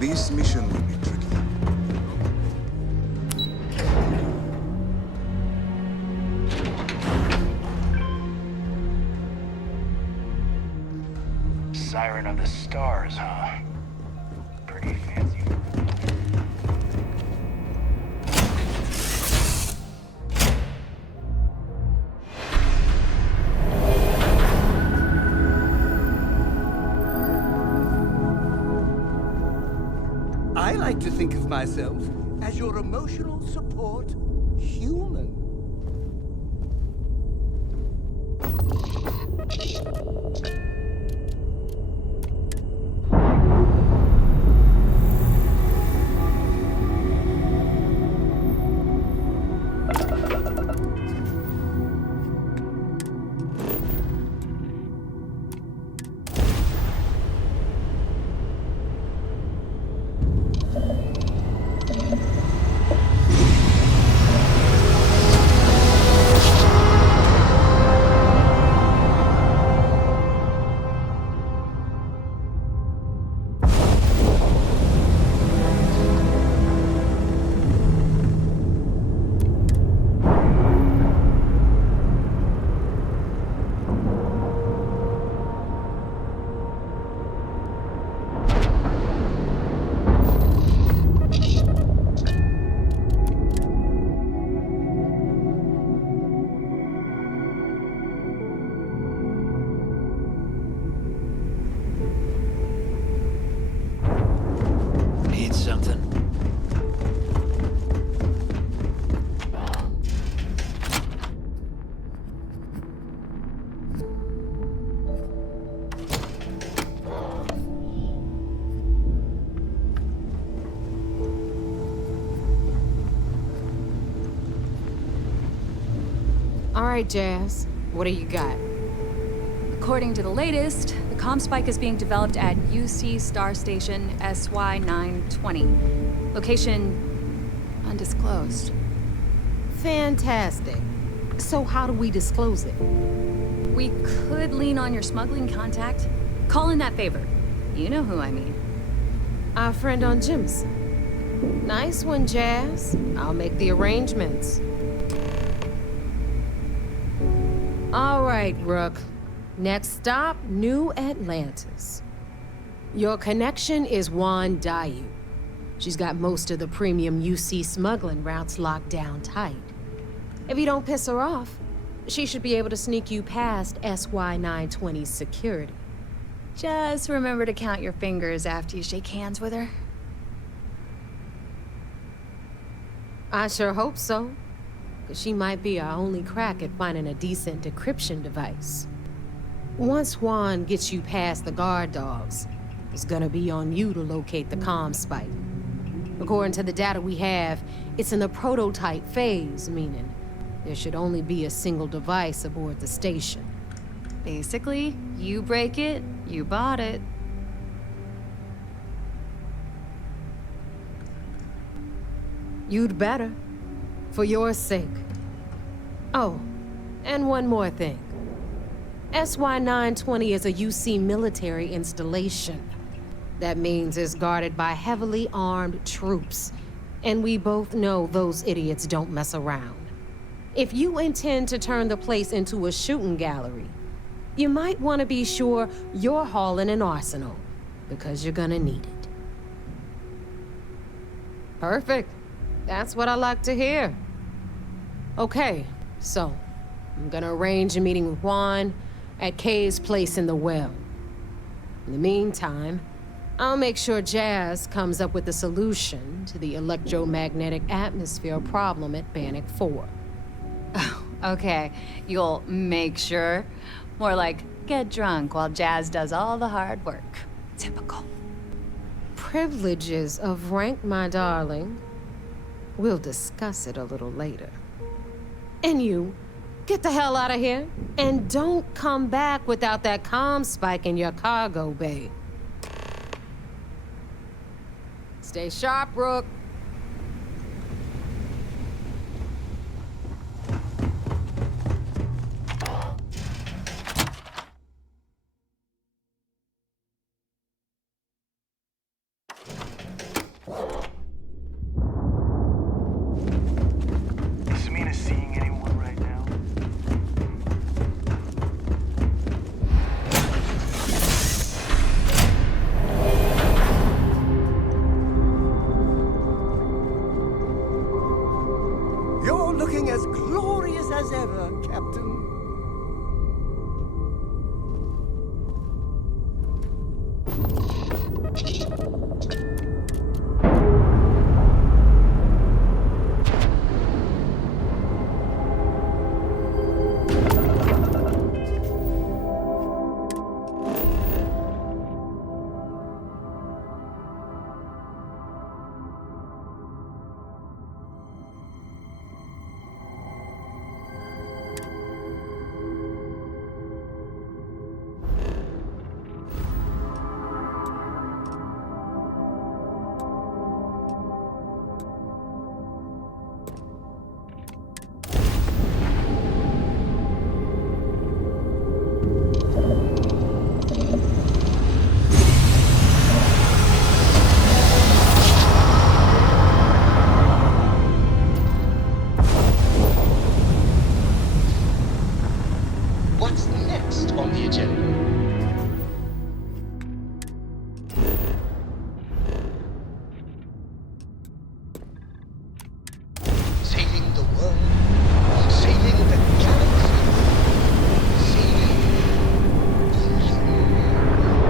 This mission will be tricky. Siren of the Stars, huh? Pretty fancy. I like to think of myself as your emotional support human. Need something? All right, Jazz. What do you got? According to the latest, the comm spike is being developed at UC Star Station SY-920. Location undisclosed. Fantastic. So how do we disclose it? We could lean on your smuggling contact. Call in that favor. You know who I mean. Our friend on Jimson. Nice one, Jazz. I'll make the arrangements. All right, Rook. Next stop, New Atlantis. Your connection is Juan Dayu. She's got most of the premium UC smuggling routes locked down tight. If you don't piss her off, she should be able to sneak you past SY-920's security. Just remember to count your fingers after you shake hands with her. I sure hope so. 'Cause she might be our only crack at finding a decent decryption device. Once Juan gets you past the guard dogs, it's gonna be on you to locate the comm spike. According to the data we have, it's in the prototype phase, meaning there should only be a single device aboard the station. Basically, you break it, you bought it. You'd better. For your sake. Oh, and one more thing. SY-920 is a UC military installation. That means it's guarded by heavily armed troops. And we both know those idiots don't mess around. If you intend to turn the place into a shooting gallery, you might want to be sure you're hauling an arsenal, because you're gonna need it. Perfect. That's what I like to hear. Okay, so I'm gonna arrange a meeting with Juan at Kay's place in the well. In the meantime, I'll make sure Jazz comes up with a solution to the electromagnetic atmosphere problem at Bannock 4. Oh, okay. You'll make sure. More like get drunk while Jazz does all the hard work. Typical. Privileges of rank, my darling. We'll discuss it a little later. And you, get the hell out of here. And don't come back without that comm spike in your cargo bay. Stay sharp, Rook. next on the agenda? Saving the world, saving the galaxy, saving the universe.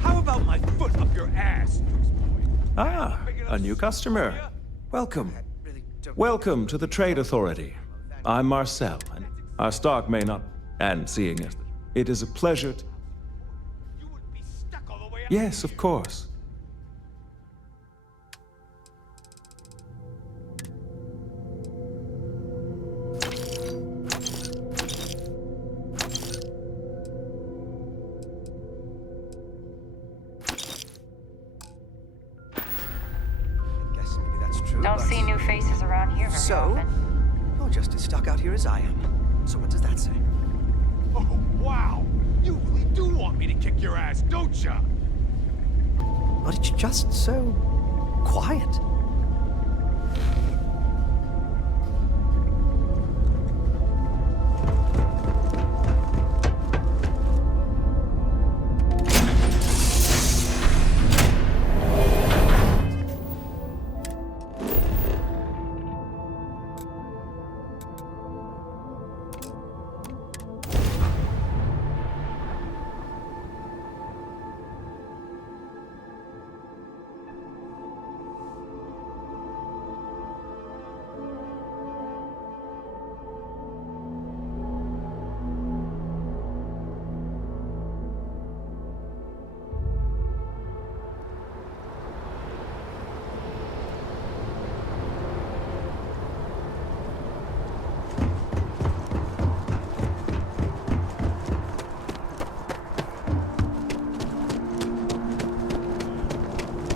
How about my foot up your ass, newsboy? Ah, a new customer. Welcome. Welcome to the Trade Authority. I'm Marcel, and our stock may not... And seeing as it is a pleasure to... You wouldn't be stuck all the way up. Yes, of course. Guess maybe that's true. Don't but- see new faces around here very So, often. you're just as stuck out here as I am. So what does that say? Oh, wow. You really do want me to kick your ass, don't ya? But it's just so quiet.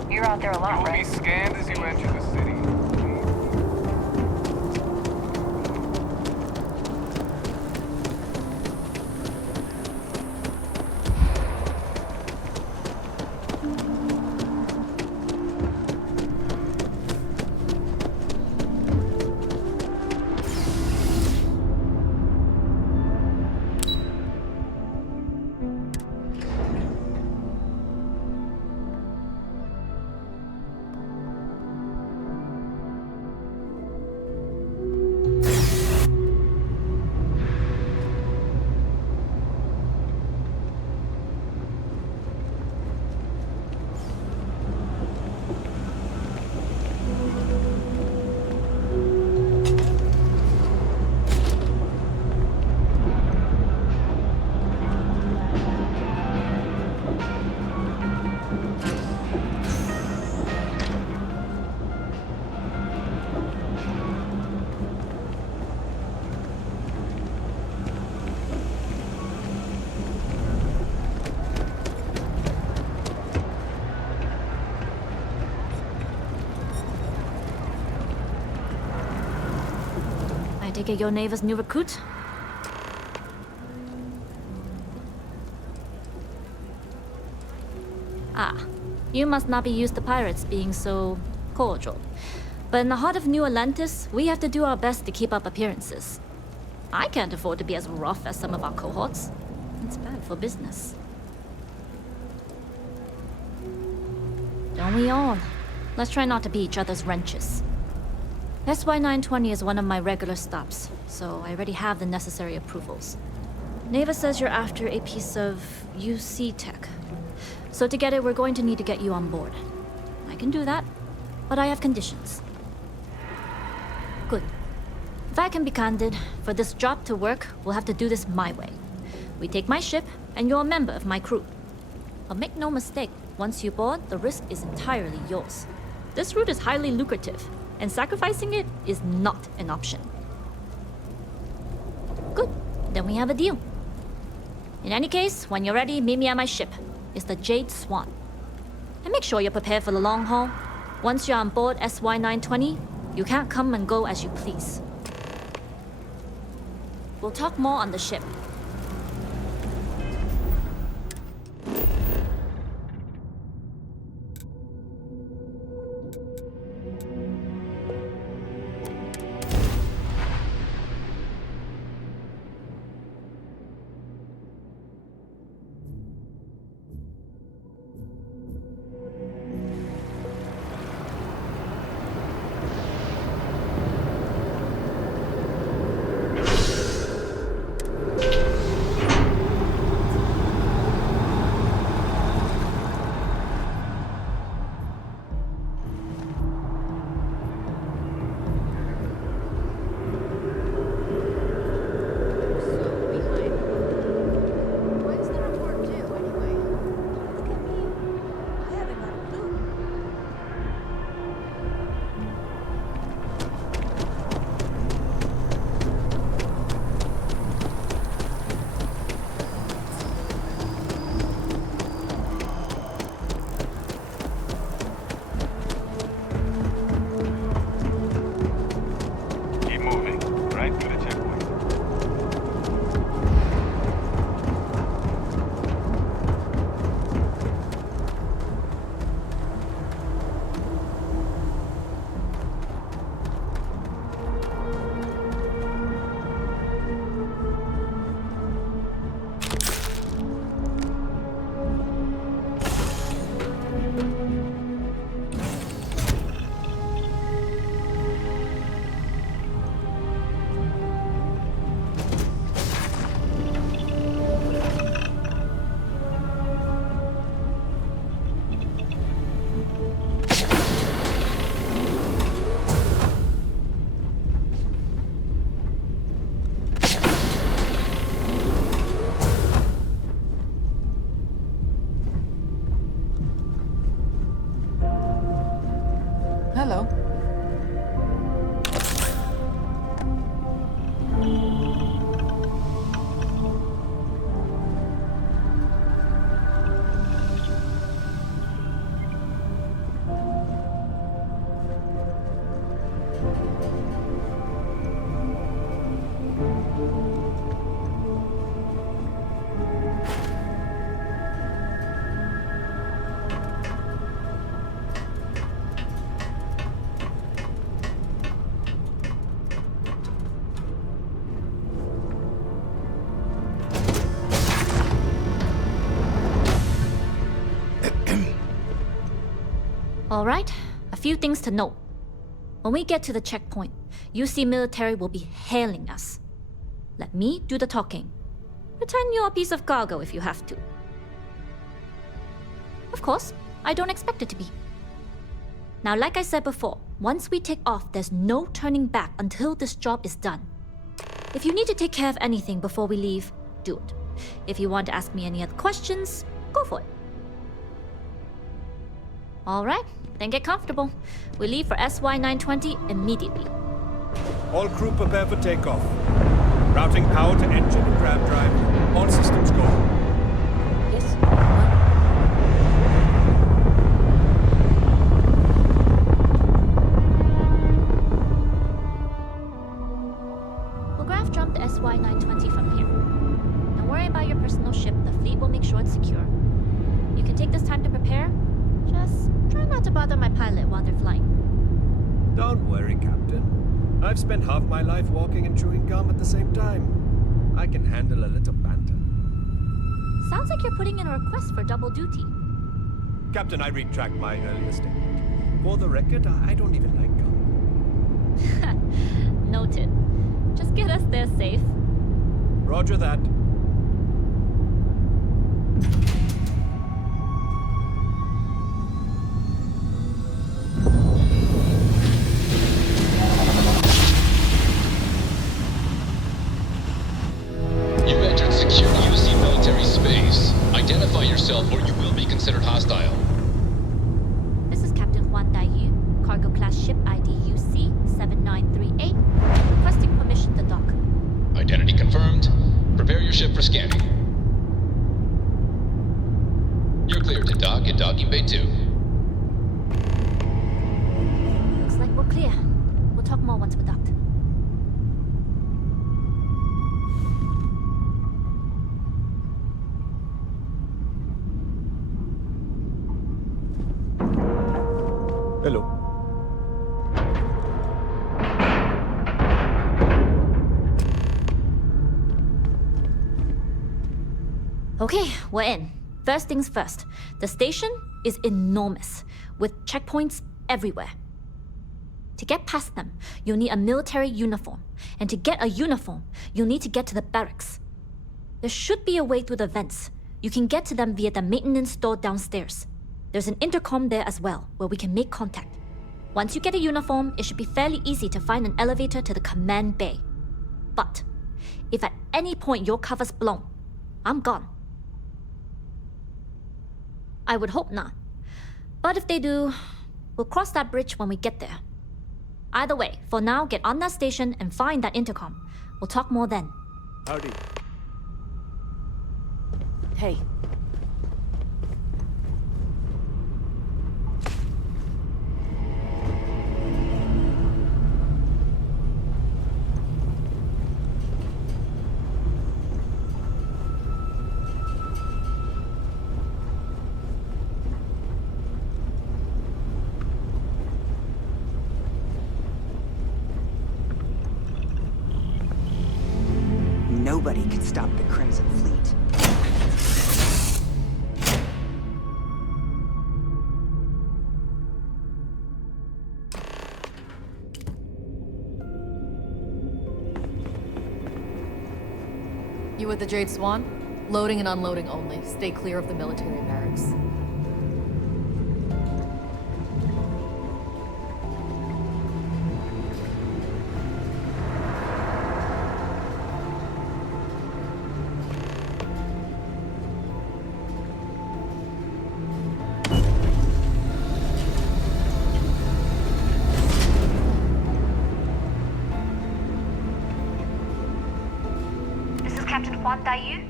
You're out there a lot, You will be right? scanned as you enter the city. take it you're Neva's new recruit? Ah, you must not be used to pirates being so cordial. But in the heart of New Atlantis, we have to do our best to keep up appearances. I can't afford to be as rough as some of our cohorts. It's bad for business. Don't we all? Let's try not to be each other's wrenches. SY-920 is one of my regular stops, so I already have the necessary approvals. Neva says you're after a piece of UC tech. So to get it, we're going to need to get you on board. I can do that, but I have conditions. Good. If I can be candid, for this job to work, we'll have to do this my way. We take my ship, and you're a member of my crew. But make no mistake, once you board, the risk is entirely yours. This route is highly lucrative, and sacrificing it is not an option. Good. Then we have a deal. In any case, when you're ready, meet me at my ship. It's the Jade Swan. And make sure you're prepared for the long haul. Once you're on board SY-920, you can't come and go as you please. We'll talk more on the ship. Hello. All right, a few things to note. When we get to the checkpoint, UC military will be hailing us. Let me do the talking. Pretend you're a piece of cargo if you have to. Of course, I don't expect it to be. Now, like I said before, once we take off, there's no turning back until this job is done. If you need to take care of anything before we leave, do it. If you want to ask me any other questions, go for it. All right, then get comfortable. We leave for SY-920 immediately. All crew prepare for takeoff. Routing power to engine and crab drive. All systems go. Yes. Topograph jump the SY-920 from here. Don't worry about your personal ship. The fleet will make sure it's secure. You can take this time to prepare. Just try not to bother my pilot while they're flying. Don't worry, Captain. I've spent half my life walking and chewing gum at the same time. I can handle a little banter. Sounds like you're putting in a request for double duty. Captain, I retract my earlier statement. For the record, I don't even like gum. Noted. Just get us there safe. Roger that. You entered secure UC military space. Identify yourself or you will be considered hostile. This is Captain Huan Daiyu, cargo class ship ID UC-7938, requesting permission to dock. Identity confirmed. Prepare your ship for scanning. You're cleared to dock at docking bay 2. Looks like we're clear. We'll talk more once we're docked. Hello. Okay, we're in. First things first. The station is enormous, with checkpoints everywhere. To get past them, you'll need a military uniform. And to get a uniform, you'll need to get to the barracks. There should be a way through the vents. You can get to them via the maintenance store downstairs. There's an intercom there as well, where we can make contact. Once you get a uniform, it should be fairly easy to find an elevator to the command bay. But if at any point your cover's blown, I'm gone. I would hope not. But if they do, we'll cross that bridge when we get there. Either way, for now, get on that station and find that intercom. We'll talk more then. Howdy. Hey. Nobody can stop the Crimson Fleet. You with the Jade Swan? Loading and unloading only. Stay clear of the military barracks. Captain Huan Daiyu?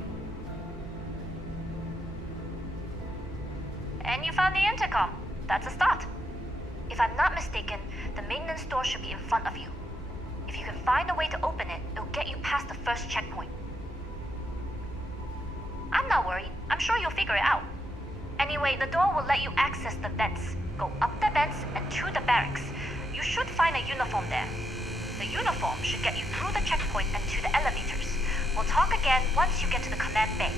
And you found the intercom. That's a start. If I'm not mistaken, the maintenance door should be in front of you. If you can find a way to open it, it'll get you past the first checkpoint. I'm not worried. I'm sure you'll figure it out. Anyway, the door will let you access the vents. Go up the vents and to the barracks. You should find a uniform there. The uniform should get you through the checkpoint and to the elevators. We'll talk again once you get to the command bay.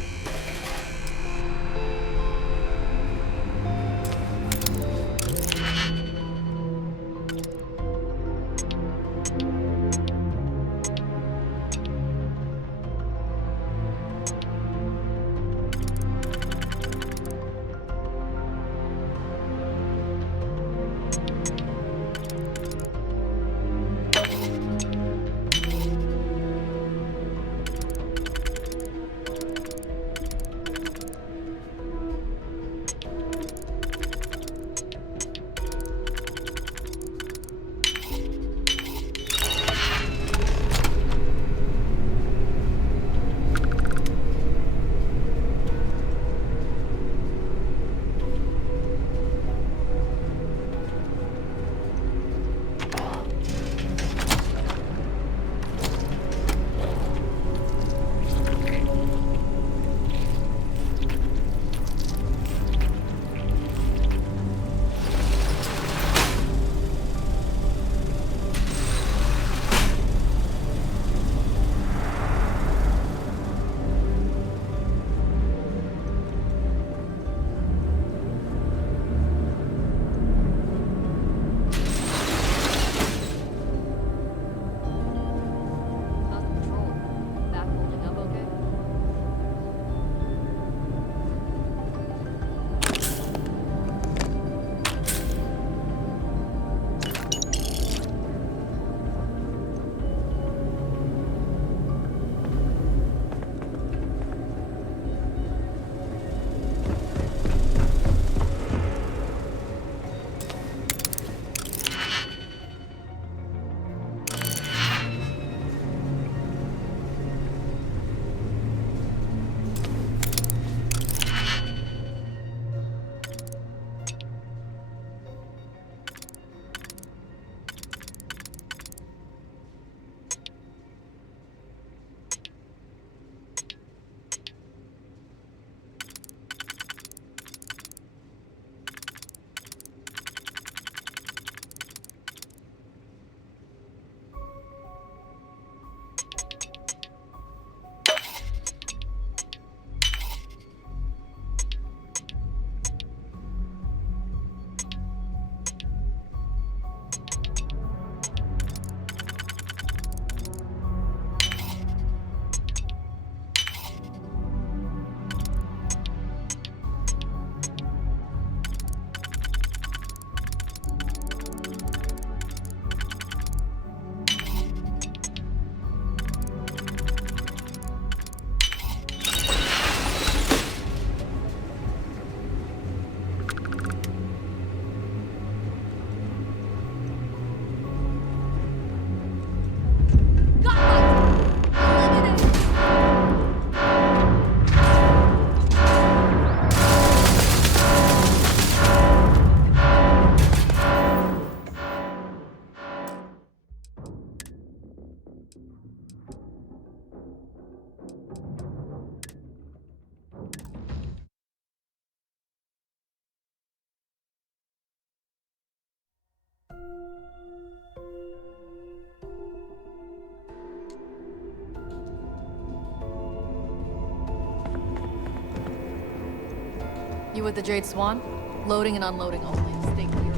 You with the Jade Swan? Loading and unloading only. Stay clear.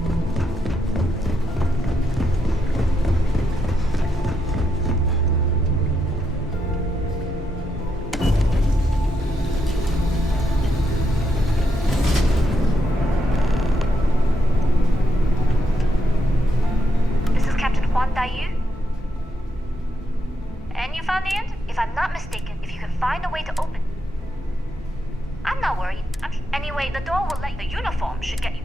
This is Captain Huan Daiyu. And you found the end? If I'm not mistaken, if you can find a way to open. I'm not worried. Anyway, the door will let the uniform should get you.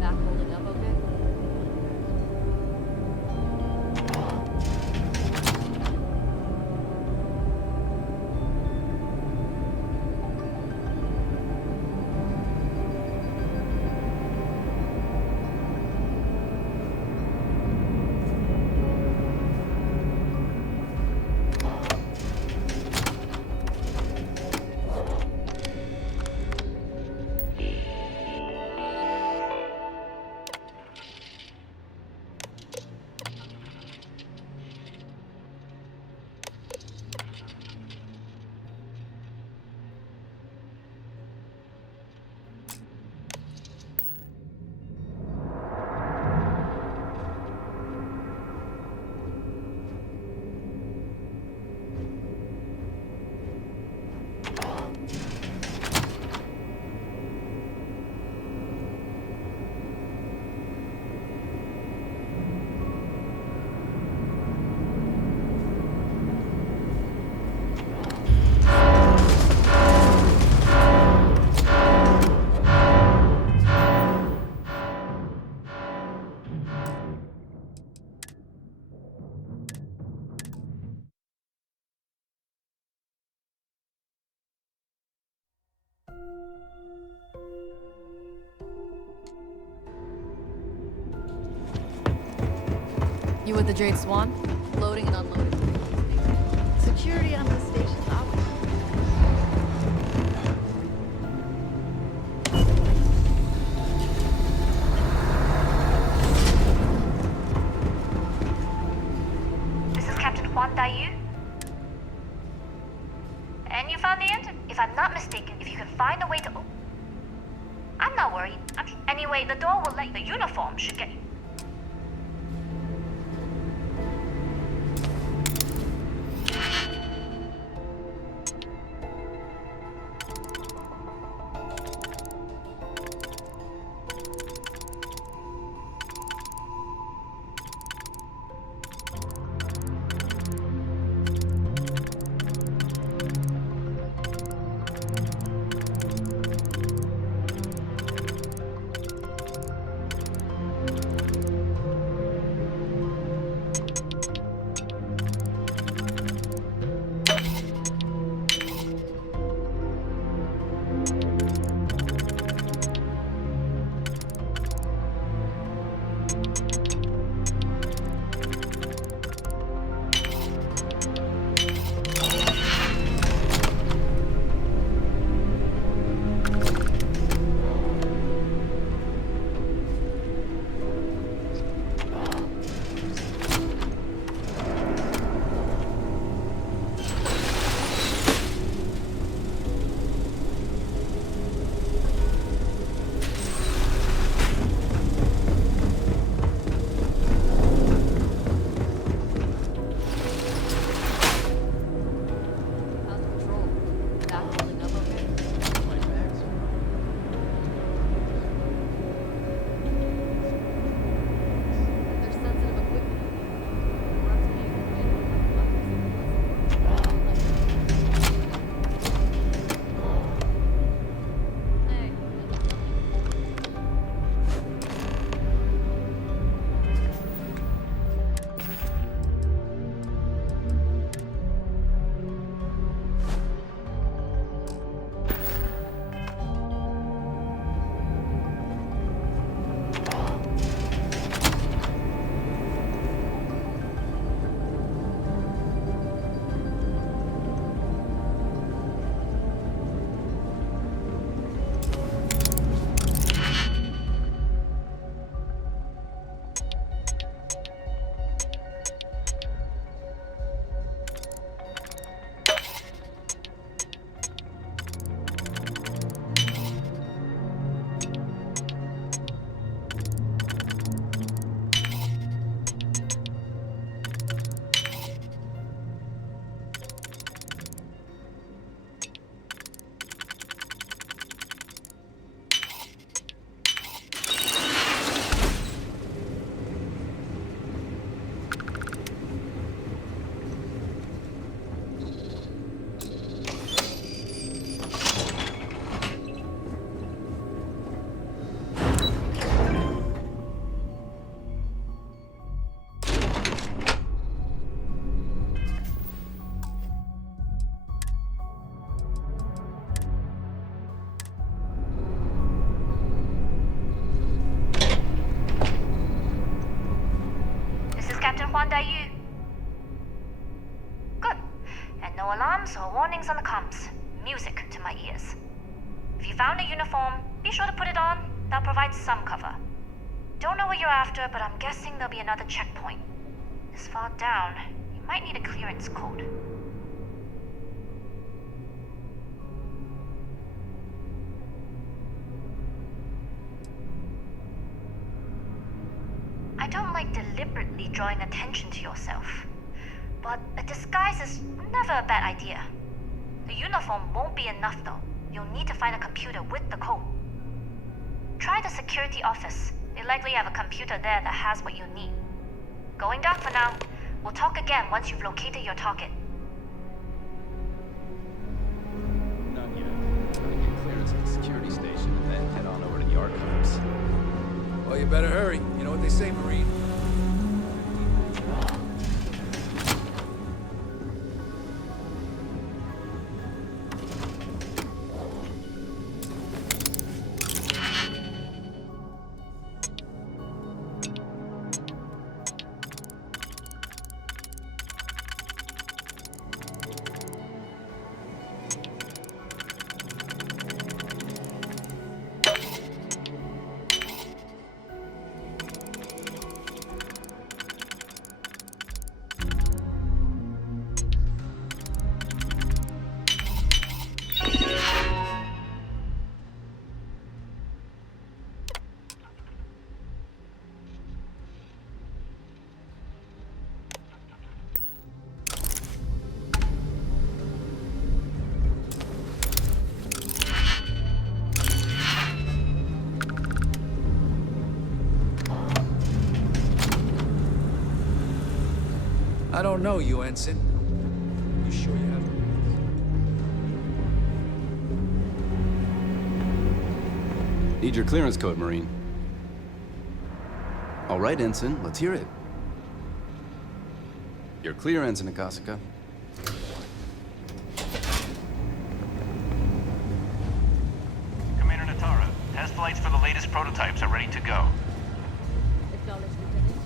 Back holding up okay? You with the Jade Swan? Loading and unloading. Security on the station's out. This is Captain Huan Daiyu. And you found the end? If I'm not mistaken, if you can find a way to open. I'm not worried. Anyway, the door will let the uniform should get you. No alarms or warnings on the comms. Music to my ears. If you found a uniform, be sure to put it on. That'll provide some cover. Don't know what you're after, but I'm guessing there'll be another checkpoint. This far down, you might need a clearance code. I don't like deliberately drawing attention to yourself, but a disguise is never a bad idea. The uniform won't be enough though. You'll need to find a computer with the code. Try the security office. They likely have a computer there that has what you need. Going down for now. We'll talk again once you've located your target. Not yet. Trying to get clearance at the security station and then head on over to the archives. Well, you better hurry. You know what they say, Marine. I don't know you, Ensign. You sure you have? Need your clearance code, Marine. All right, Ensign, let's hear it. You're clear, Ensign Akasaka. Commander Natara, test flights for the latest prototypes are ready to go. Acknowledge, Lieutenant.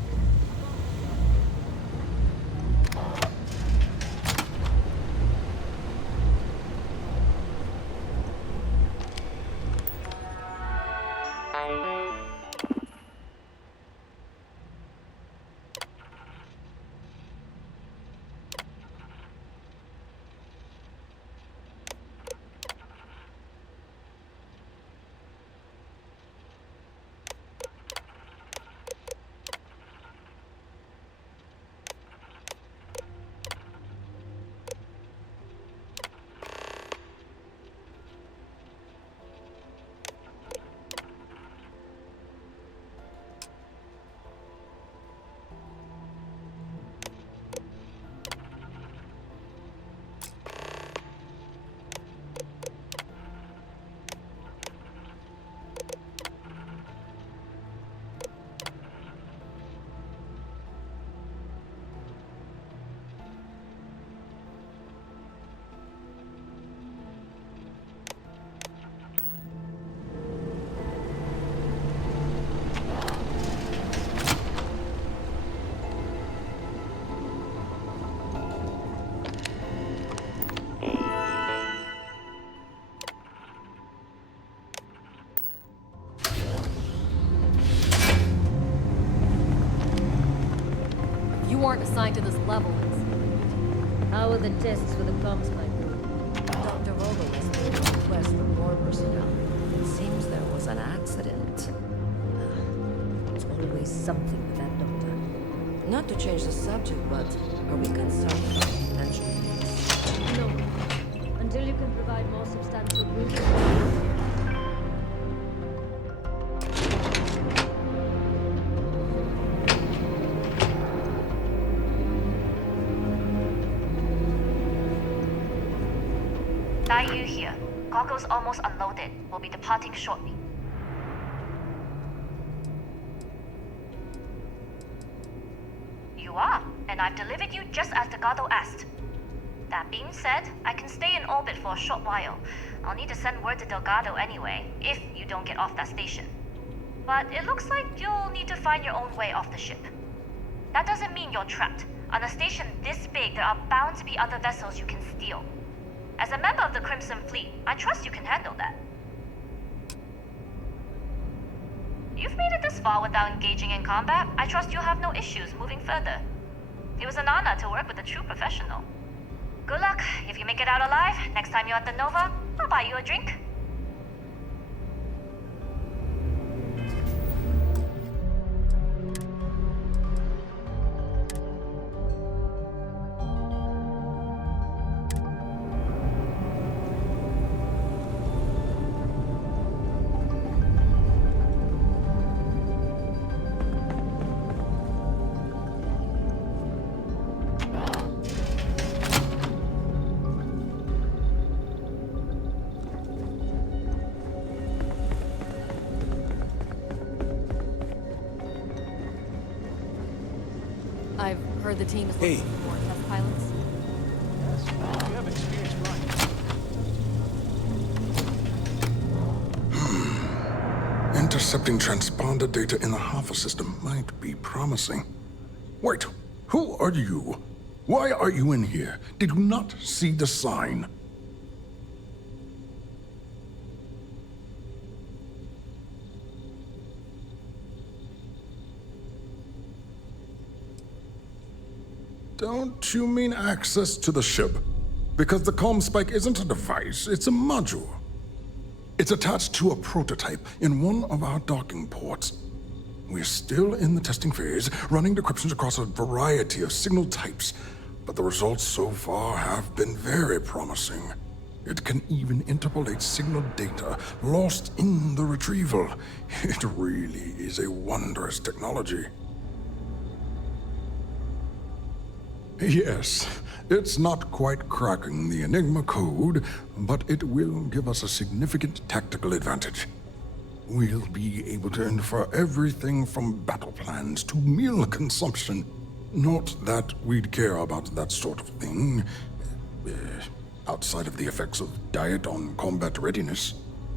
You aren't assigned to this level. How are the tests for the comms, Michael? Dr. Vogel has made a request for more personnel. It seems there was an accident. It's always something with that doctor. Not to change the subject, but are we concerned about mentioning this? No. Until you can provide more substantial proof. Yu here. Cargo's almost unloaded. We'll be departing shortly. You are, and I've delivered you just as Delgado asked. That being said, I can stay in orbit for a short while. I'll need to send word to Delgado anyway, if you don't get off that station. But it looks like you'll need to find your own way off the ship. That doesn't mean you're trapped. On a station this big, there are bound to be other vessels you can steal. As a member of the Crimson Fleet, I trust you can handle that. You've made it this far without engaging in combat. I trust you'll have no issues moving further. It was an honor to work with a true professional. Good luck. If you make it out alive, next time you're at the Nova, I'll buy you a drink. I've heard the team is looking for more test pilots. Yes, you have experience flying. Intercepting transponder data in the Alpha system might be promising. Wait, who are you? Why are you in here? Did you not see the sign? Don't you mean access to the ship? Because the comm spike isn't a device, it's a module. It's attached to a prototype in one of our docking ports. We're still in the testing phase, running decryptions across a variety of signal types, but the results so far have been very promising. It can even interpolate signal data lost in the retrieval. It really is a wondrous technology. Yes, it's not quite cracking the Enigma code, but it will give us a significant tactical advantage. We'll be able to infer everything from battle plans to meal consumption. Not that we'd care about that sort of thing, outside of the effects of diet on combat readiness.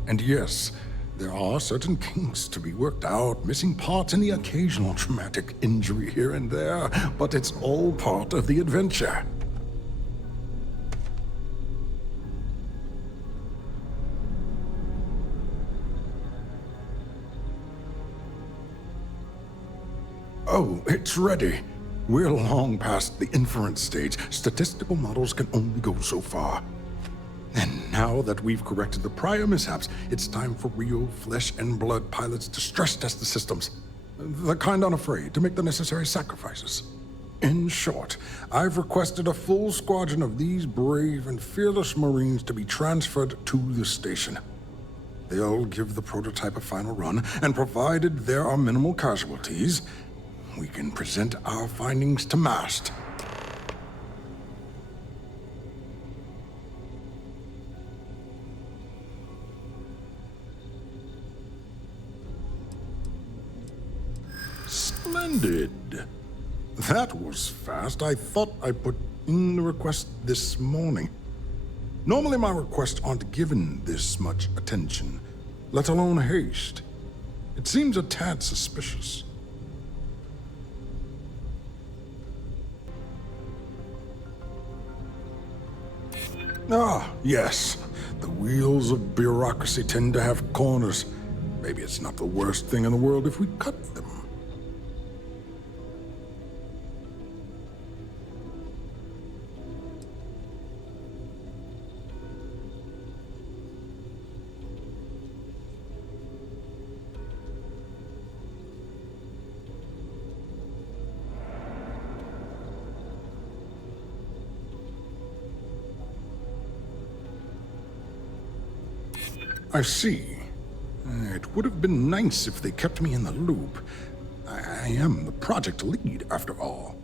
And yes, there are certain kinks to be worked out, missing parts and the occasional traumatic injury here and there, but it's all part of the adventure. Oh, it's ready. We're long past the inference stage. Statistical models can only go so far. And now that we've corrected the prior mishaps, it's time for real flesh and blood pilots to stress test the systems. The kind unafraid to make the necessary sacrifices. In short, I've requested a full squadron of these brave and fearless Marines to be transferred to the station. They'll give the prototype a final run, and provided there are minimal casualties, we can present our findings to MAST. Splendid. That was fast. I thought I put in the request this morning. Normally my requests aren't given this much attention, let alone haste. It seems a tad suspicious. Ah, yes. The wheels of bureaucracy tend to have corners. Maybe it's not the worst thing in the world if we cut them. I see. It would have been nice if they kept me in the loop. I am the project lead, after all.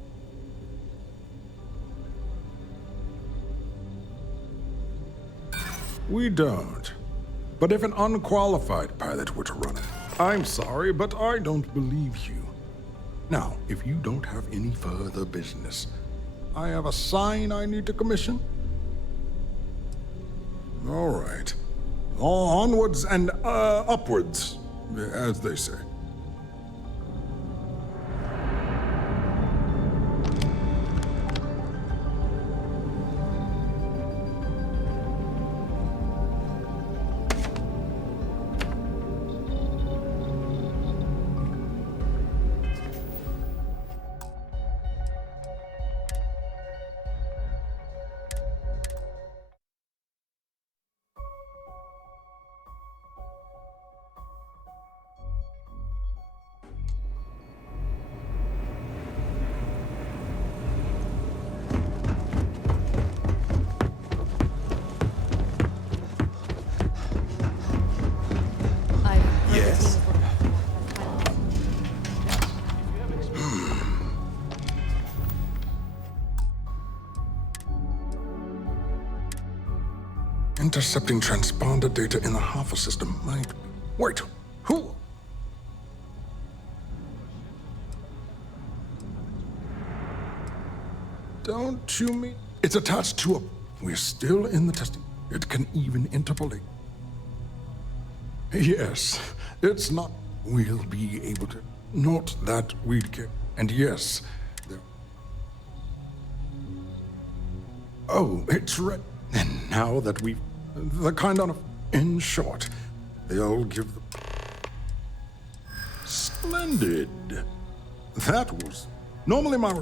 We don't. But if an unqualified pilot were to run it, I'm sorry, but I don't believe you. Now, if you don't have any further business, I have a sign I need to commission. All right. Onwards and upwards, as they say. Intercepting transponder data in the Hoffa system might... Wait, who? Don't you mean... It's attached to a... We're still in the testing. It can even interpolate. Yes, it's not... We'll be able to... Not that we'd care. And yes, there... Oh, it's right. And now that we've... The kind of... In short, they'll give the... Splendid. That was... Normally my...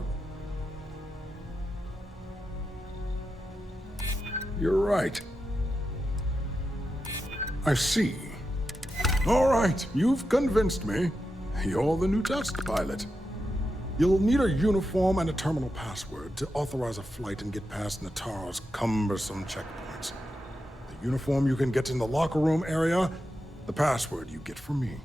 You're right. I see. All right, you've convinced me. You're the new test pilot. You'll need a uniform and a terminal password to authorize a flight and get past Natar's cumbersome checkpoints. The uniform you can get in the locker room area, the password you get from me.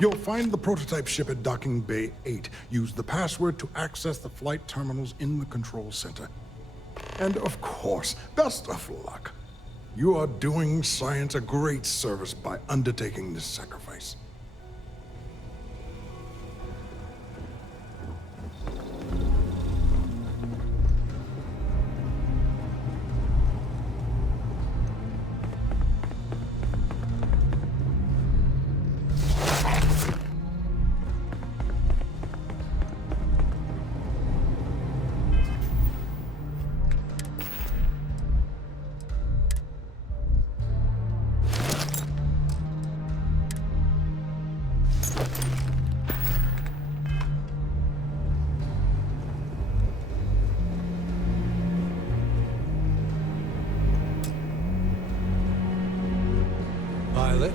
You'll find the prototype ship at Docking Bay 8. Use the password to access the flight terminals in the control center. And of course, best of luck. You are doing science a great service by undertaking this sacrifice. Pilot?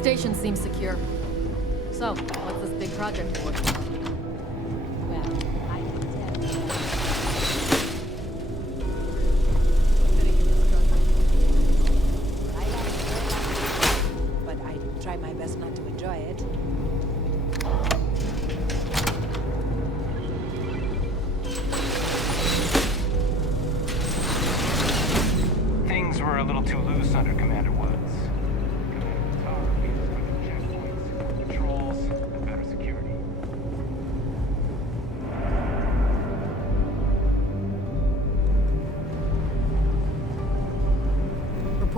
Station seems secure. So, what's this big project for? Well, I can tell you. But I try my best not to enjoy it. Things were a little too loose under Commander Woods. Commander Tar needs strict checkpoints, patrols, and better security.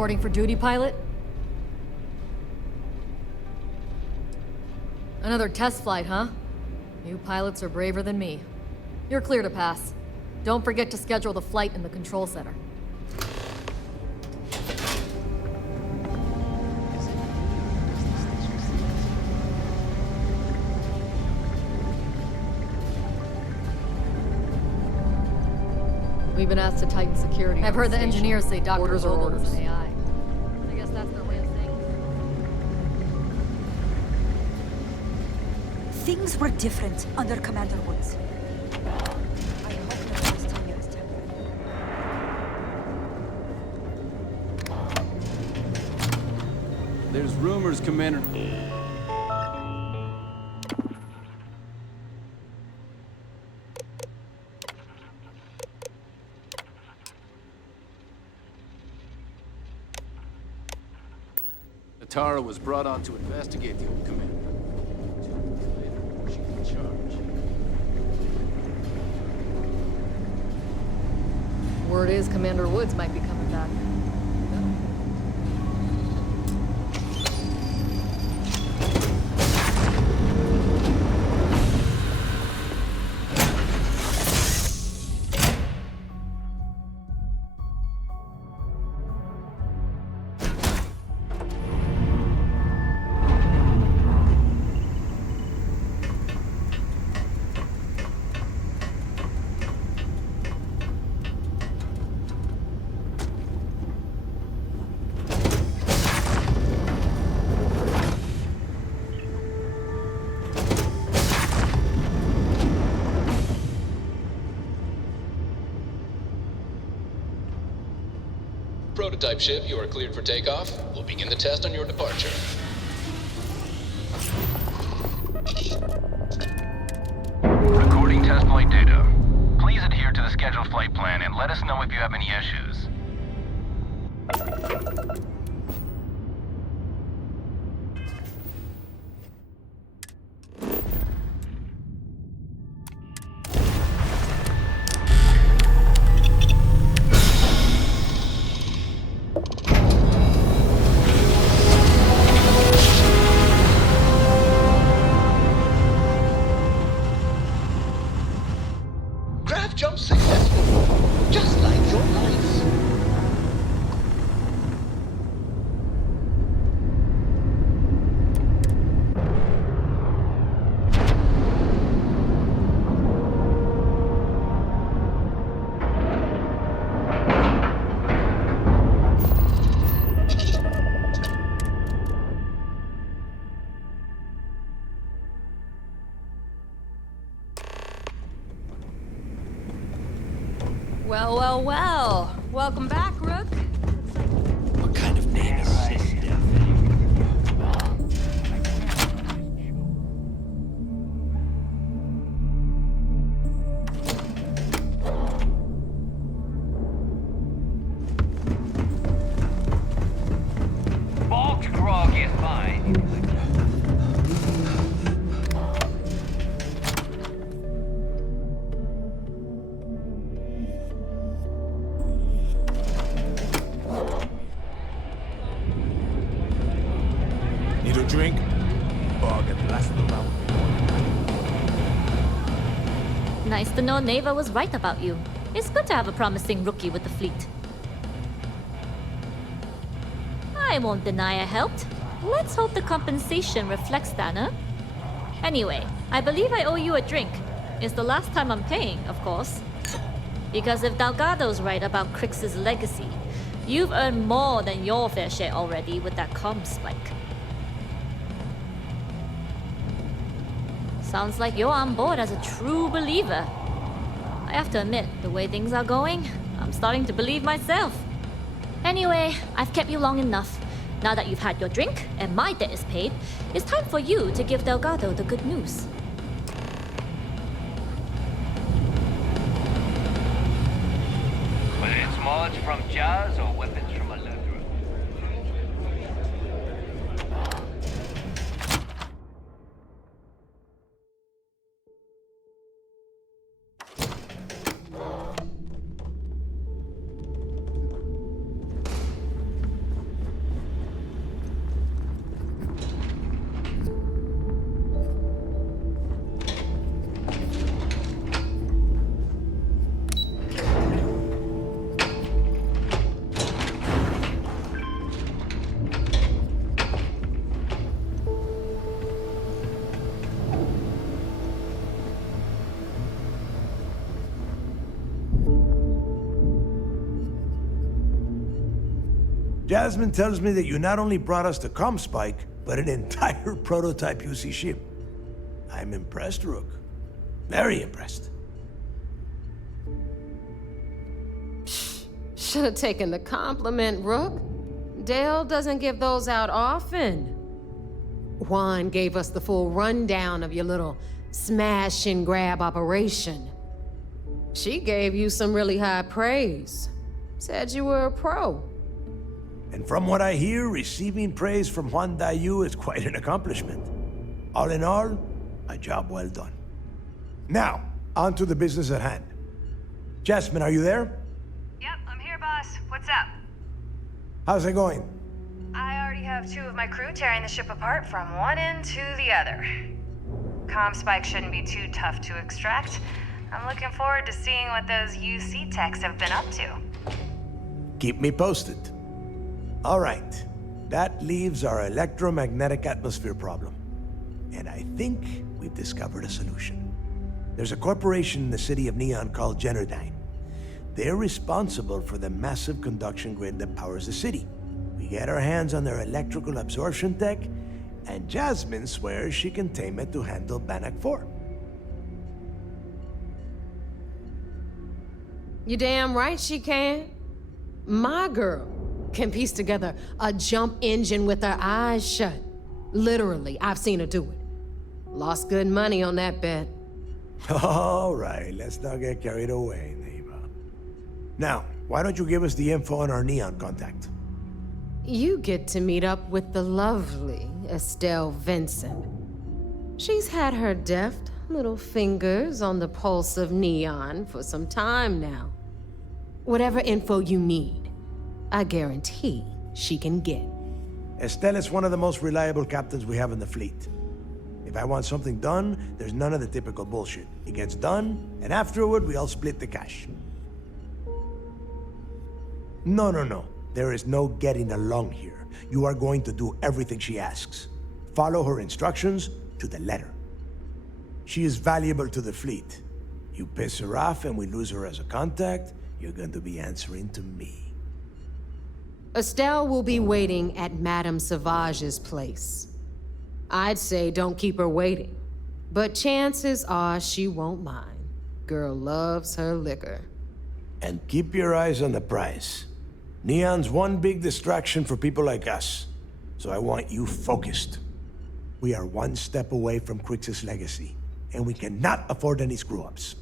Reporting for duty, pilot? Another test flight, huh? You pilots are braver than me. You're clear to pass. Don't forget to schedule the flight in the control center. We've been asked to tighten security. I've heard the engineers say Dr. Orders are orders. An AI. I guess that's their way of saying Things were different under Commander Woods. I hope that this tenure is temporary. There's rumors, Commander. Tara was brought on to investigate the old commander. 2 months later, she's in charge. Word is Commander Woods might be coming back. Prototype ship, you are cleared for takeoff. We'll begin the test on your departure. Recording test flight data. Please adhere to the scheduled flight plan and let us know if you have any issues. Craft jump successful, just like your lights. Well, well, well. Welcome back, Rook. What kind of name is this? Bulk grog is fine. Need a drink? Bargain last around. Nice to know Neva was right about you. It's good to have a promising rookie with the fleet. I won't deny I helped. Let's hope the compensation reflects that, huh? Anyway, I believe I owe you a drink. It's the last time I'm paying, of course. Because if Delgado's right about Crix's legacy, you've earned more than your fair share already with that comm spike. Sounds like you're on board as a true believer. I have to admit, the way things are going, I'm starting to believe myself. Anyway, I've kept you long enough. Now that you've had your drink and my debt is paid, it's time for you to give Delgado the good news. Whether it's mods from Jazz or weapons from Alundra. Jasmine tells me that you not only brought us the Comspike, but an entire prototype UC ship. I'm impressed, Rook. Very impressed. Should have taken the compliment, Rook. Dale doesn't give those out often. Juan gave us the full rundown of your little smash and grab operation. She gave you some really high praise. Said you were a pro. And from what I hear, receiving praise from Juan Dayu is quite an accomplishment. All in all, a job well done. Now, on to the business at hand. Jasmine, are you there? Yep, I'm here, boss. What's up? How's it going? I already have 2 of my crew tearing the ship apart from one end to the other. Comspike shouldn't be too tough to extract. I'm looking forward to seeing what those UC techs have been up to. Keep me posted. All right, that leaves our electromagnetic atmosphere problem. And I think we've discovered a solution. There's a corporation in the city of Neon called Generdyne. They're responsible for the massive conduction grid that powers the city. We get our hands on their electrical absorption tech, and Jasmine swears she can tame it to handle Bannock 4. You damn right she can. My girl can piece together a jump engine with her eyes shut. Literally, I've seen her do it. Lost good money on that bet. All right, let's not get carried away, neighbor. Now, why don't you give us the info on our Neon contact? You get to meet up with the lovely Estelle Vincent. She's had her deft little fingers on the pulse of Neon for some time now. Whatever info you need, I guarantee she can get. Estelle is one of the most reliable captains we have in the fleet. If I want something done, there's none of the typical bullshit. It gets done, and afterward, we all split the cash. No. There is no getting along here. You are going to do everything she asks. Follow her instructions to the letter. She is valuable to the fleet. You piss her off and we lose her as a contact, you're going to be answering to me. Estelle will be waiting at Madame Sauvage's place. I'd say don't keep her waiting, but chances are she won't mind. Girl loves her liquor. And keep your eyes on the prize. Neon's one big distraction for people like us, so I want you focused. We are one step away from Crix's legacy, and we cannot afford any screw-ups.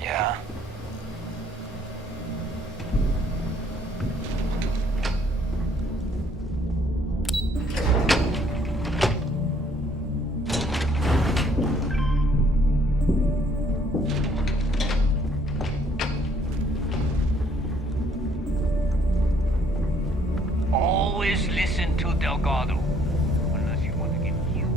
Yeah. Always listen to Delgado, unless you want to get killed.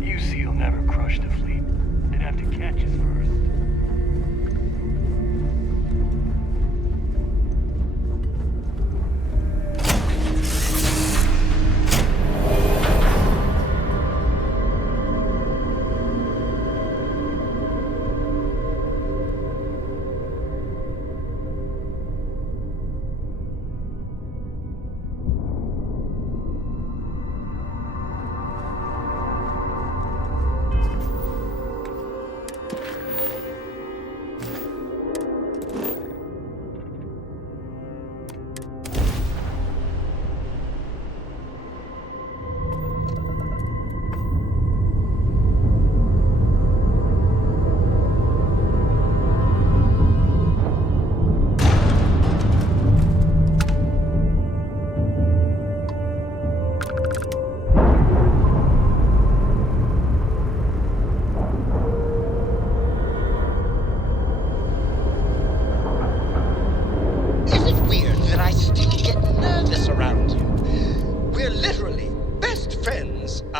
UC will never crush the fleet. They'd have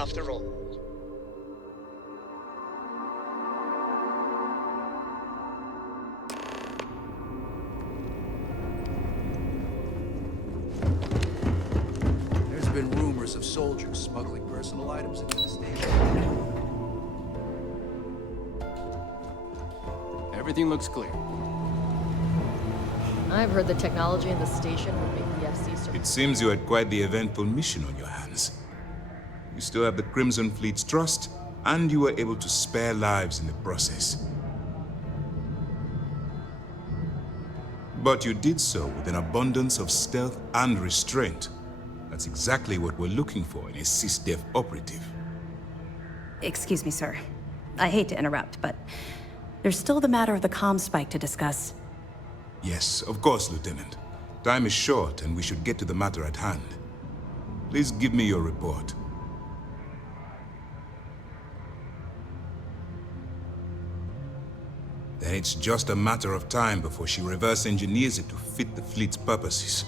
after all. There's been rumors of soldiers smuggling personal items into the station. Everything looks clear. I've heard the technology in the station will make the FC survive. It seems you had quite the eventful mission on your hands. You still have the Crimson Fleet's trust, and you were able to spare lives in the process. But you did so with an abundance of stealth and restraint. That's exactly what we're looking for in a SysDef operative. Excuse me, sir. I hate to interrupt, but there's still the matter of the comm spike to discuss. Yes, of course, Lieutenant. Time is short, and we should get to the matter at hand. Please give me your report. Then it's just a matter of time before she reverse engineers it to fit the fleet's purposes.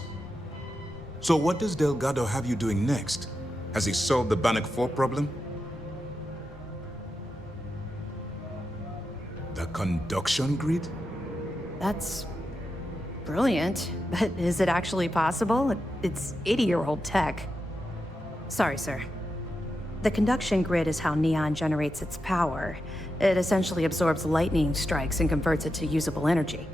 So what does Delgado have you doing next? Has he solved the Bannock 4 problem? The conduction grid? That's brilliant, but is it actually possible? It's 80-year-old tech. Sorry, sir. The conduction grid is how Neon generates its power. It essentially absorbs lightning strikes and converts it to usable energy.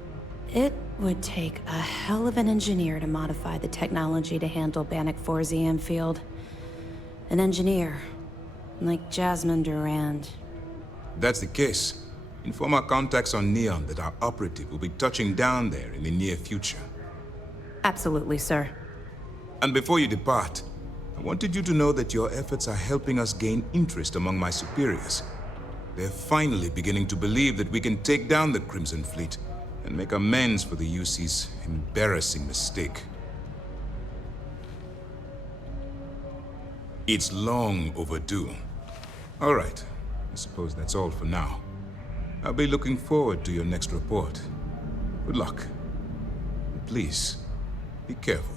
It would take a hell of an engineer to modify the technology to handle Bannock 4's EM field. An engineer, like Jasmine Durand. If that's the case, inform our contacts on Neon that our operative will be touching down there in the near future. Absolutely, sir. And before you depart, I wanted you to know that your efforts are helping us gain interest among my superiors. They're finally beginning to believe that we can take down the Crimson Fleet and make amends for the UC's embarrassing mistake. It's long overdue. All right, I suppose that's all for now. I'll be looking forward to your next report. Good luck. And please, be careful.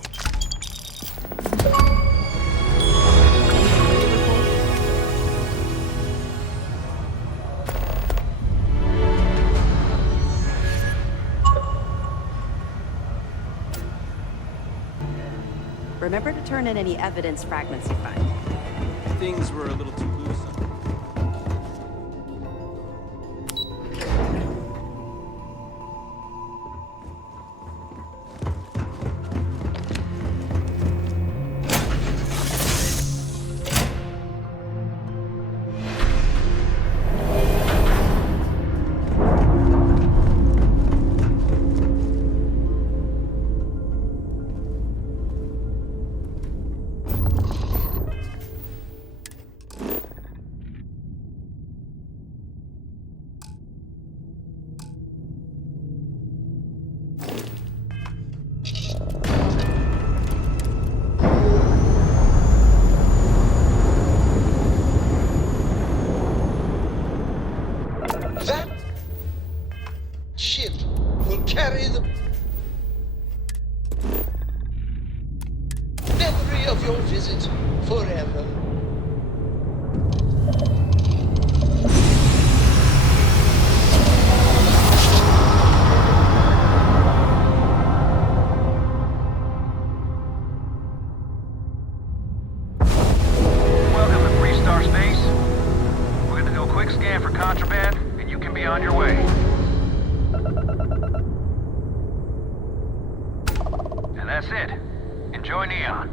Remember to turn in any evidence fragments you find. Things were a little too loose. That ship will carry the memory of your visit forever. Welcome to Freestar Space. We're gonna do a quick scan for contraband, and you can be on your way. And that's it. Enjoy Neon.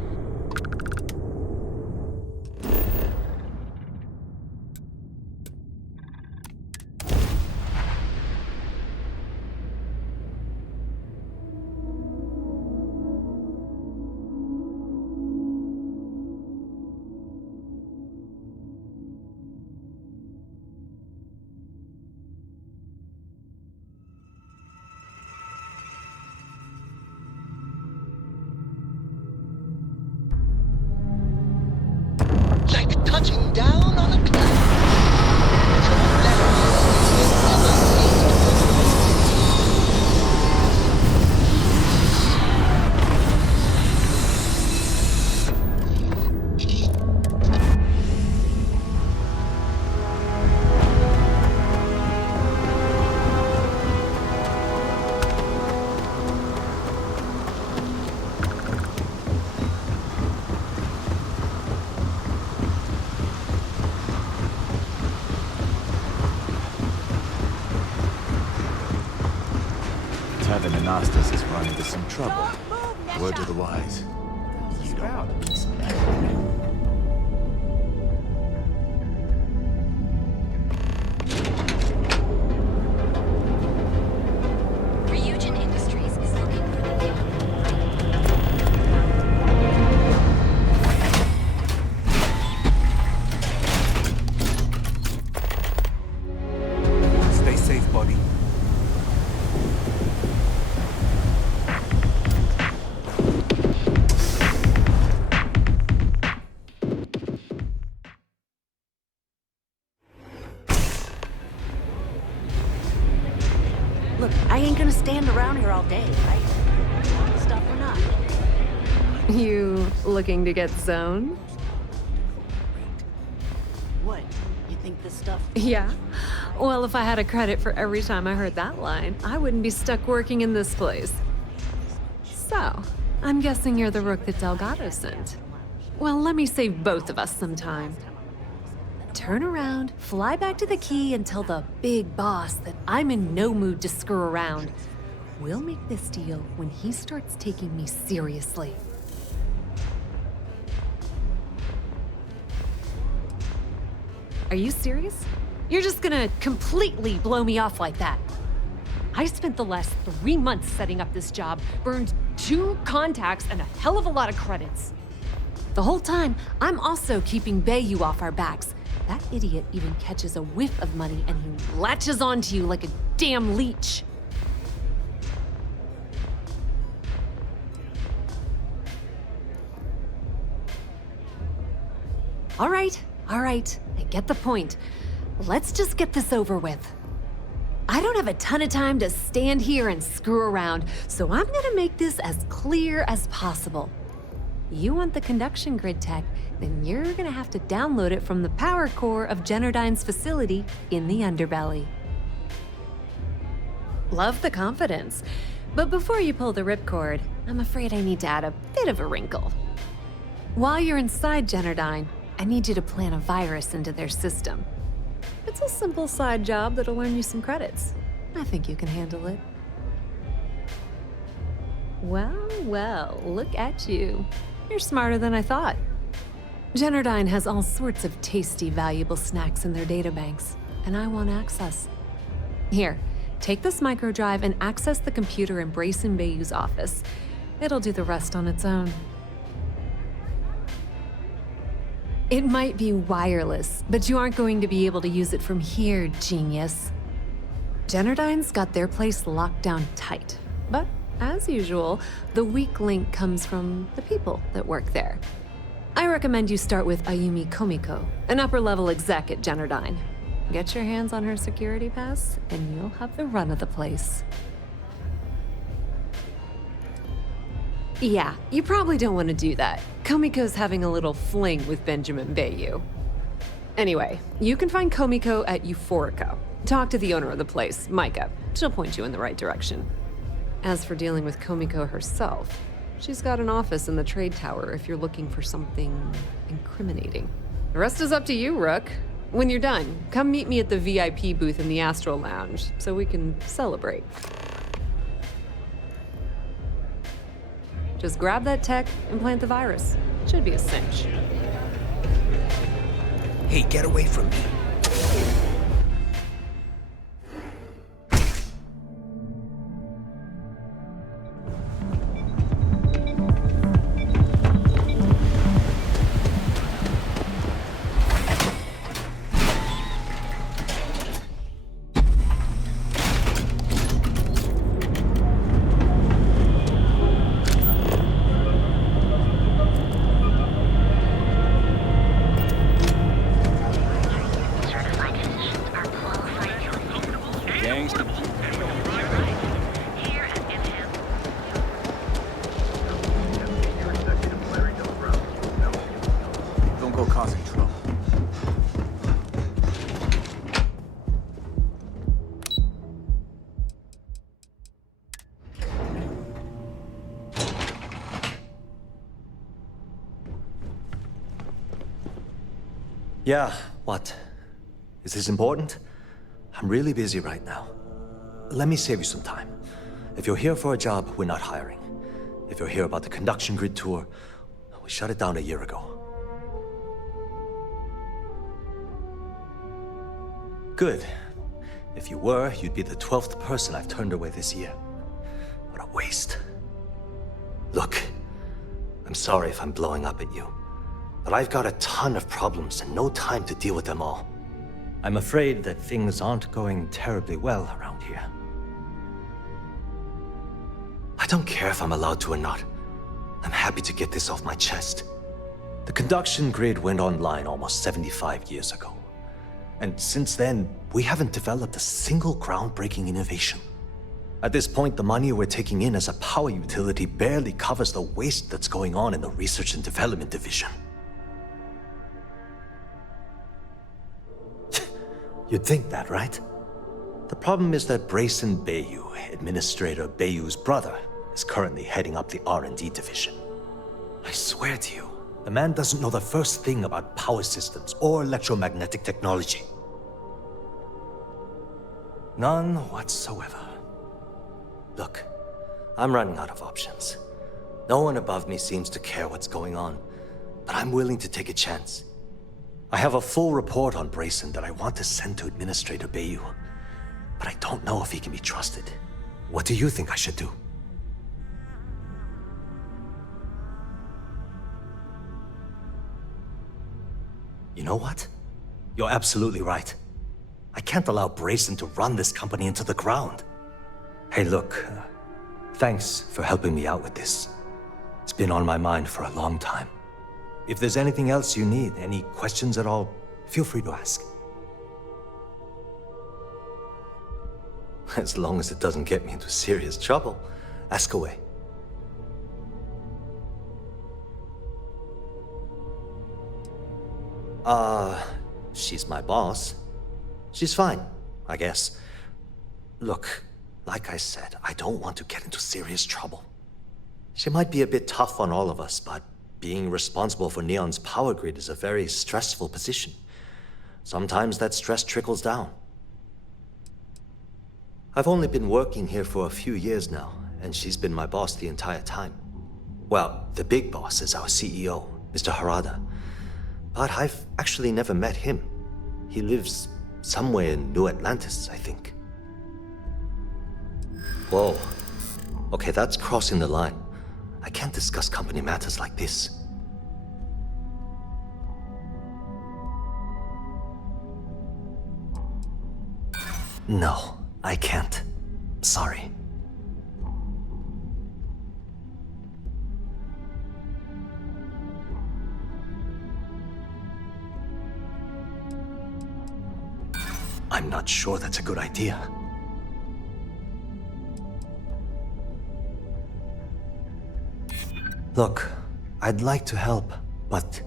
Anastas has run into some trouble. Word to the wise. You don't want to be Ryujin Industries is looking for Stay safe, buddy. Look, I ain't gonna stand around here all day, right? Stuff or not. You looking to get zoned? What? You think this stuff... Yeah. Well, if I had a credit for every time I heard that line, I wouldn't be stuck working in this place. So, I'm guessing you're the rook that Delgado sent. Well, let me save both of us some time. Turn around, fly back to the key, and tell the big boss that I'm in no mood to screw around. We'll make this deal when he starts taking me seriously. Are you serious? You're just gonna completely blow me off like that? I spent the last 3 months setting up this job, burned 2 contacts and a hell of a lot of credits. The whole time, I'm also keeping Bayou off our backs. That idiot even catches a whiff of money and he latches onto you like a damn leech. All right, I get the point. Let's just get this over with. I don't have a ton of time to stand here and screw around, so I'm gonna make this as clear as possible. You want the conduction grid tech, then you're gonna have to download it from the power core of Generdyne's facility in the underbelly. Love the confidence, but before you pull the ripcord, I'm afraid I need to add a bit of a wrinkle. While you're inside Generdyne, I need you to plant a virus into their system. It's a simple side job that'll earn you some credits. I think you can handle it. Well, look at you. You're smarter than I thought. Generdyne has all sorts of tasty, valuable snacks in their databanks, and I want access. Here, take this microdrive and access the computer in Brayson Bayou's office. It'll do the rest on its own. It might be wireless, but you aren't going to be able to use it from here, genius. Generdyne's got their place locked down tight, but as usual, the weak link comes from the people that work there. I recommend you start with Ayumi Komiko, an upper-level exec at Generdyne. Get your hands on her security pass, and you'll have the run of the place. Yeah, you probably don't want to do that. Komiko's having a little fling with Benjamin Bayou. Anyway, you can find Komiko at Euphorica. Talk to the owner of the place, Micah. She'll point you in the right direction. As for dealing with Komiko herself, she's got an office in the trade tower if you're looking for something incriminating. The rest is up to you, Rook. When you're done, come meet me at the VIP booth in the Astral Lounge so we can celebrate. Just grab that tech and plant the virus. Should be a cinch. Hey, get away from me. Don't go causing trouble. Yeah, what? Is this important? I'm really busy right now. Let me save you some time. if you're here for a job, we're not hiring. If you're here about the conduction grid tour, we shut it down a year ago. Good. If you were, you'd be the 12th person I've turned away this year. What a waste. Look, I'm sorry if I'm blowing up at you, but I've got a ton of problems and no time to deal with them all. I'm afraid that things aren't going terribly well around here. I don't care if I'm allowed to or not. I'm happy to get this off my chest. The conduction grid went online almost 75 years ago. And since then, we haven't developed a single groundbreaking innovation. At this point, the money we're taking in as a power utility barely covers the waste that's going on in the research and development division. You'd think that, right? The problem is that Brayson Bayou, Administrator Bayou's brother, is currently heading up the R&D division. I swear to you, the man doesn't know the first thing about power systems or electromagnetic technology. None whatsoever. Look, I'm running out of options. No one above me seems to care what's going on, but I'm willing to take a chance. I have a full report on Brayson that I want to send to Administrator Bayou, but I don't know if he can be trusted. What do you think I should do? You know what? You're absolutely right. I can't allow Brayson to run this company into the ground. Hey, look, thanks for helping me out with this. It's been on my mind for a long time. If there's anything else you need, any questions at all, feel free to ask. As long as it doesn't get me into serious trouble, ask away. She's my boss. She's fine, I guess. Look, like I said, I don't want to get into serious trouble. She might be a bit tough on all of us, but being responsible for Neon's power grid is a very stressful position. Sometimes that stress trickles down. I've only been working here for a few years now, and she's been my boss the entire time. Well, the big boss is our CEO, Mr. Harada. But I've actually never met him. He lives somewhere in New Atlantis, I think. Whoa. Okay, that's crossing the line. I can't discuss company matters like this. No, I can't. Sorry. I'm not sure that's a good idea. Look, I'd like to help, but...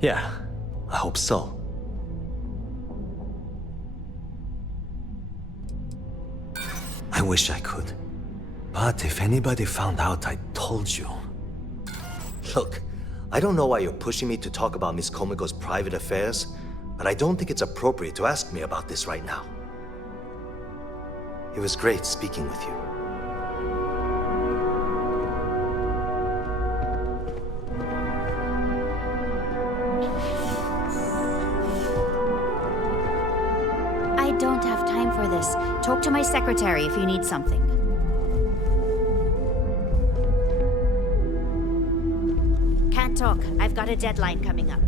Yeah, I hope so. I wish I could. But if anybody found out I told you... Look, I don't know why you're pushing me to talk about Miss Komiko's private affairs, but I don't think it's appropriate to ask me about this right now. It was great speaking with you. I don't have time for this. Talk to my secretary if you need something. Can't talk. I've got a deadline coming up.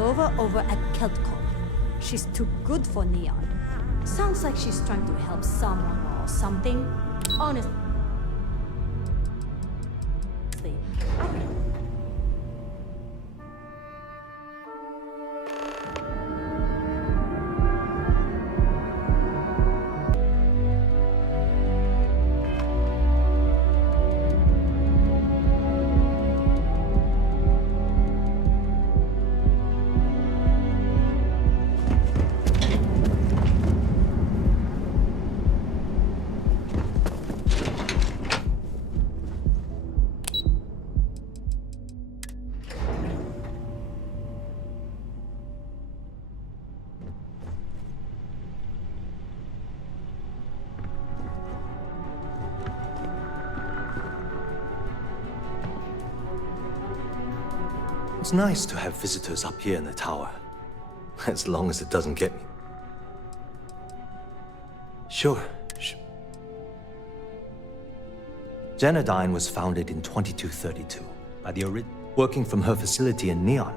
Clover over at Keltco. She's too good for Neon. Sounds like she's trying to help someone or something. Honestly, It's nice to have visitors up here in the tower. As long as it doesn't get me. Sure. Genodyne was founded in 2232 by the working from her facility in Neon.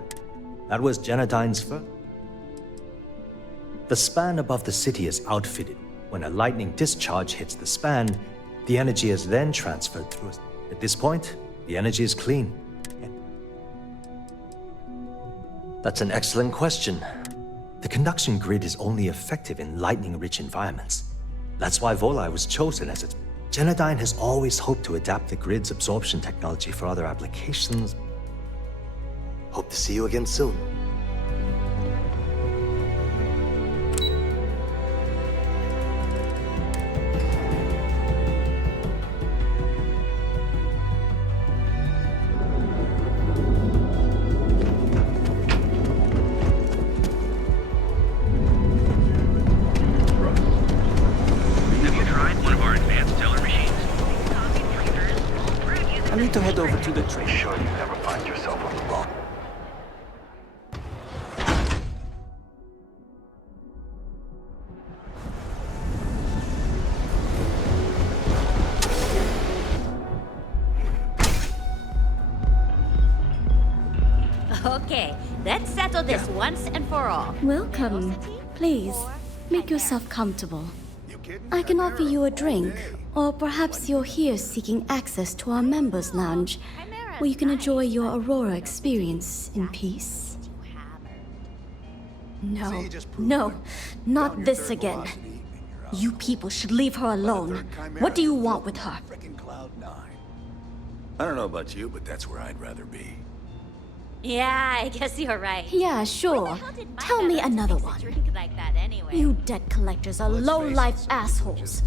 That was Genodyne's first. The span above the city is outfitted. When a lightning discharge hits the span, the energy is then transferred through it. At this point, the energy is clean. That's an excellent question. The conduction grid is only effective in lightning-rich environments. That's why Volai was chosen as its... Genodyne has always hoped to adapt the grid's absorption technology for other applications. Hope to see you again soon. I need to head over to the train. Sure you never find yourself on the wrong. Okay, let's settle this once and for all. Welcome. Please, make yourself comfortable. I can offer you a drink, or perhaps you're here seeking access to our members' lounge, where you can enjoy your Aurora experience in peace. No, no, not this again. You people should leave her alone. What do you want with her? I don't know about you, but that's where I'd rather be. Yeah, I guess you're right. Yeah, sure. Tell me another one. Like that anyway. You debt collectors are low-life assholes.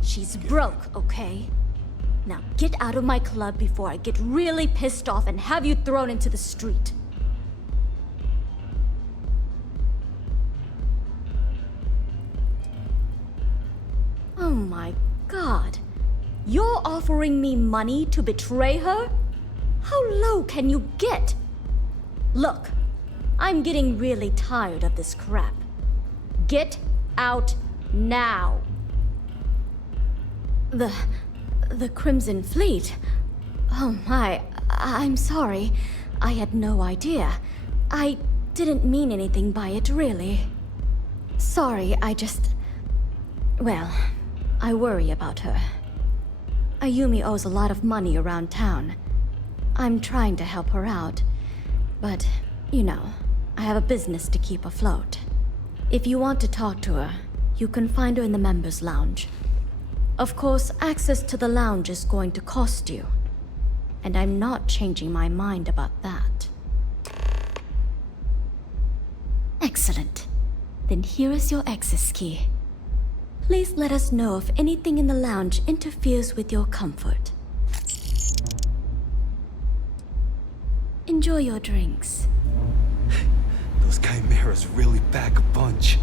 She's broke, okay? Now get out of my club before I get really pissed off and have you thrown into the street. Oh my god. You're offering me money to betray her? How low can you get? Look, I'm getting really tired of this crap. Get out now. The Crimson Fleet? Oh my, I'm sorry. I had no idea. I didn't mean anything by it, really. Sorry, well, I worry about her. Ayumi owes a lot of money around town. I'm trying to help her out. But, you know, I have a business to keep afloat. If you want to talk to her, you can find her in the members' lounge. Of course, access to the lounge is going to cost you. And I'm not changing my mind about that. Excellent. Then here is your access key. Please let us know if anything in the lounge interferes with your comfort. Enjoy your drinks. Those chimeras really pack a punch.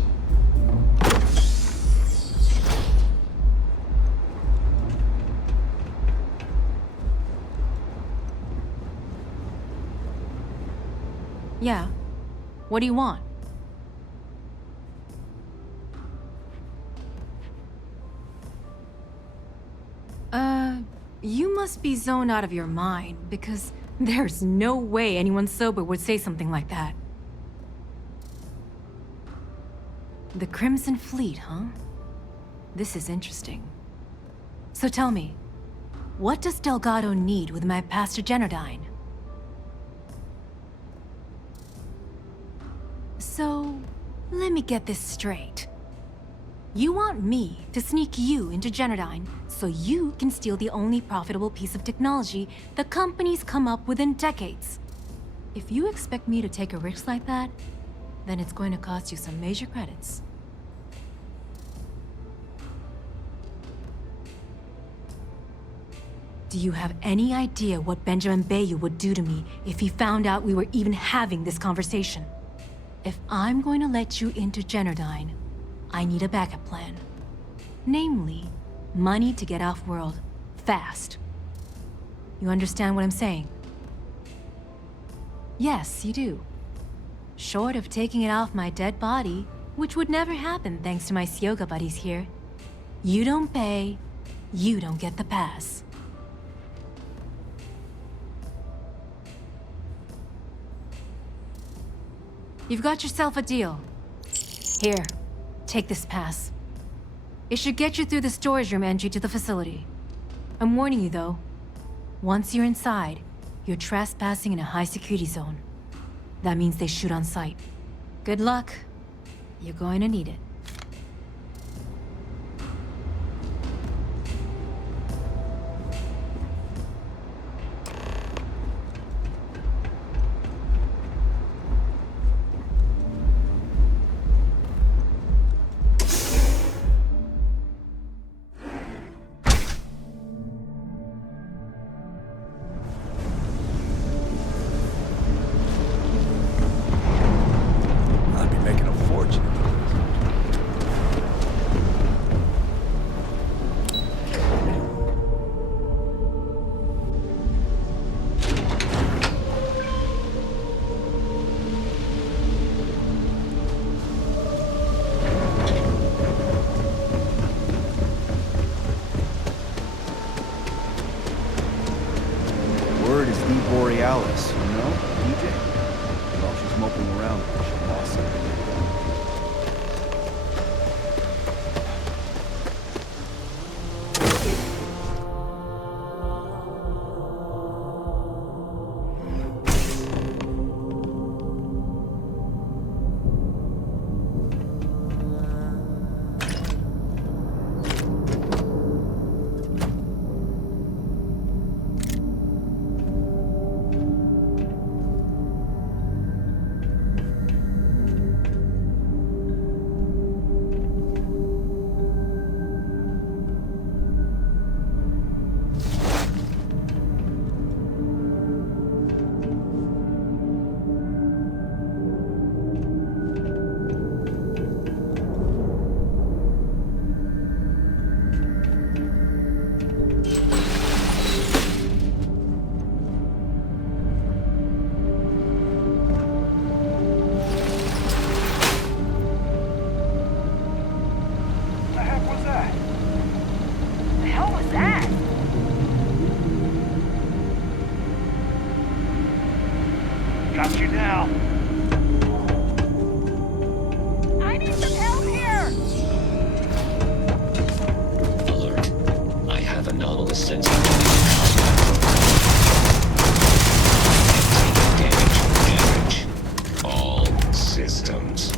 Yeah. What do you want? You must be zoned out of your mind, because there's no way anyone sober would say something like that. The Crimson Fleet, huh? This is interesting. So tell me, what does Delgado need with my Pastor Generdyne? So, let me get this straight. You want me to sneak you into Generdyne so you can steal the only profitable piece of technology the company's come up with in decades. If you expect me to take a risk like that, then it's going to cost you some major credits. Do you have any idea what Benjamin Bayou would do to me if he found out we were even having this conversation? If I'm going to let you into Generdyne, I need a backup plan. Namely, money to get off-world, fast. You understand what I'm saying? Yes, you do. Short of taking it off my dead body, which would never happen thanks to my Syoga buddies here. You don't pay, you don't get the pass. You've got yourself a deal. Here, take this pass. It should get you through the storage room entry to the facility. I'm warning you though, once you're inside, you're trespassing in a high-security zone. That means they shoot on sight. Good luck. You're going to need it. I'd be making a fortune. Word is the Borealis, you know? DJ. Well, she's moping around because she lost something. The heck was that? The hell was that? Got you now. I need some help here! Alert. I have anomalous sensing. Damage. All systems.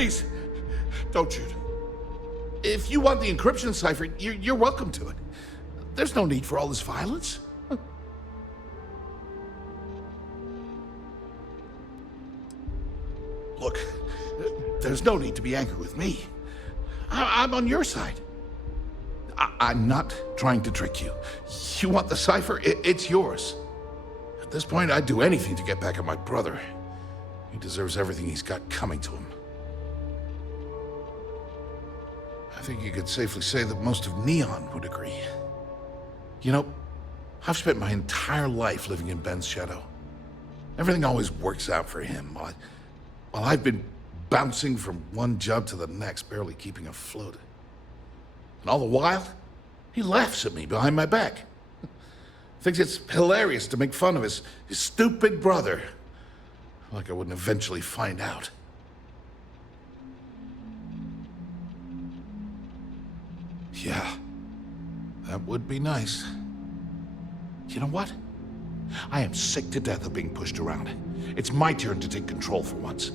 Please, don't shoot. If you want the encryption cipher, you're welcome to it. There's no need for all this violence. Look, there's no need to be angry with me. I'm on your side. I'm not trying to trick you. You want the cipher? It's yours. At this point, I'd do anything to get back at my brother. He deserves everything he's got coming to him. I think you could safely say that most of Neon would agree. You know, I've spent my entire life living in Ben's shadow. Everything always works out for him, while I've been bouncing from one job to the next, barely keeping afloat. And all the while, he laughs at me behind my back. Thinks it's hilarious to make fun of his stupid brother. Like I wouldn't eventually find out. Yeah, that would be nice. You know what? I am sick to death of being pushed around. It's my turn to take control for once.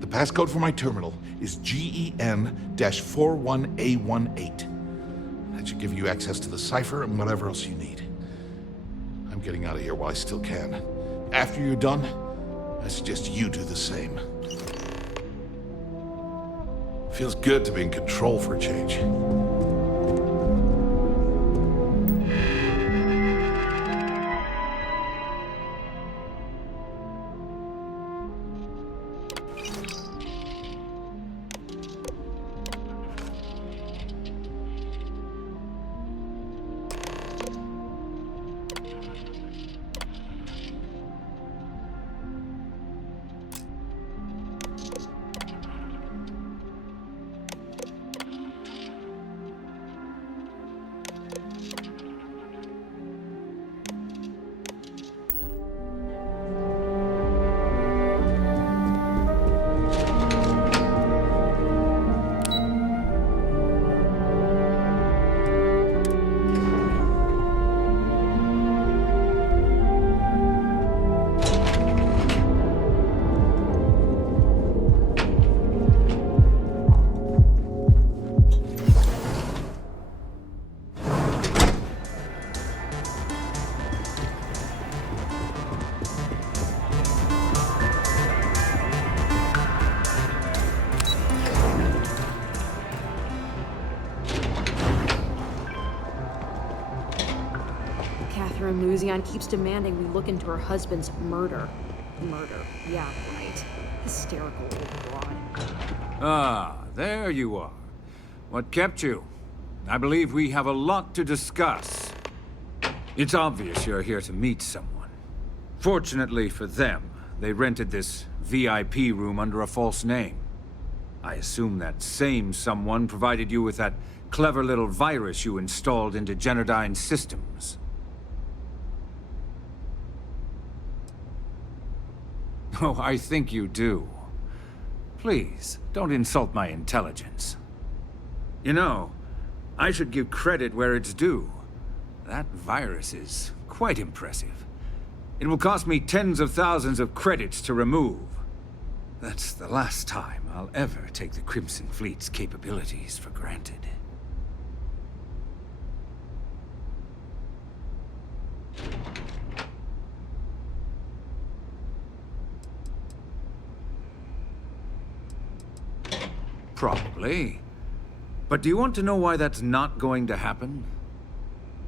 The passcode for my terminal is GEN-41A18. That should give you access to the cipher and whatever else you need. I'm getting out of here while I still can. After you're done, I suggest you do the same. Feels good to be in control for a change. Luzion keeps demanding we look into her husband's murder. Yeah, right. Hysterical old broad. Ah, there you are. What kept you? I believe we have a lot to discuss. It's obvious you're here to meet someone. Fortunately for them, they rented this VIP room under a false name. I assume that same someone provided you with that clever little virus you installed into Genodyne's systems. Oh, I think you do. Please, don't insult my intelligence. You know, I should give credit where it's due. That virus is quite impressive. It will cost me tens of thousands of credits to remove. That's the last time I'll ever take the Crimson Fleet's capabilities for granted. Probably. But do you want to know why that's not going to happen?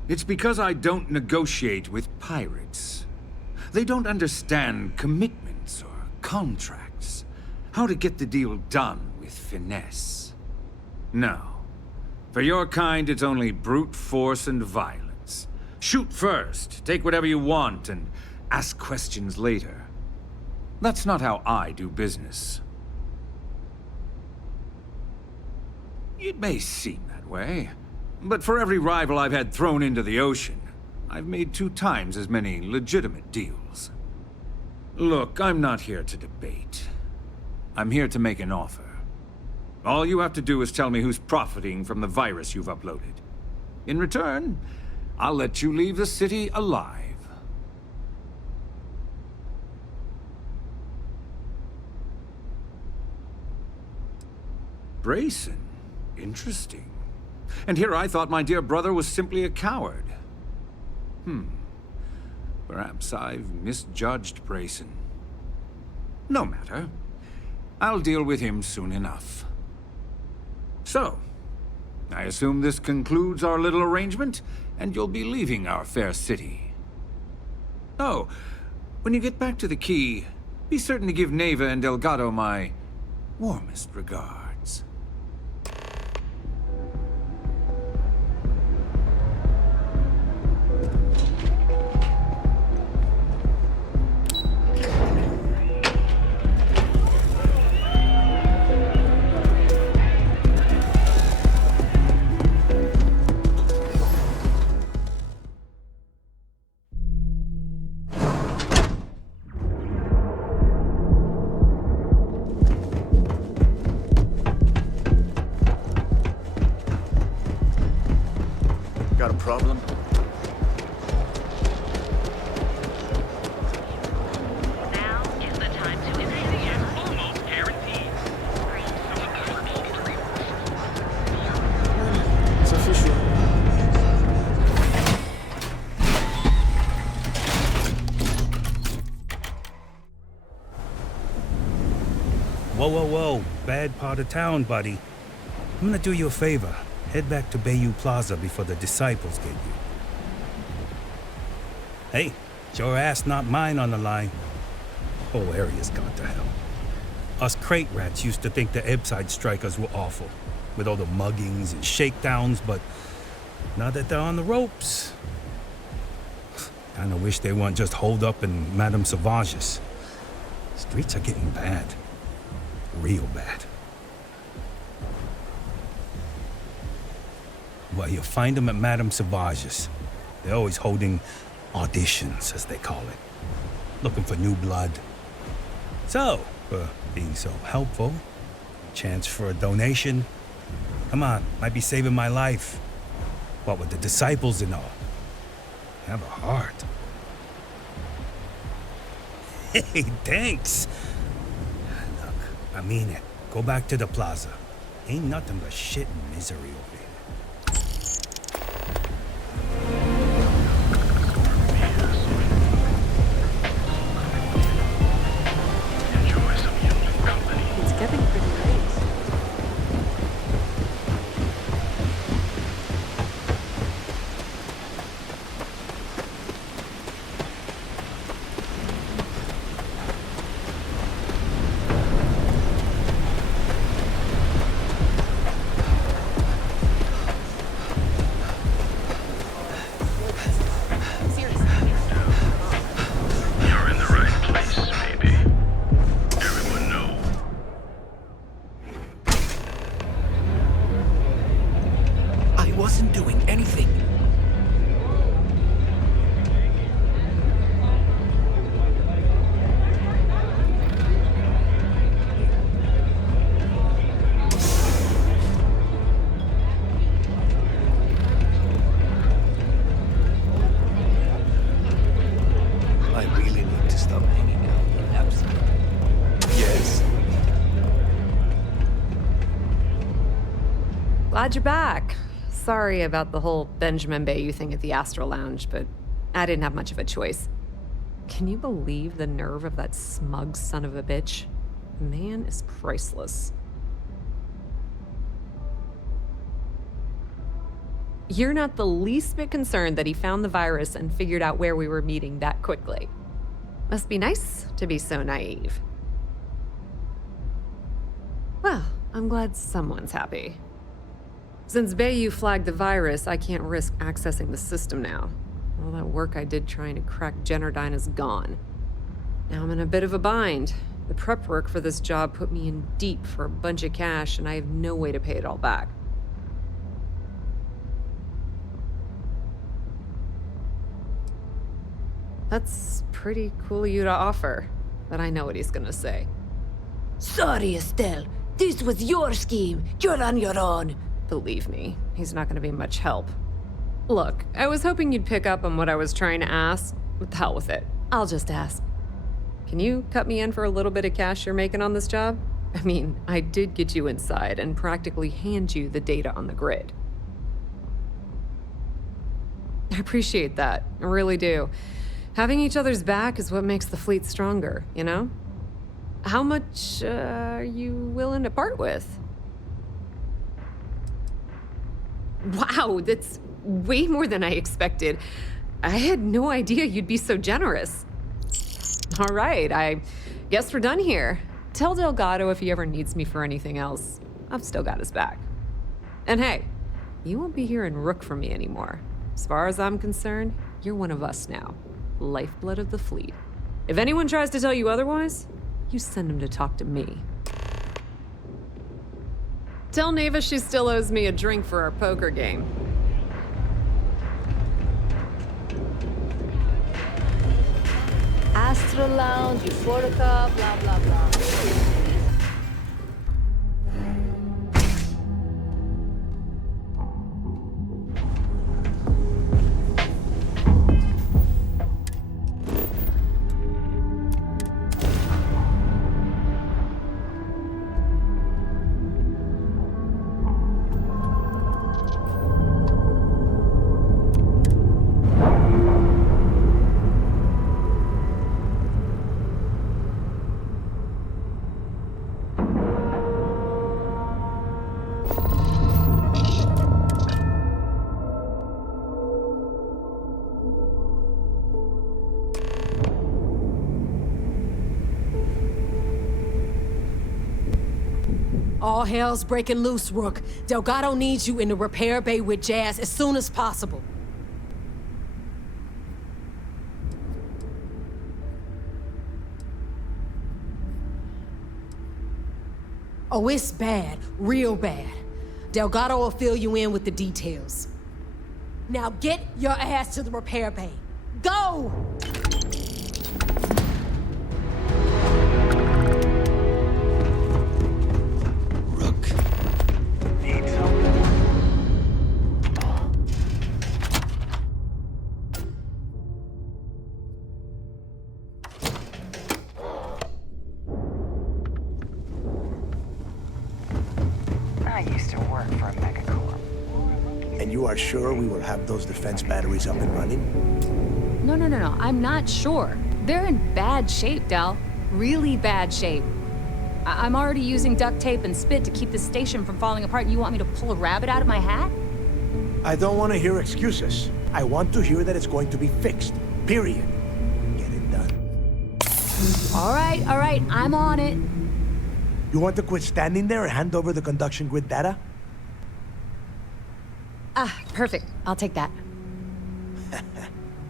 It's because I don't negotiate with pirates. They don't understand commitments or contracts. How to get the deal done with finesse. No. For your kind, it's only brute force and violence. Shoot first, take whatever you want, and ask questions later. That's not how I do business. It may seem that way, but for every rival I've had thrown into the ocean, I've made 2 times as many legitimate deals. Look, I'm not here to debate. I'm here to make an offer. All you have to do is tell me who's profiting from the virus you've uploaded. In return, I'll let you leave the city alive. Brayson. Interesting. And here I thought my dear brother was simply a coward. Perhaps I've misjudged Brayson. No matter. I'll deal with him soon enough. So, I assume this concludes our little arrangement, and you'll be leaving our fair city. Oh, when you get back to the Key, be certain to give Neva and Delgado my warmest regards. Got a problem? Now is the time to initiate. Almost guaranteed. It's official. Whoa, whoa, whoa. Bad part of town, buddy. I'm gonna do you a favor. Head back to Bayou Plaza before the disciples get you. Hey, it's your ass, not mine on the line. Whole area's gone to hell. Us crate rats used to think the Ebbside strikers were awful, with all the muggings and shakedowns, but now that they're on the ropes, kinda wish they weren't just holed up in Madame Sauvage's. Streets are getting bad. Real bad. Well, you'll find them at Madame Sauvage's. They're always holding auditions, as they call it. Looking for new blood. So, for being so helpful, chance for a donation. Come on, might be saving my life. What with the disciples and all. Have a heart. Hey, thanks. Look, I mean it. Go back to the plaza. Ain't nothing but shit and misery over here. It's getting pretty late. You're in the right place, baby. Everyone know. I wasn't doing anything. I really need to stop hanging out with Absent. Yes? Glad you're back. Sorry about the whole Benjamin Bayou thing at the Astral Lounge, but I didn't have much of a choice. Can you believe the nerve of that smug son of a bitch? The man is priceless. You're not the least bit concerned that he found the virus and figured out where we were meeting that quickly. Must be nice to be so naive. Well, I'm glad someone's happy. Since Bayou flagged the virus, I can't risk accessing the system now. All that work I did trying to crack Generdyne is gone. Now I'm in a bit of a bind. The prep work for this job put me in deep for a bunch of cash, and I have no way to pay it all back. That's pretty cool of you to offer, but I know what he's gonna say. Sorry, Estelle. This was your scheme. You're on your own. Believe me, he's not gonna be much help. Look, I was hoping you'd pick up on what I was trying to ask. What the hell with it? I'll just ask. Can you cut me in for a little bit of cash you're making on this job? I mean, I did get you inside and practically hand you the data on the grid. I appreciate that. I really do. Having each other's back is what makes the fleet stronger, you know? How much are you willing to part with? Wow, that's way more than I expected. I had no idea you'd be so generous. All right, I guess we're done here. Tell Delgado if he ever needs me for anything else. I've still got his back. And hey, you won't be hearing Rook from me anymore. As far as I'm concerned, you're one of us now. Lifeblood of the fleet. If anyone tries to tell you otherwise, you send them to talk to me. Tell Neva she still owes me a drink for our poker game. Astro Lounge, Euphorica, blah, blah, blah. All hell's breaking loose, Rook. Delgado needs you in the repair bay with Jazz as soon as possible. Oh, it's bad. Real bad. Delgado will fill you in with the details. Now get your ass to the repair bay. Go! I used to work for a megacorp. And you are sure we will have those defense batteries up and running? No. I'm not sure. They're in bad shape, Del. Really bad shape. I'm already using duct tape and spit to keep the station from falling apart. You want me to pull a rabbit out of my hat? I don't want to hear excuses. I want to hear that it's going to be fixed. Period. Get it done. All right. I'm on it. You want to quit standing there and hand over the conduction grid data? Ah, perfect. I'll take that.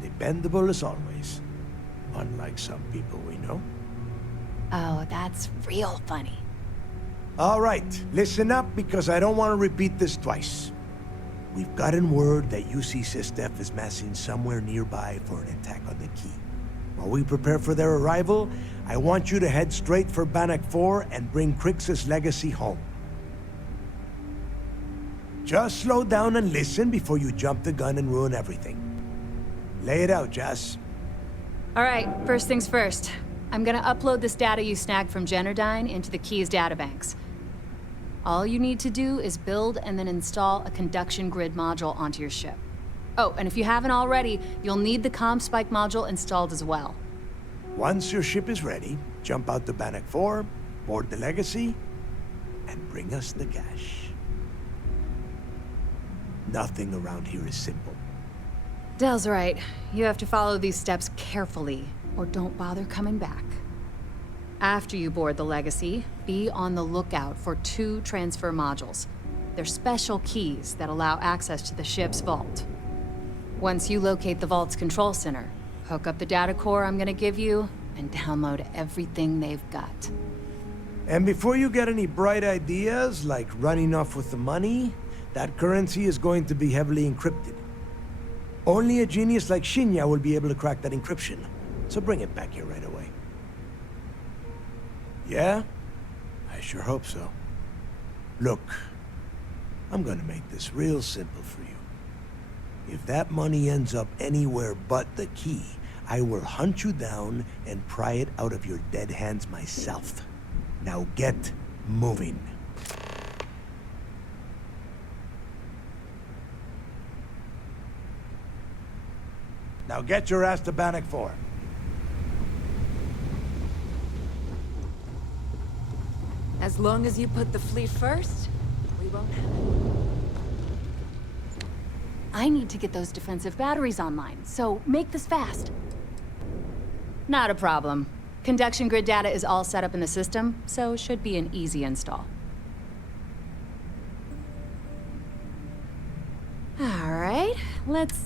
Dependable as always. Unlike some people we know. Oh, that's real funny. All right, listen up because I don't want to repeat this twice. We've gotten word that UC Systef is massing somewhere nearby for an attack on the key. While we prepare for their arrival, I want you to head straight for Bannock 4 and bring Crix's legacy home. Just slow down and listen before you jump the gun and ruin everything. Lay it out, Jess. All right, first things first. I'm gonna upload this data you snagged from Generdyne into the Key's databanks. All you need to do is build and then install a conduction grid module onto your ship. Oh, and if you haven't already, you'll need the comm spike module installed as well. Once your ship is ready, jump out to Bannock 4, board the Legacy, and bring us the cash. Nothing around here is simple. Del's right. You have to follow these steps carefully, or don't bother coming back. After you board the Legacy, be on the lookout for 2 transfer modules. They're special keys that allow access to the ship's vault. Once you locate the vault's control center, hook up the data core I'm gonna give you, and download everything they've got. And before you get any bright ideas, like running off with the money, that currency is going to be heavily encrypted. Only a genius like Shinya will be able to crack that encryption, so bring it back here right away. Yeah? I sure hope so. Look, I'm gonna make this real simple for you. If that money ends up anywhere but the key, I will hunt you down and pry it out of your dead hands myself. Now get moving. Now get your ass to Bannock 4. As long as you put the fleet first, we won't have it. I need to get those defensive batteries online, so make this fast. Not a problem. Conduction grid data is all set up in the system, so should be an easy install. All right, let's...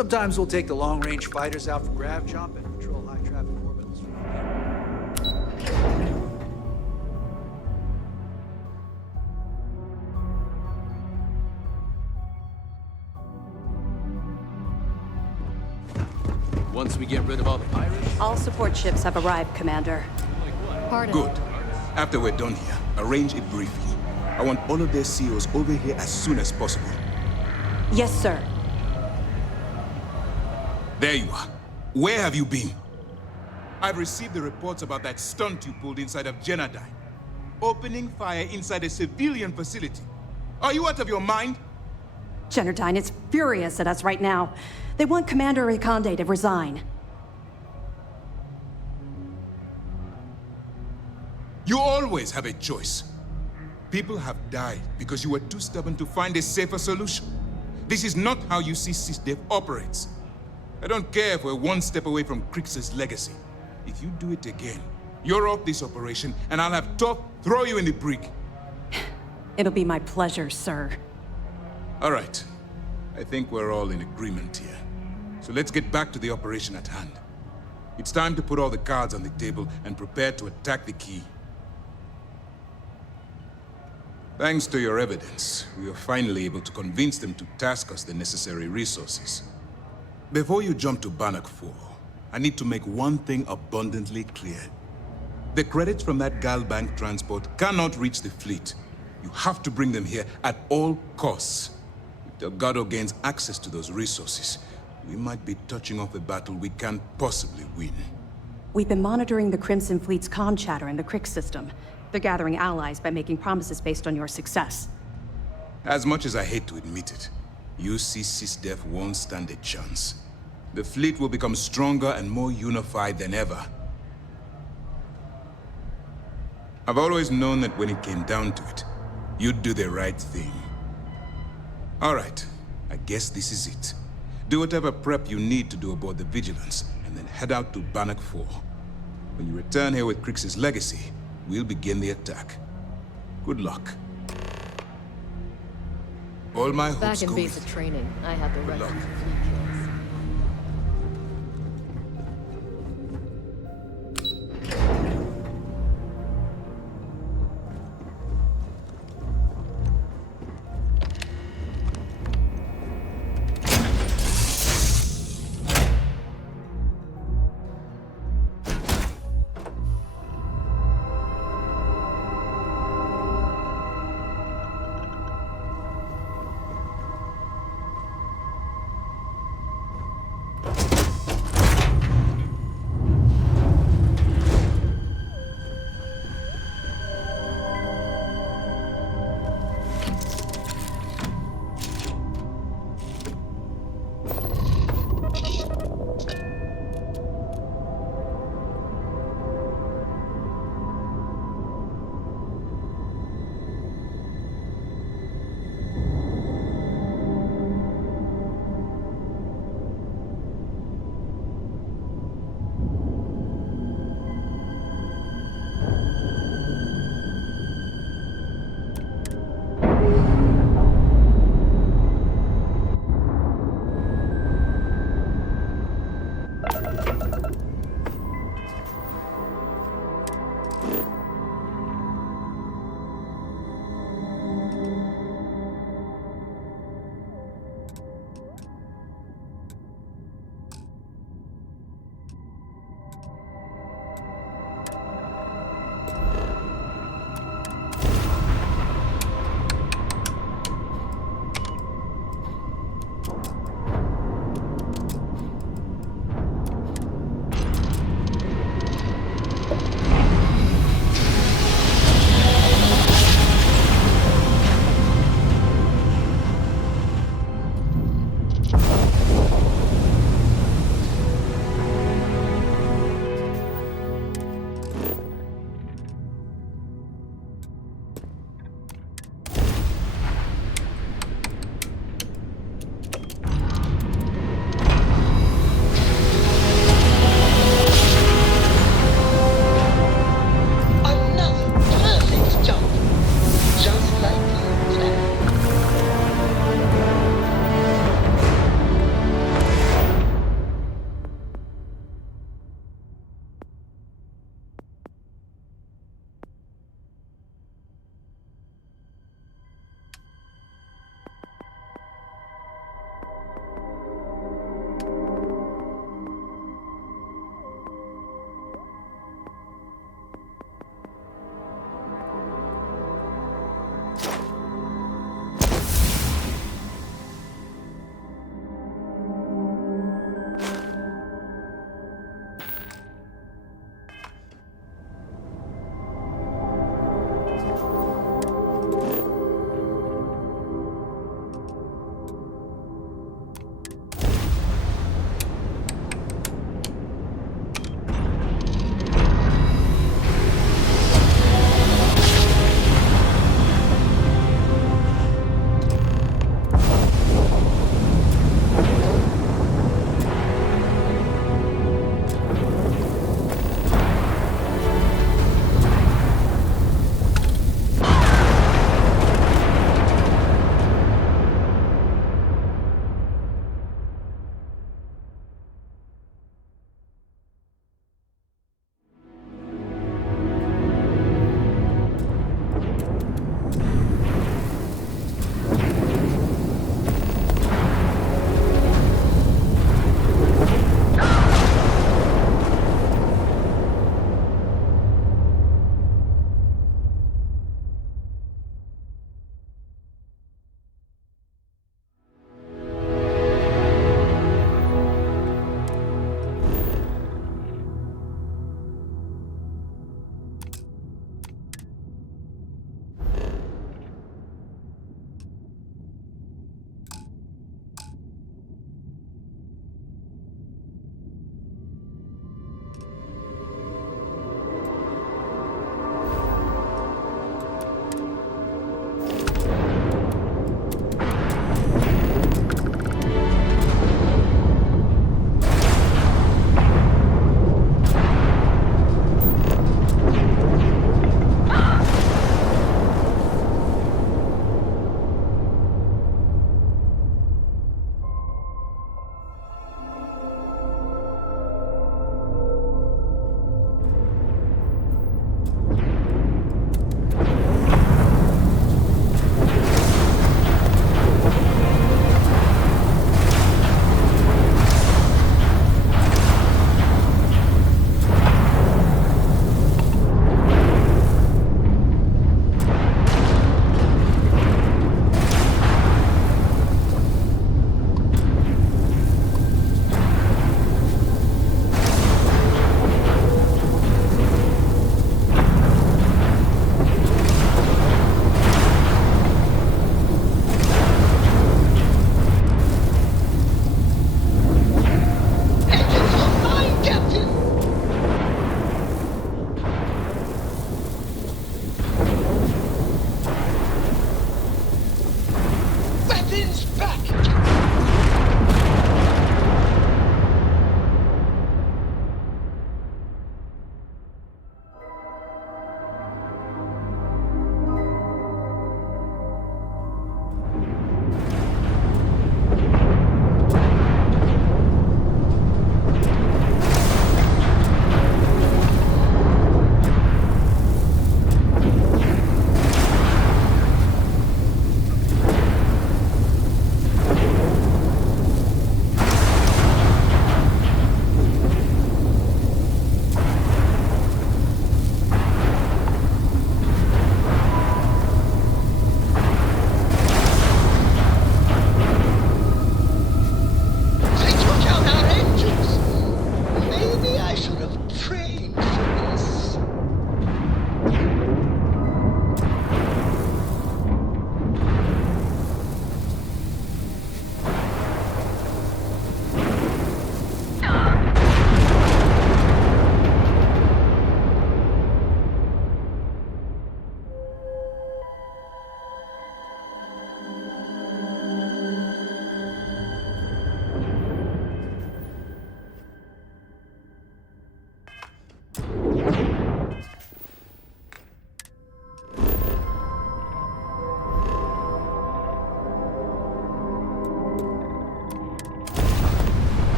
Sometimes we'll take the long-range fighters out for grav jump and patrol high-traffic orbitals. Once we get rid of all the pirates? All support ships have arrived, Commander. Good. After we're done here, arrange a briefing. I want all of their CEOs over here as soon as possible. Yes, sir. There you are. Where have you been? I've received the reports about that stunt you pulled inside of Genadine. Opening fire inside a civilian facility. Are you out of your mind? Genadine is furious at us right now. They want Commander Riconde to resign. You always have a choice. People have died because you were too stubborn to find a safer solution. This is not how you see SysDev operates. I don't care if we're one step away from Crix's legacy. If you do it again, you're off this operation, and I'll have Top throw you in the brig. It'll be my pleasure, sir. All right. I think we're all in agreement here. So let's get back to the operation at hand. It's time to put all the cards on the table and prepare to attack the key. Thanks to your evidence, we were finally able to convince them to task us the necessary resources. Before you jump to Bannock 4, I need to make one thing abundantly clear. The credits from that Galbank transport cannot reach the fleet. You have to bring them here at all costs. If Delgado gains access to those resources, we might be touching off a battle we can't possibly win. We've been monitoring the Crimson Fleet's comm chatter in the Crix system. They're gathering allies by making promises based on your success. As much as I hate to admit it, UC SysDev won't stand a chance. The fleet will become stronger and more unified than ever. I've always known that when it came down to it, you'd do the right thing. All right, I guess this is it. Do whatever prep you need to do aboard the Vigilance, and then head out to Bannock 4. When you return here with Crix's legacy, we'll begin the attack. Good luck. All my hopes Back in go basic with training, I had the record luck. for fleet kills.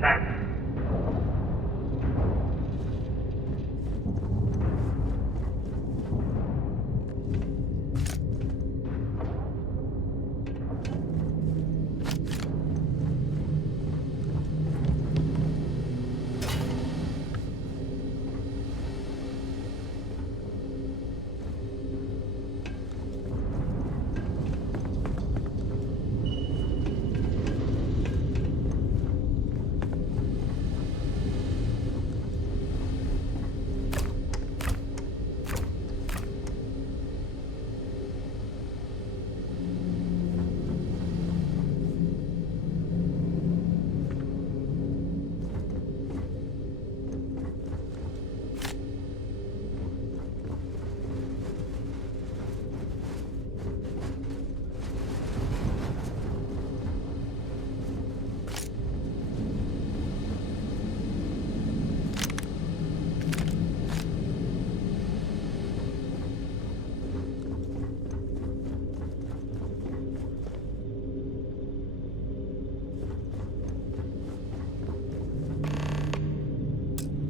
sense.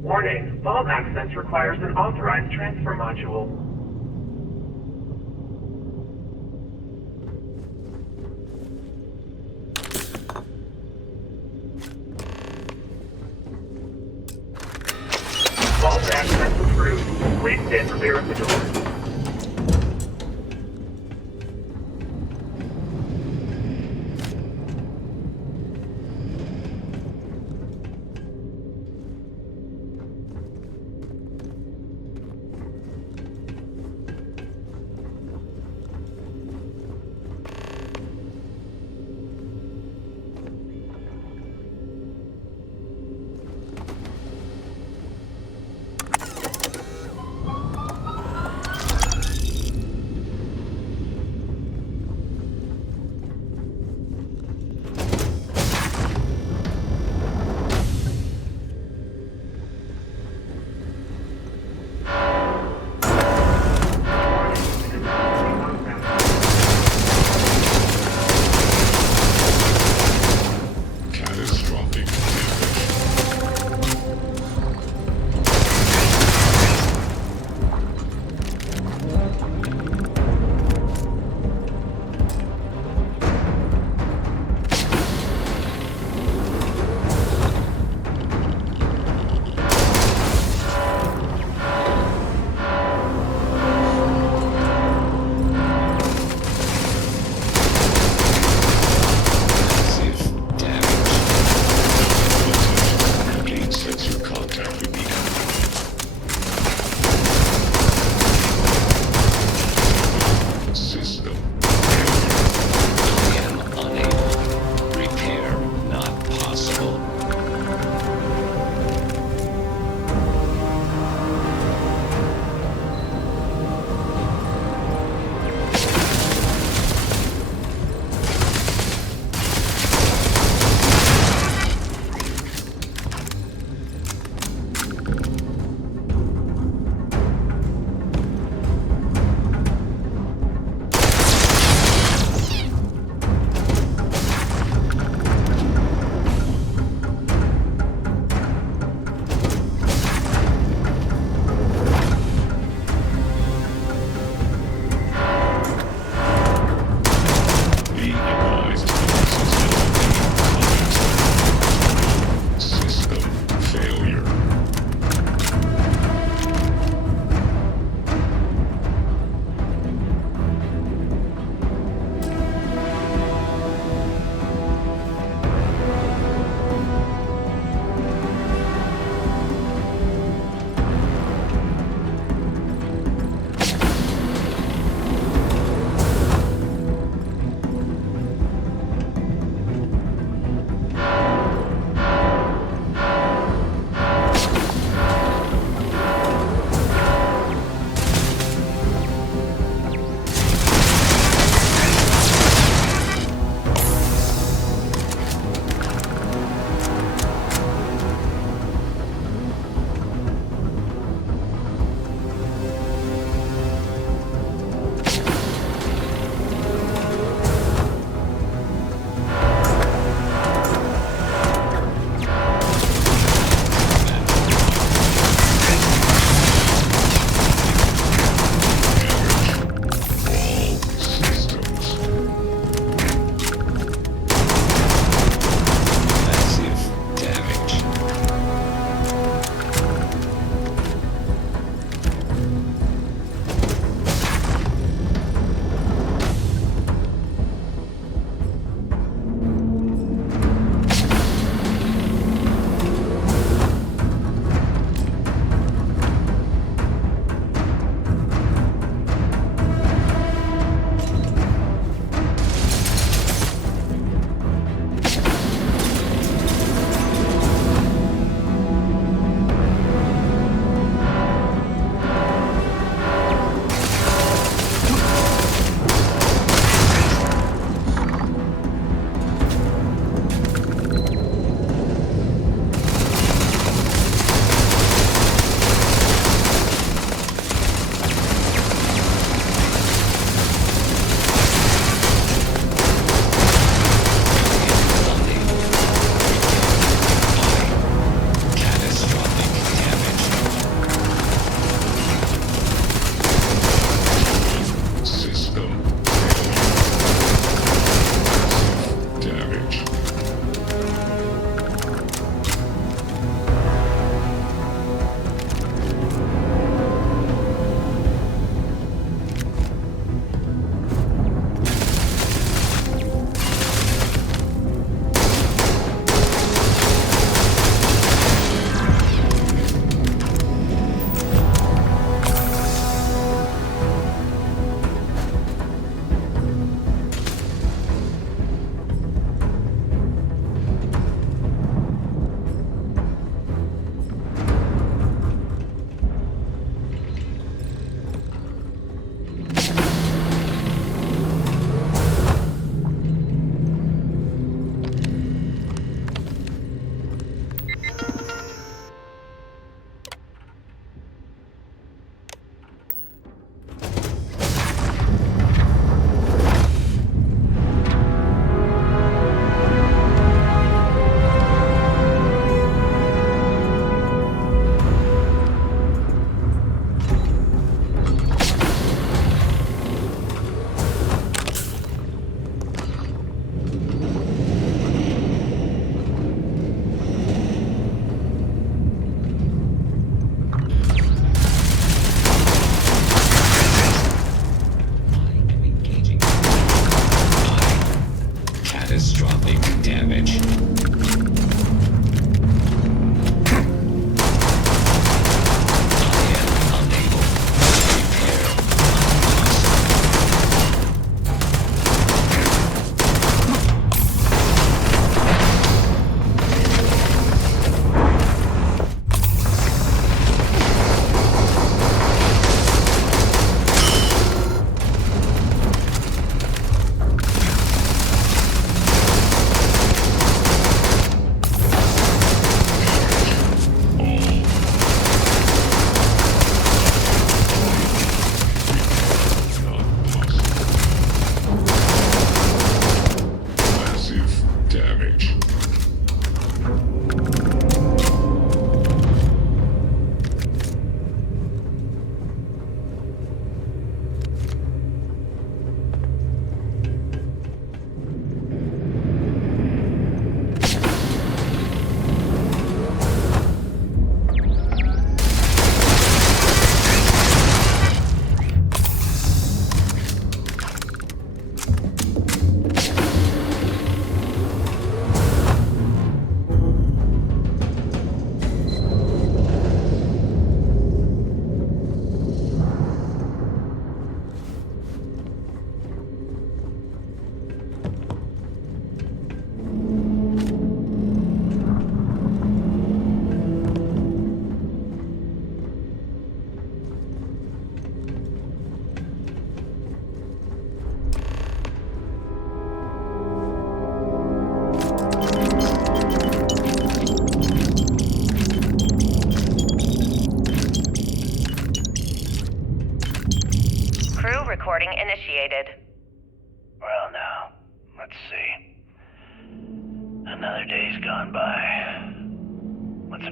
Warning, vault access requires an authorized transfer module. Vault access approved. Please stand clear of the door.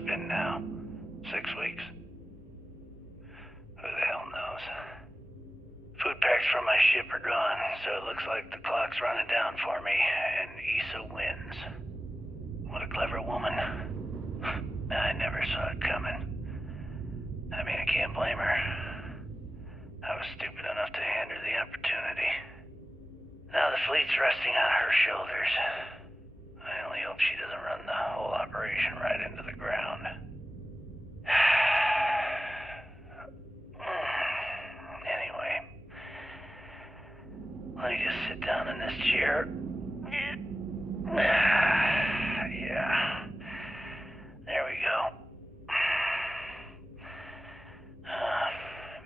been now? 6 weeks? Who the hell knows? Food packs from my ship are gone, so it looks like the clock's running down for me, and Issa wins. What a clever woman. I never saw it coming. I mean, I can't blame her. I was stupid enough to hand her the opportunity. Now the fleet's resting on her shoulders. I only hope she doesn't run the whole operation right into the ground. Anyway, let me just sit down in this chair. Yeah. There we go.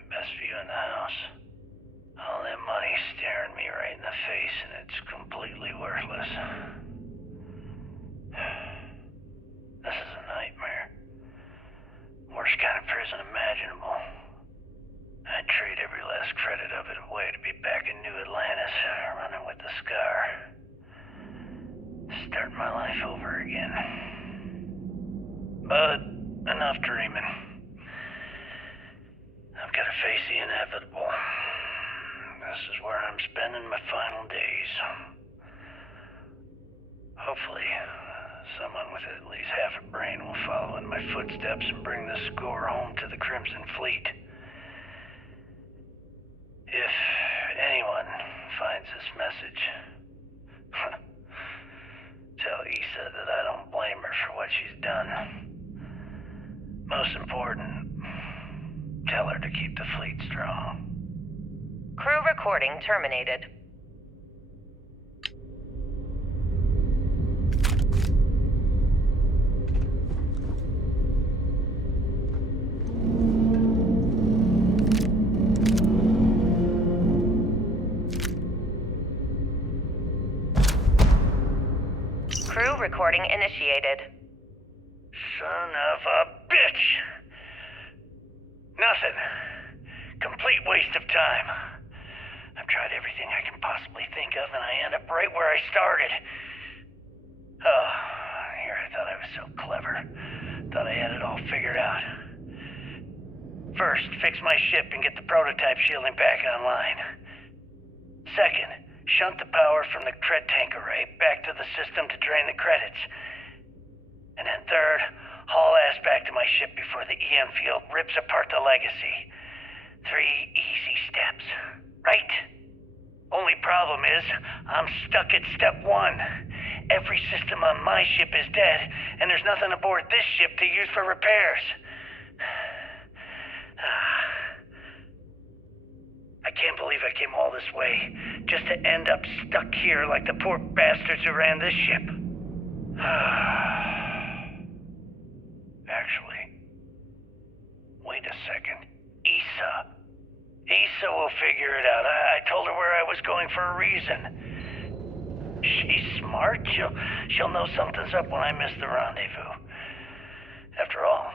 Best view in the house. All that money staring me right in the face, and it's completely worthless. This is a nightmare. Worst kind of prison imaginable. I'd trade every last credit of it away to be back in New Atlantis, running with the Scar. Start my life over again. But enough dreaming. I've got to face the inevitable. This is where I'm spending my final days. Hopefully, someone with at least half a brain will follow in my footsteps and bring the score home to the Crimson Fleet. If anyone finds this message, tell Issa that I don't blame her for what she's done. Most important, tell her to keep the fleet strong. Crew recording terminated. Crew recording initiated. Son of a bitch! Nothing. Complete waste of time. I've tried everything I can possibly think of, and I end up right where I started. Oh, here I thought I was so clever. Thought I had it all figured out. First, fix my ship and get the prototype shielding back online. Second, shunt the power from the cred tank array back to the system to drain the credits. And then third, haul ass back to my ship before the EM field rips apart the legacy. 3 easy steps, right? Only problem is, I'm stuck at step 1. Every system on my ship is dead, and there's nothing aboard this ship to use for repairs. I can't believe I came all this way, just to end up stuck here like the poor bastards who ran this ship. Actually, wait a second. Issa will figure it out. I told her where I was going for a reason. She's smart. She'll know something's up when I miss the rendezvous. After all,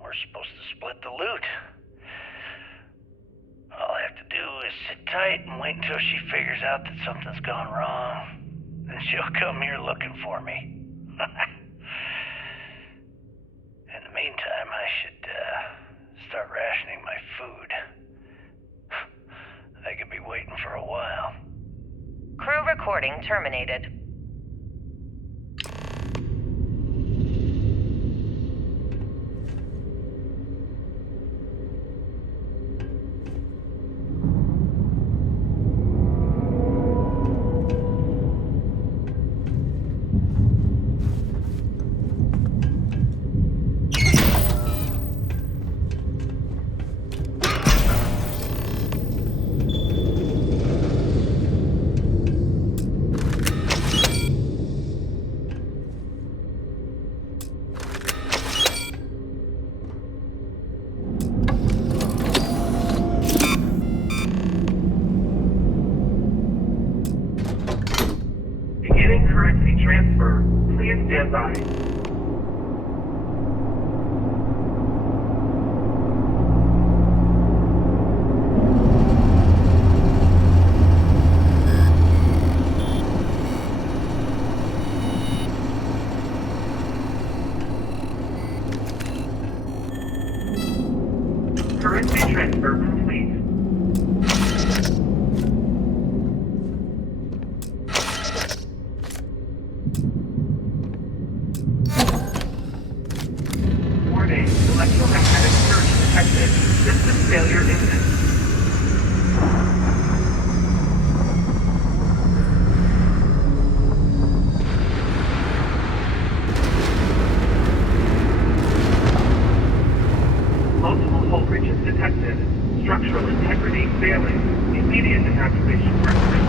we're supposed to split the loot. All I have to do is sit tight and wait until she figures out that something's gone wrong. Then she'll come here looking for me. In the meantime, I should start rationing my food. I could be waiting for a while. Crew recording terminated. Beginning currency transfer. Please stand by. Currency transfer complete. Warning, electromagnetic surge detected. System failure imminent. Multiple hull breaches detected. Structural integrity failing. Immediate evacuation recommended.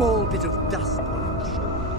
small bit of dust on your shoulder.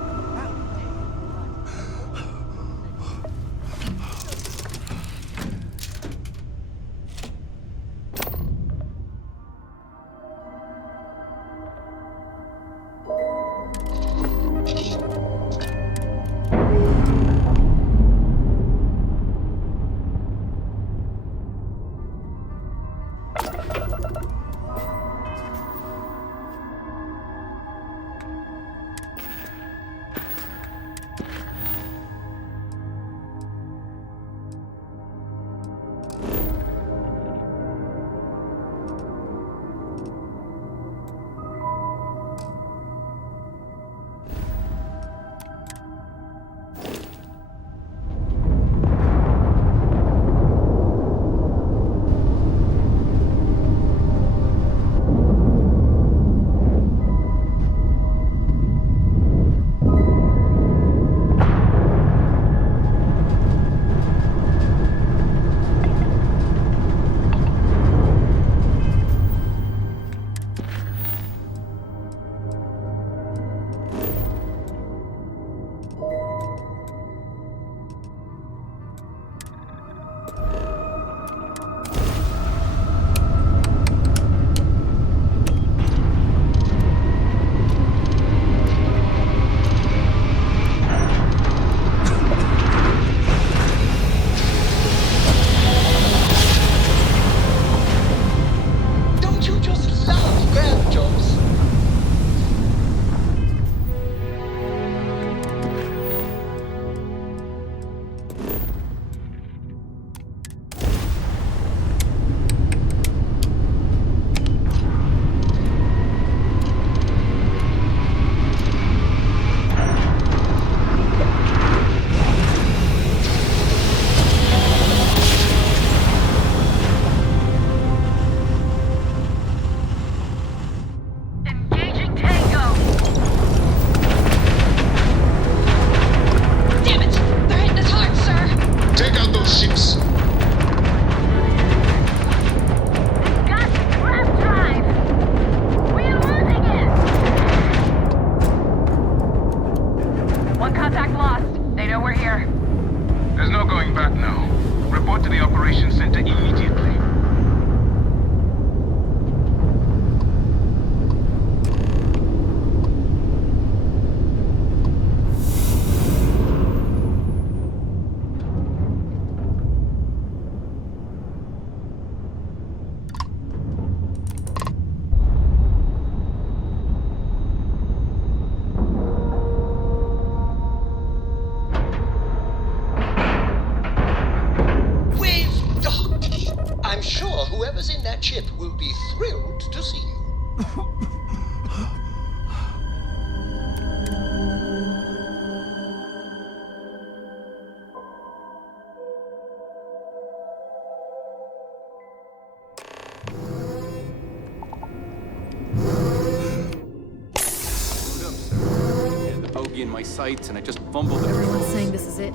my sights and I just fumbled the Everyone's controls. saying this is it.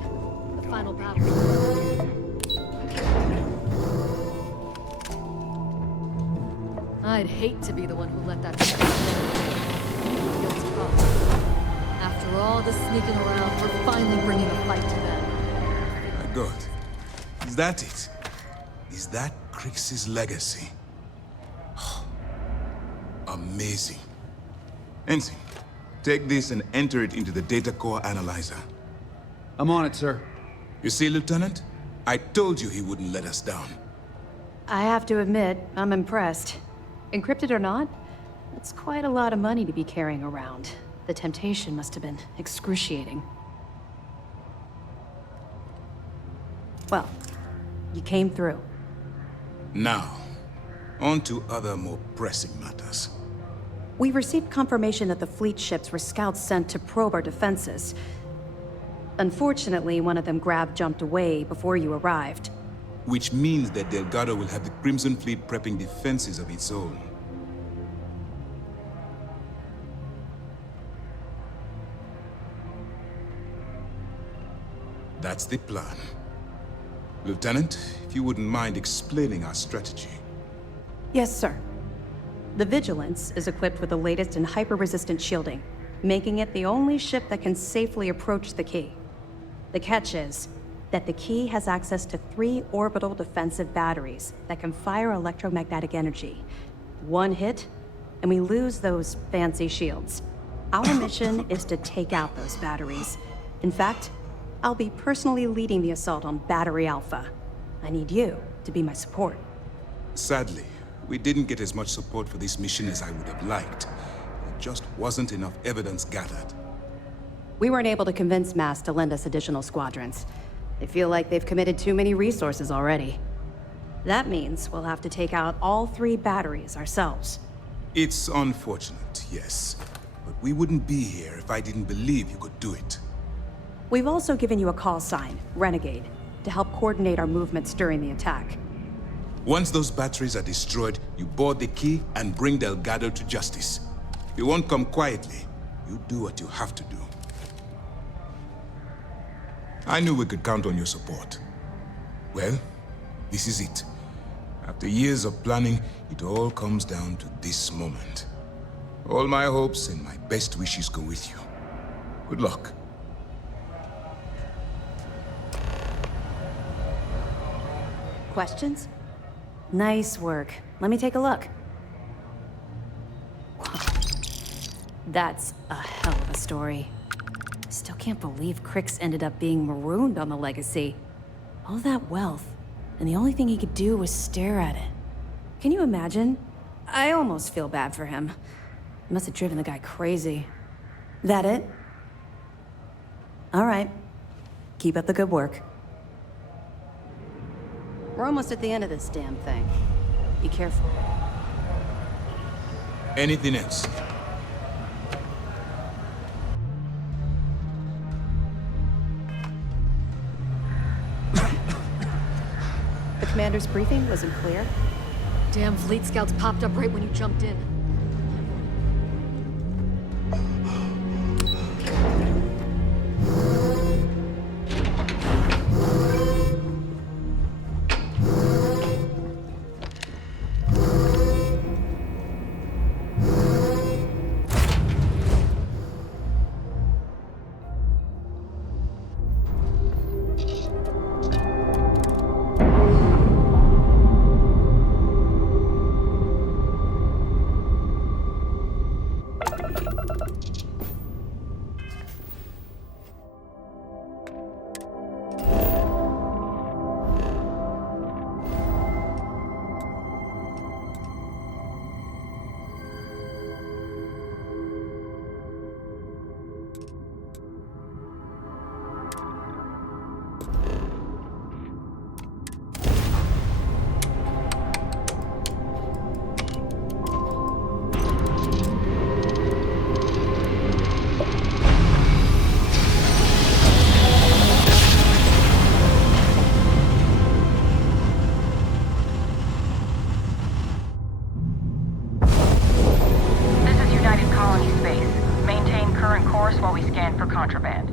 The final battle. I'd hate to be the one who let that happen. Guilty cause. After all this sneaking around, we're finally bringing a fight to them. My God. Is that it? Is that Crix's legacy? Amazing. Ensign, take this and enter it into the data core analyzer. I'm on it, sir. You see, Lieutenant? I told you he wouldn't let us down. I have to admit, I'm impressed. Encrypted or not, it's quite a lot of money to be carrying around. The temptation must have been excruciating. Well, you came through. Now, on to other more pressing matters. We received confirmation that the fleet ships were scouts sent to probe our defenses. Unfortunately, one of them jumped away before you arrived. Which means that Delgado will have the Crimson Fleet prepping defenses of its own. That's the plan. Lieutenant, if you wouldn't mind explaining our strategy. Yes, sir. The Vigilance is equipped with the latest in hyper-resistant shielding, making it the only ship that can safely approach the key. The catch is that the key has access to 3 orbital defensive batteries that can fire electromagnetic energy. One hit, and we lose those fancy shields. Our mission is to take out those batteries. In fact, I'll be personally leading the assault on Battery Alpha. I need you to be my support. Sadly, we didn't get as much support for this mission as I would have liked. There just wasn't enough evidence gathered. We weren't able to convince MAS to lend us additional squadrons. They feel like they've committed too many resources already. That means we'll have to take out all 3 batteries ourselves. It's unfortunate, yes. But we wouldn't be here if I didn't believe you could do it. We've also given you a call sign, Renegade, to help coordinate our movements during the attack. Once those batteries are destroyed, you board the key and bring Delgado to justice. You won't come quietly. You do what you have to do. I knew we could count on your support. Well, this is it. After years of planning, it all comes down to this moment. All my hopes and my best wishes go with you. Good luck. Questions? Nice work. Let me take a look. That's a hell of a story. Still can't believe Crix ended up being marooned on the Legacy. All that wealth, and the only thing he could do was stare at it. Can you imagine? I almost feel bad for him. It must have driven the guy crazy. That it? All right. Keep up the good work. We're almost at the end of this damn thing. Be careful. Anything else? The commander's briefing wasn't clear. Damn fleet scouts popped up right when you jumped in. scan for contraband.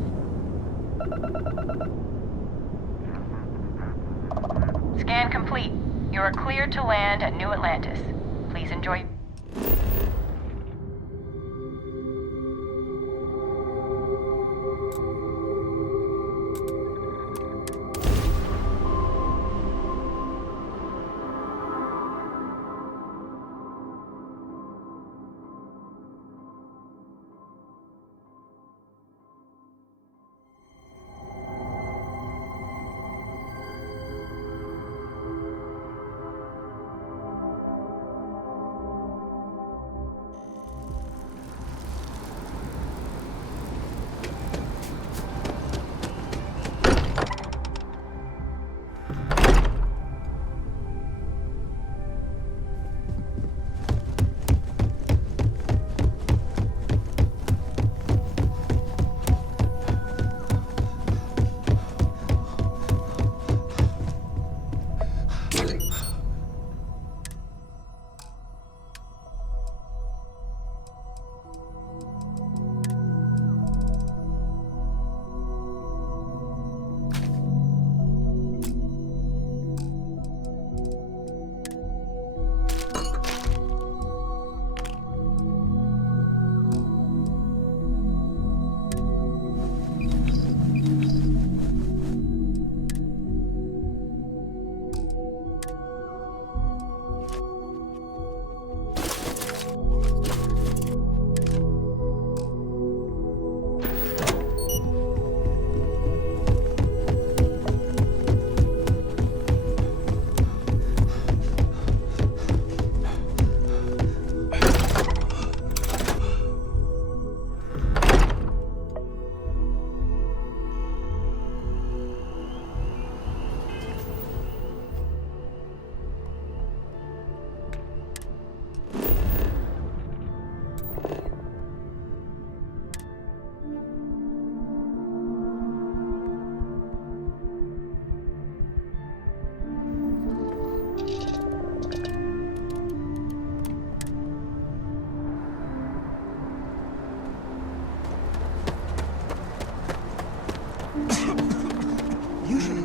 Scan complete. You are cleared to land at New Atlantis. Please enjoy.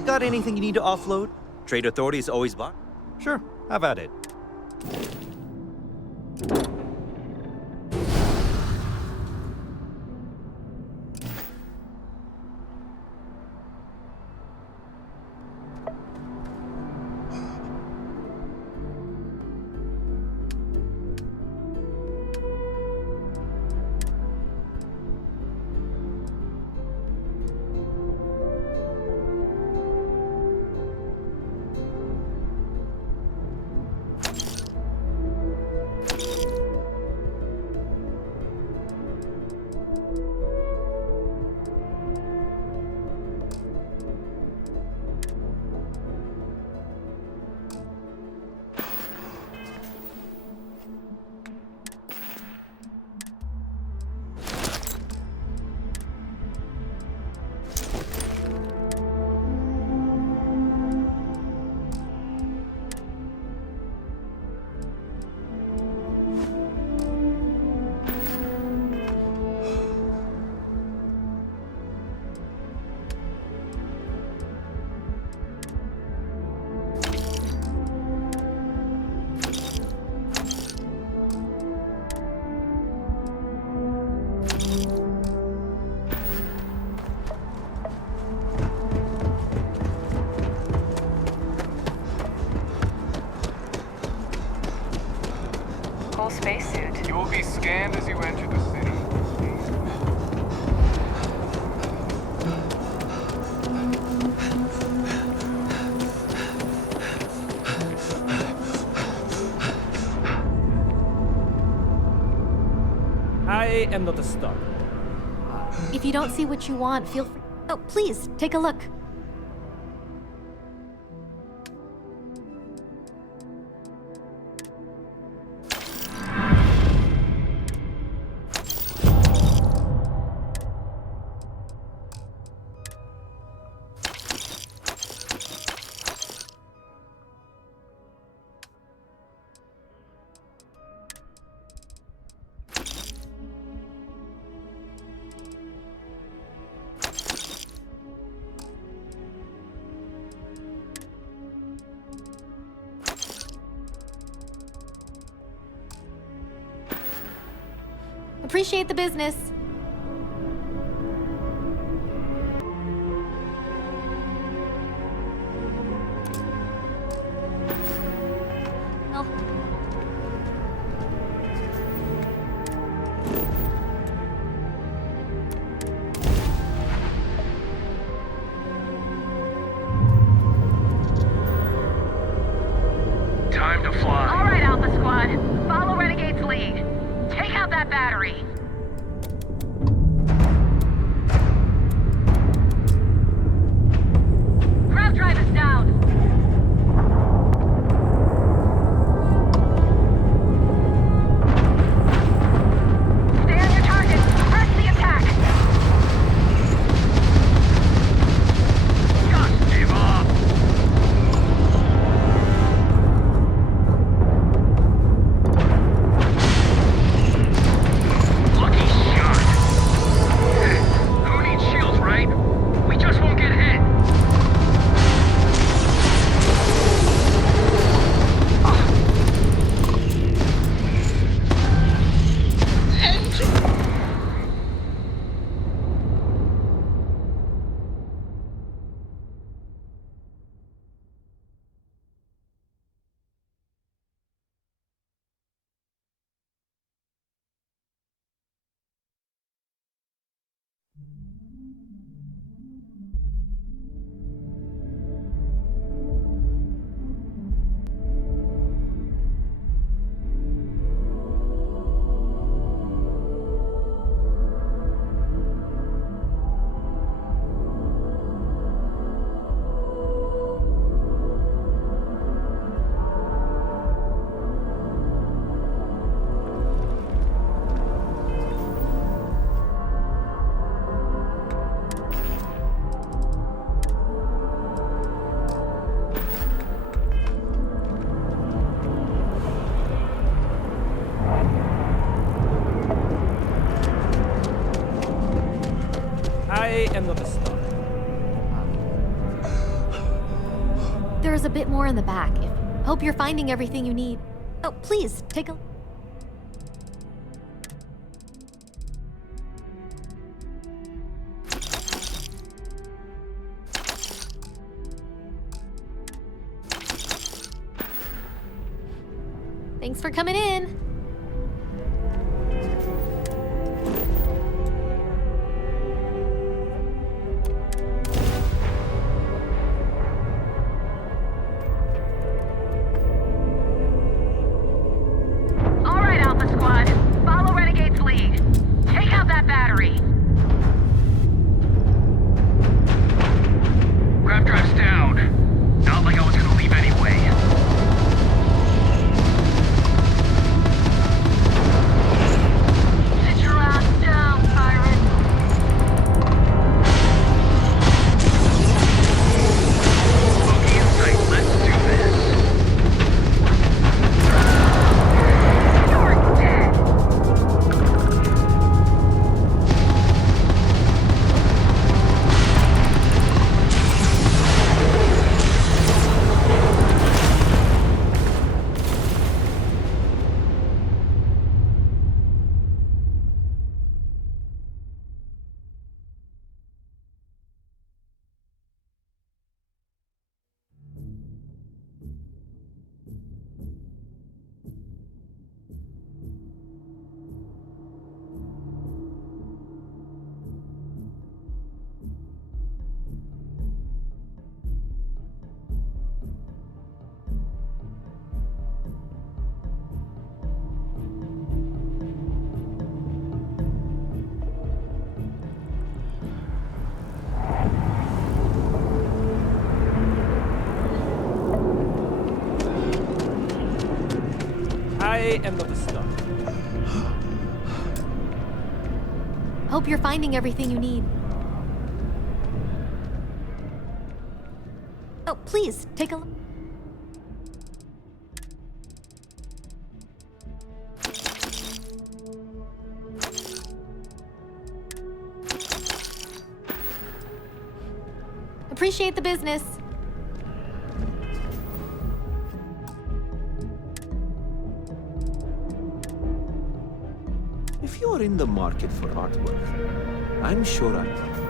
Got anything you need to offload? Trade authorities always buy. Sure, have at it. Full spacesuit. You will be scanned as you enter the city. I am not a star. If you don't see what you want, feel free. Oh, please, take a look. Appreciate the business. Oh. Time to fly. All right, Alpha Squad. Follow Renegade's lead. Take out that battery. Grav drive is down. Stay on your target. Press the attack. Just give up. Lucky shot. Who needs shields, right? We just won't get hit. I am not a star. There's a bit more in the back. Hope you're finding everything you need. Oh, please, take a... Thanks for coming in. All right, Alpha Squad. Follow Renegade's lead. Take out that battery. Grav drive's down. Not like I was gonna leave anyway. Sit your ass down, pirate. Bogey in sight. Let's do this. You're dead. I am not a star. Hope you're finding everything you need. Oh, please, take a look. Appreciate the business. If you're in the market for artwork, I'm sure I'll love it.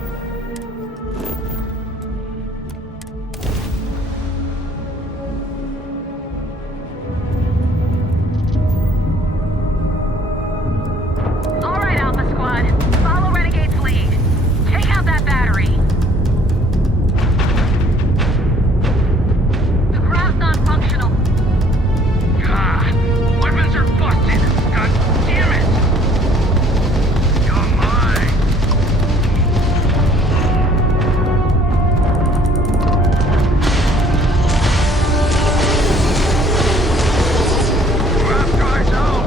All right, Alpha Squad. Follow Renegade's lead. Take out that battery. The ground's not functional. Ah, weapons are busted. God damn it. You're mine. Draft guys out.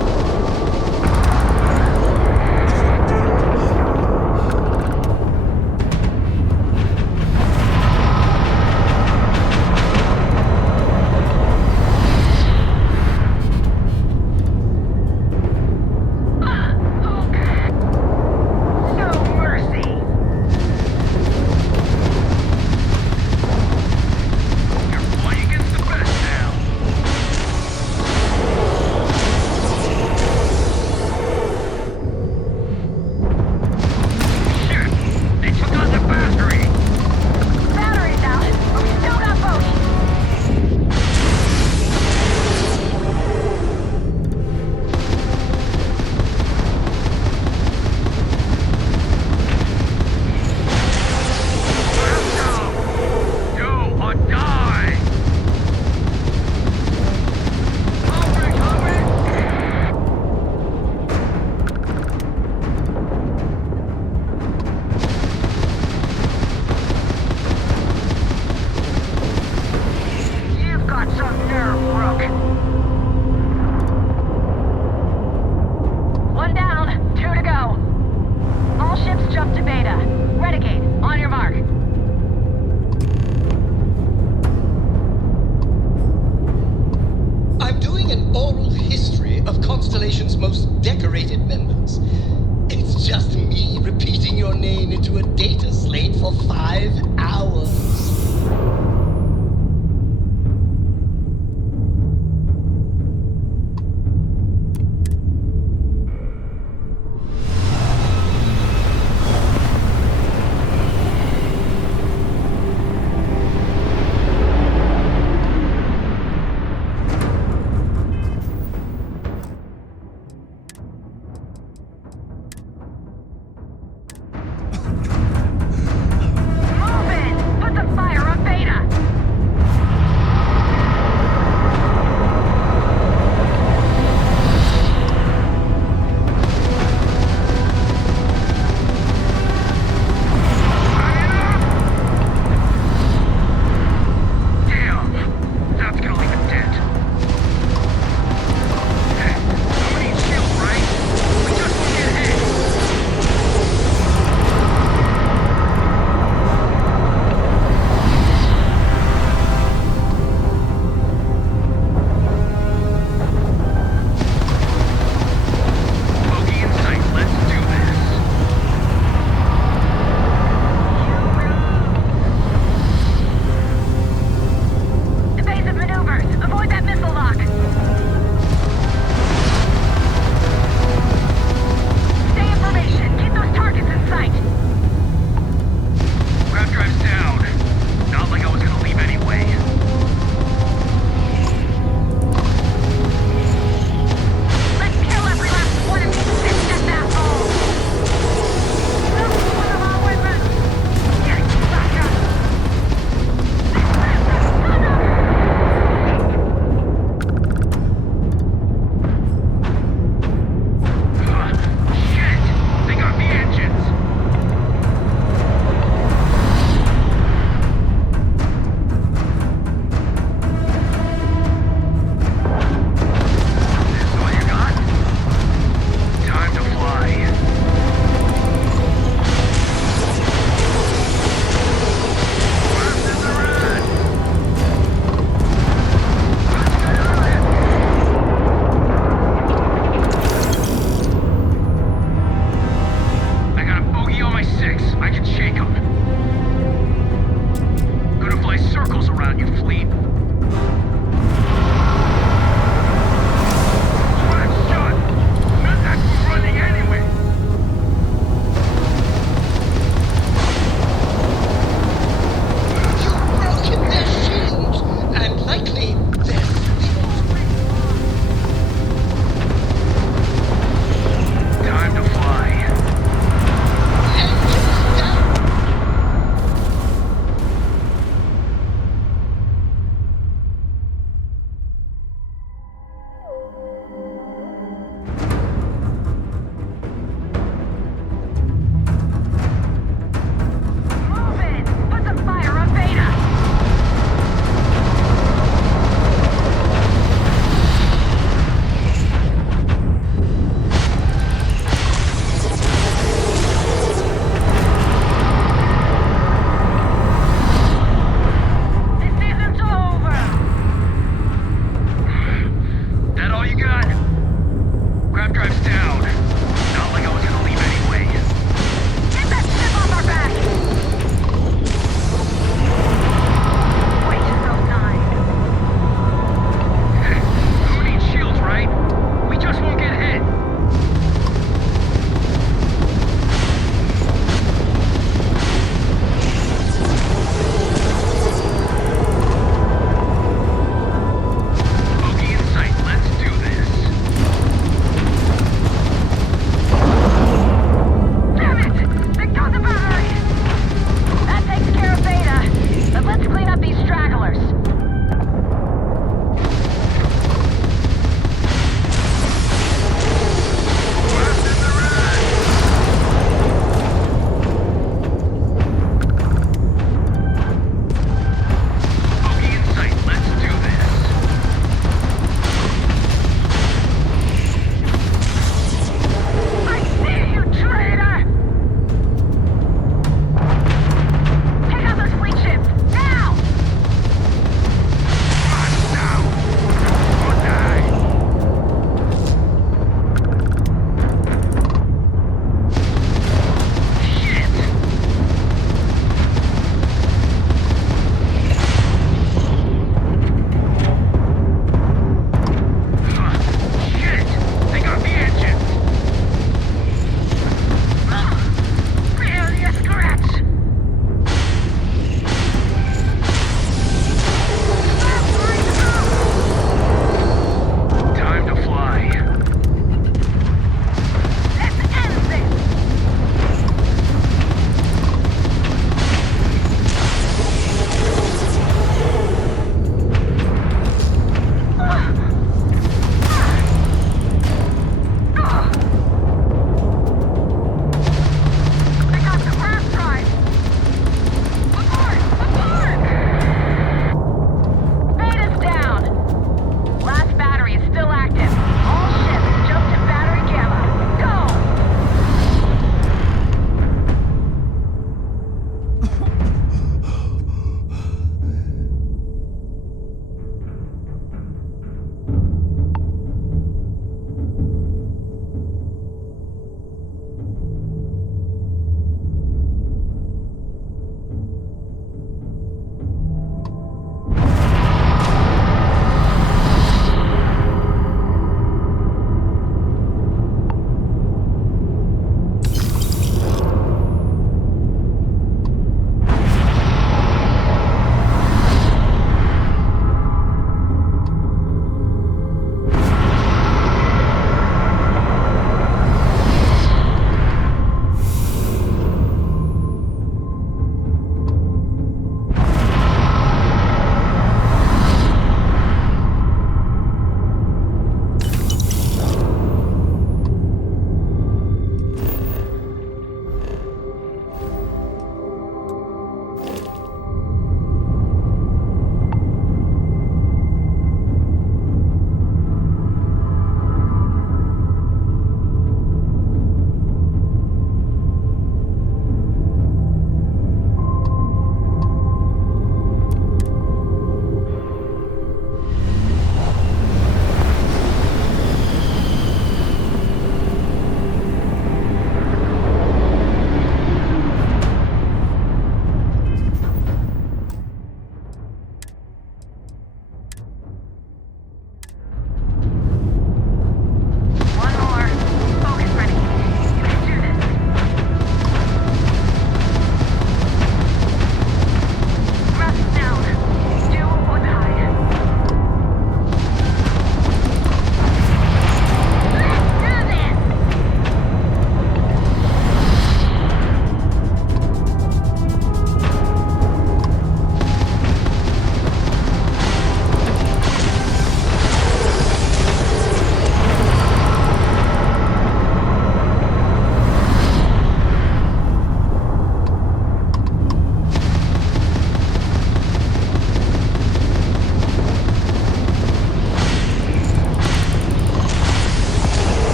No mercy. You're playing against the best now. Shit! They took out the battery. Battery's out, but we still got Bodhi. Do or die. You've got some nerve, Rook. One down, 2 to go. All ships jump to beta. Renegade, on your mark. I'm doing an oral history of Constellation's most decorated members. It's just me repeating your name into a data slate for 5 hours. Move in! Put the fire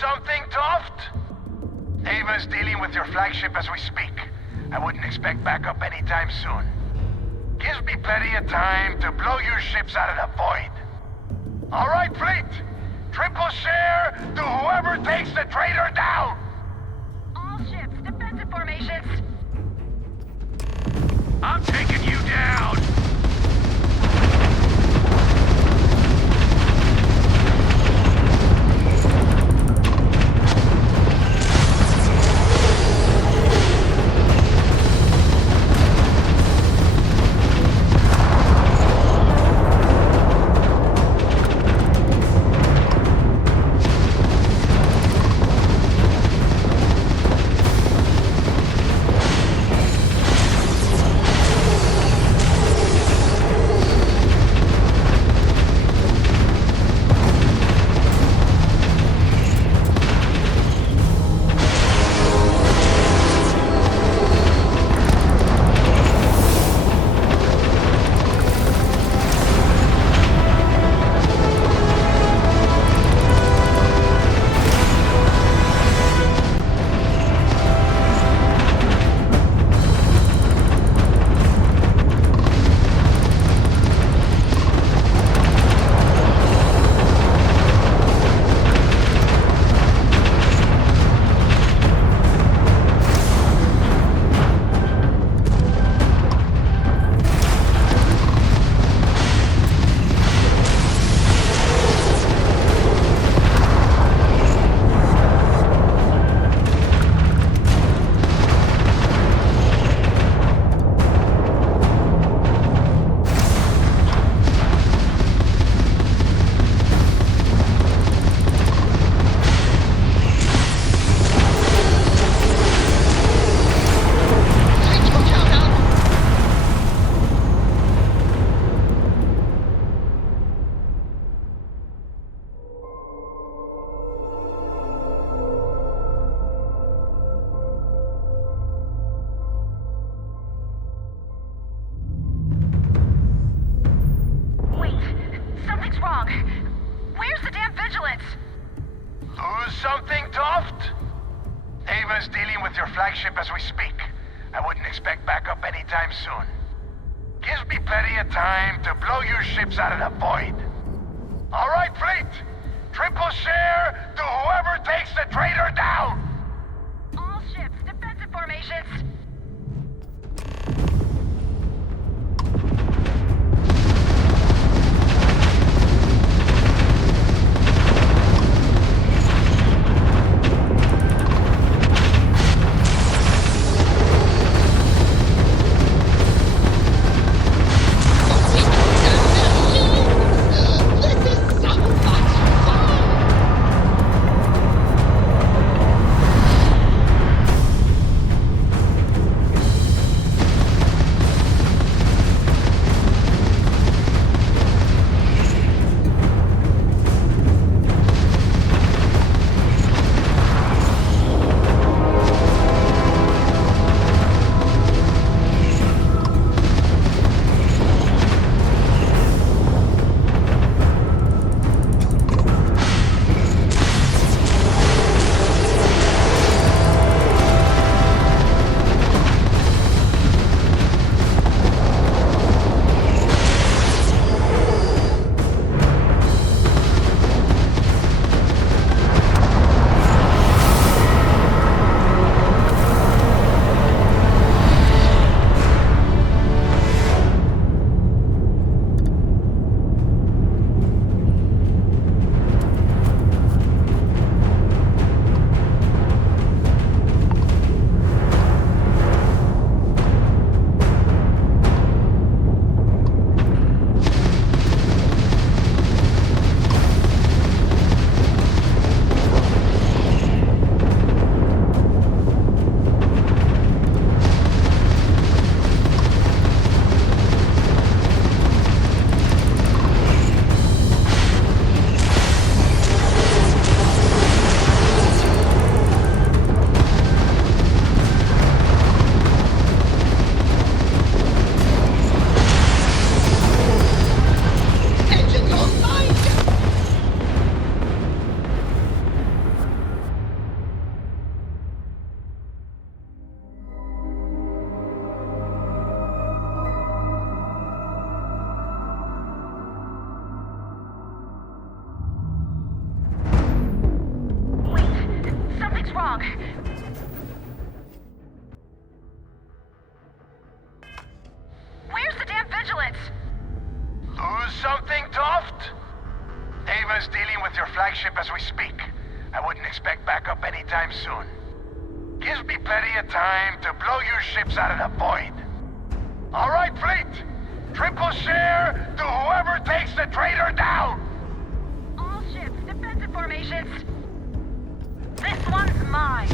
something, Toft? Ava's dealing with your flagship as we speak. I wouldn't expect backup anytime soon. Gives me plenty of time to blow your ships out of the void. All right, fleet! Triple share to whoever takes the traitor down! All ships, defensive formations. I'm taking you down! Flagship as we speak. I wouldn't expect backup anytime soon. Gives me plenty of time to blow your ships out of the void. All right, fleet! Triple share to whoever takes the traitor down! All ships, defensive formations. wrong? Where's the damn vigilance? Lose something, Toft? Ava's dealing with your flagship as we speak. I wouldn't expect backup anytime soon. Gives me plenty of time to blow your ships out of the void. All right, fleet! Triple share to whoever takes the traitor down! All ships, defensive formations. This one's mine.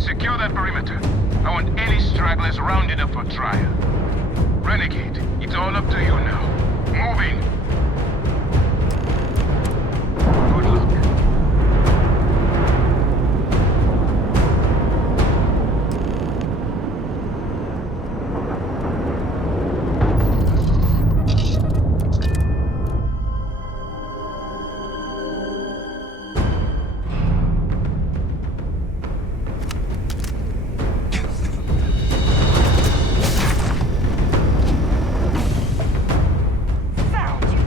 Secure that perimeter. I want any stragglers rounded up for trial. Renegade, it's all up to you now. Moving! Good luck. Found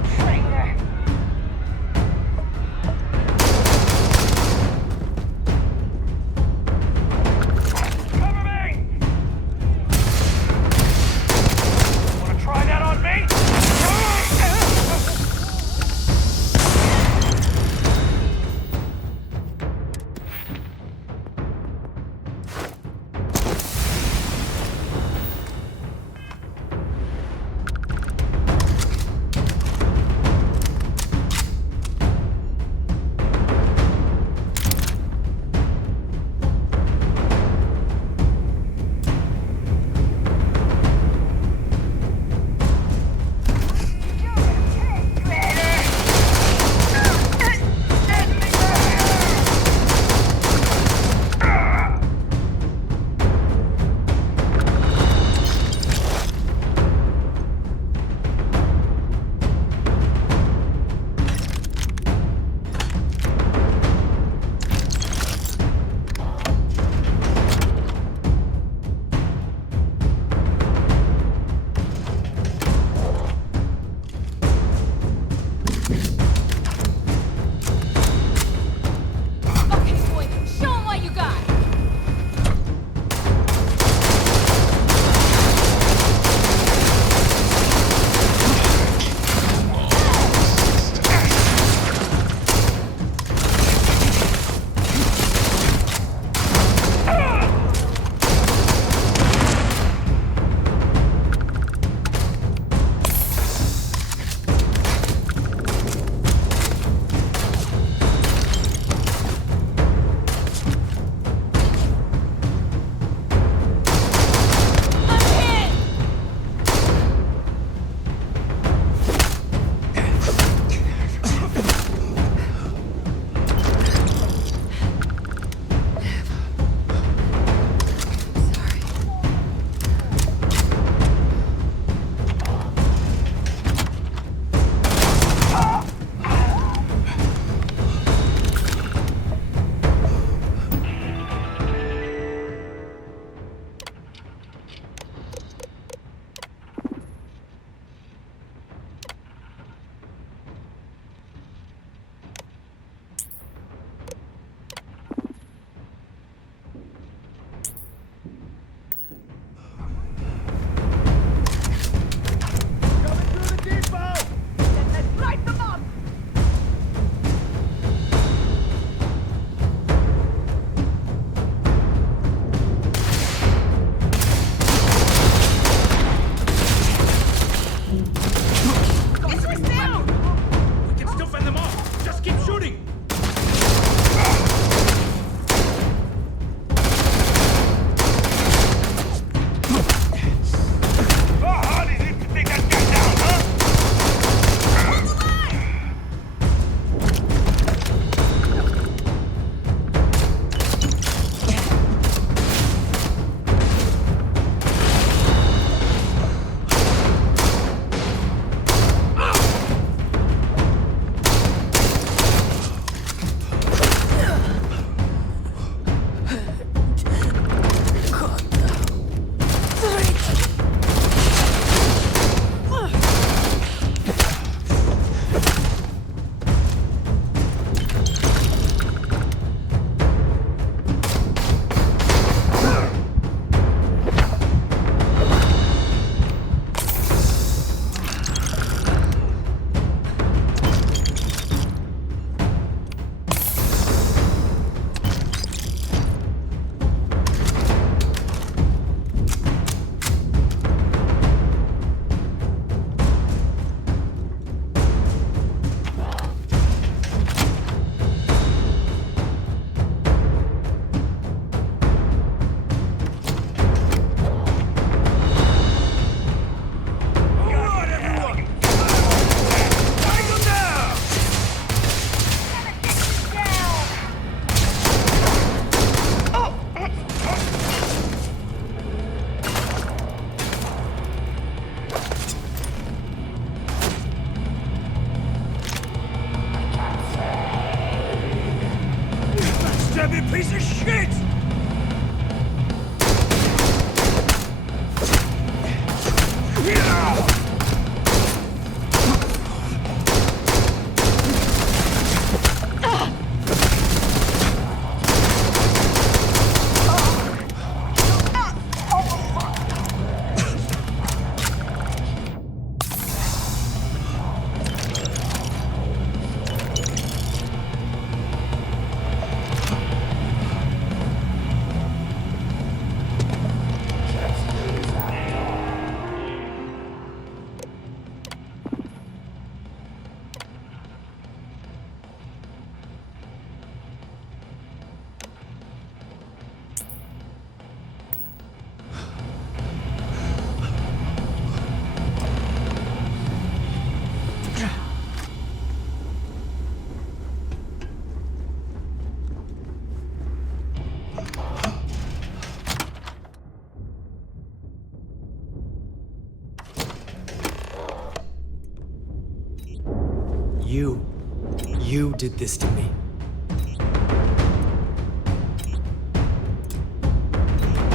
You did this to me.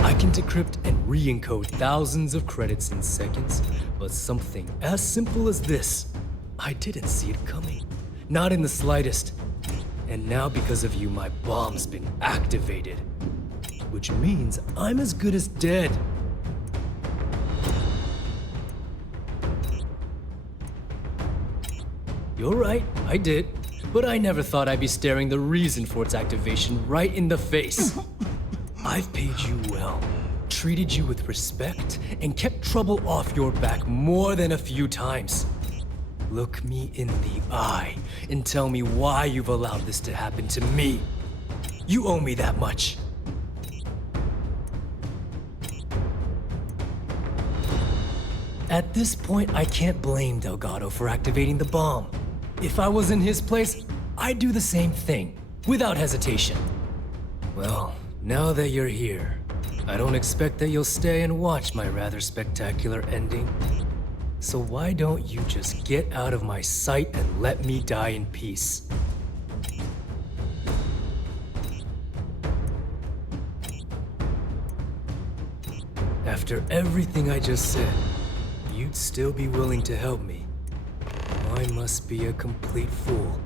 I can decrypt and re-encode thousands of credits in seconds, but something as simple as this, I didn't see it coming. Not in the slightest. And now because of you, my bomb's been activated. Which means I'm as good as dead. You're right, I did. But I never thought I'd be staring the reason for its activation right in the face. I've paid you well, treated you with respect, and kept trouble off your back more than a few times. Look me in the eye and tell me why you've allowed this to happen to me. You owe me that much. At this point, I can't blame Delgado for activating the bomb. If I was in his place, I'd do the same thing, without hesitation. Well, now that you're here, I don't expect that you'll stay and watch my rather spectacular ending. So why don't you just get out of my sight and let me die in peace? After everything I just said, you'd still be willing to help me. I must be a complete fool.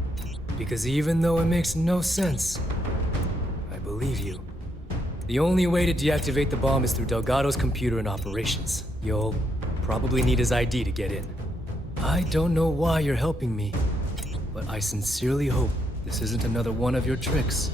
Because even though it makes no sense, I believe you. The only way to deactivate the bomb is through Delgado's computer and operations. You'll probably need his ID to get in. I don't know why you're helping me, but I sincerely hope this isn't another one of your tricks.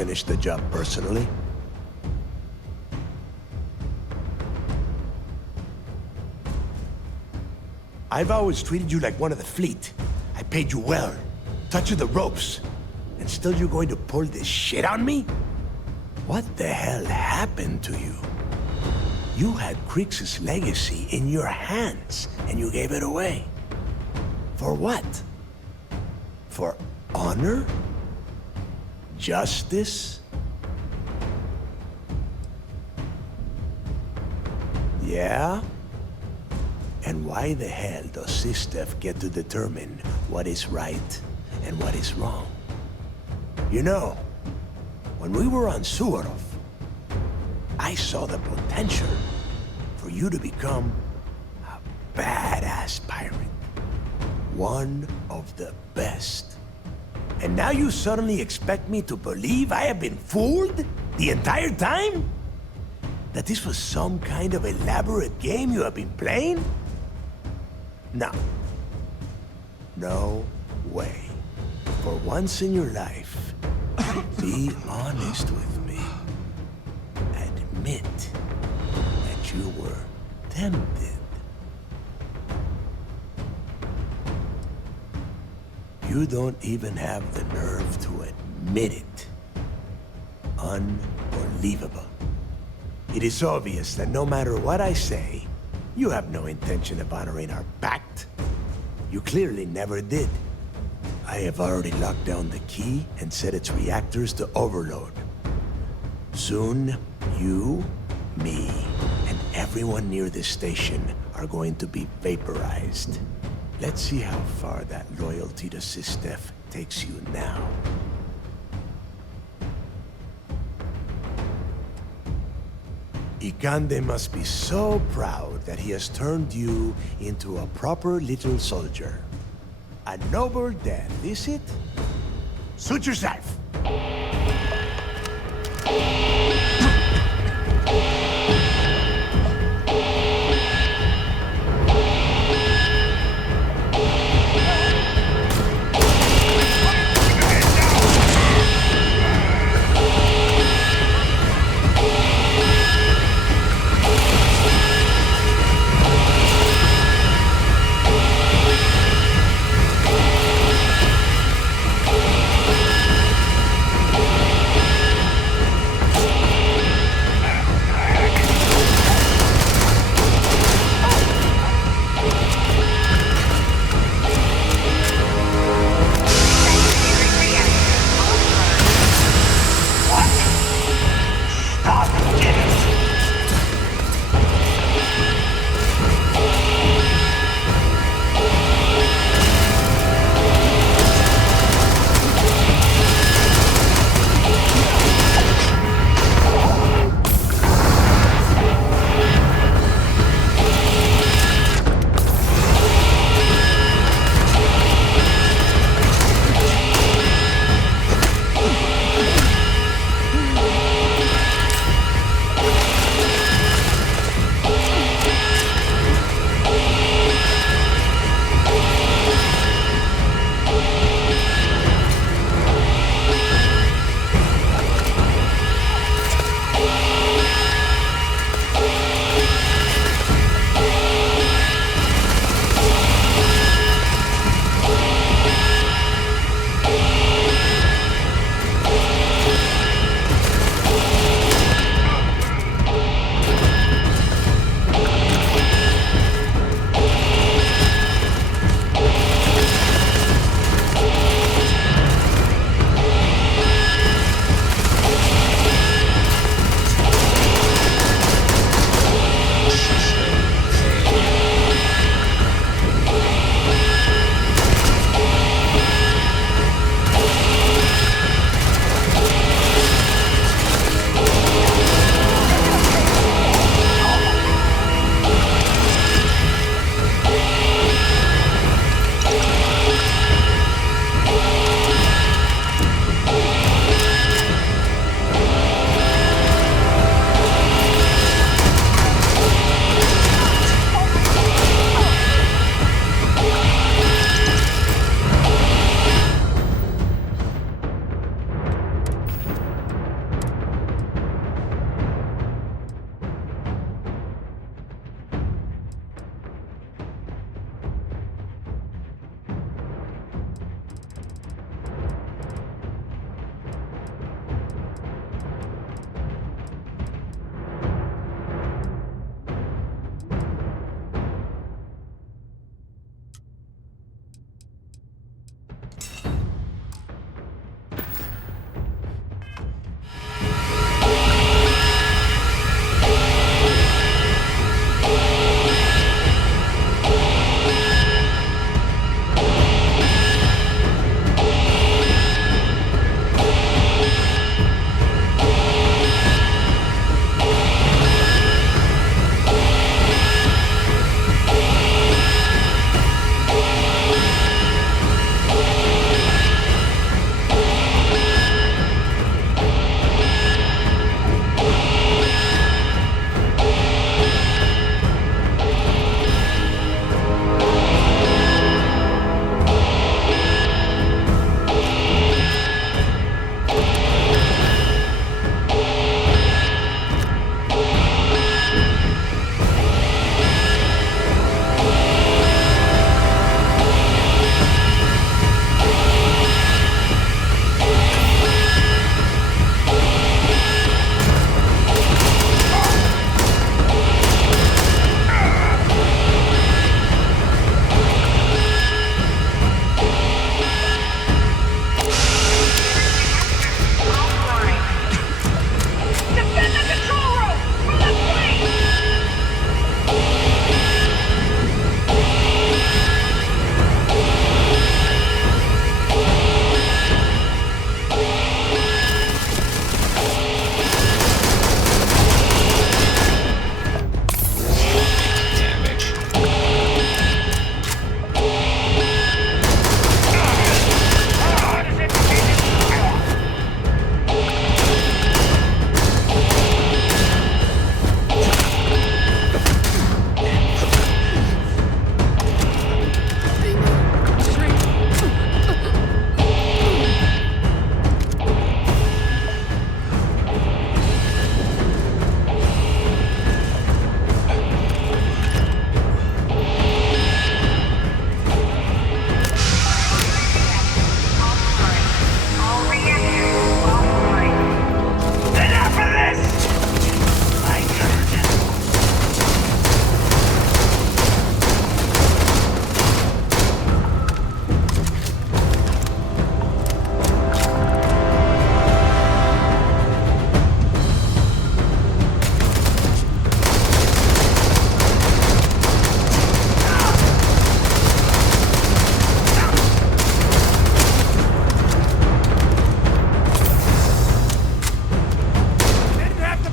finish the job personally? I've always treated you like one of the fleet. I paid you well, taught you the ropes, and still you're going to pull this shit on me? What the hell happened to you? You had Creeks' legacy in your hands, and you gave it away. For what? For honor? Justice? Yeah? And why the hell does Sistef get to determine what is right and what is wrong? You know, when we were on Suvorov, I saw the potential for you to become a badass pirate. One of the best. And now you suddenly expect me to believe I have been fooled the entire time? That this was some kind of elaborate game you have been playing? No. No way. For once in your life, be honest with me. Admit that you were tempted. You don't even have the nerve to admit it. Unbelievable. It is obvious that no matter what I say, you have no intention of honoring our pact. You clearly never did. I have already locked down the key and set its reactors to overload. Soon, you, me, and everyone near this station are going to be vaporized. Let's see how far that loyalty to Sistef takes you now. Ikande must be so proud that he has turned you into a proper little soldier. A noble death, is it? Suit yourself!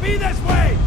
be this way!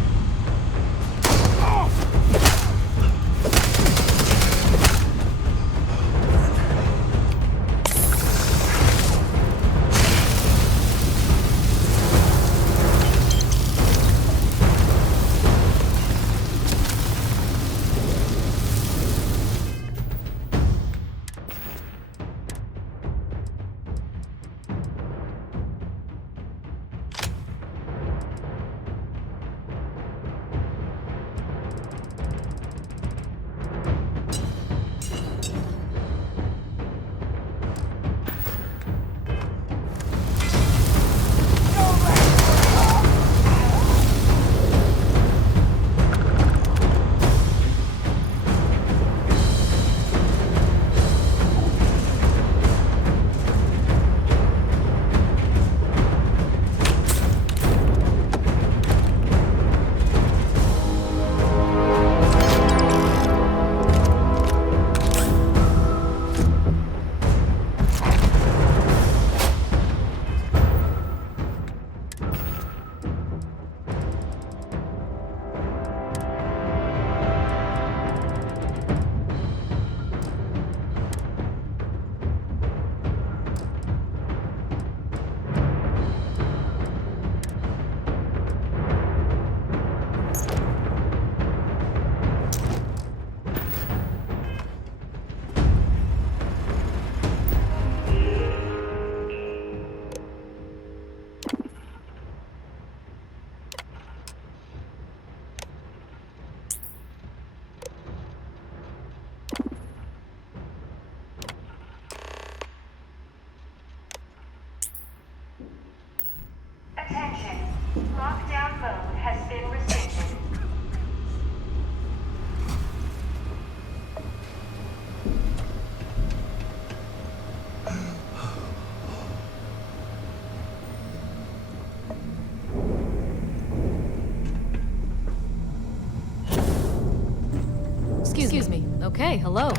Attention. Lockdown mode has been rescinded. Excuse me. Okay, hello.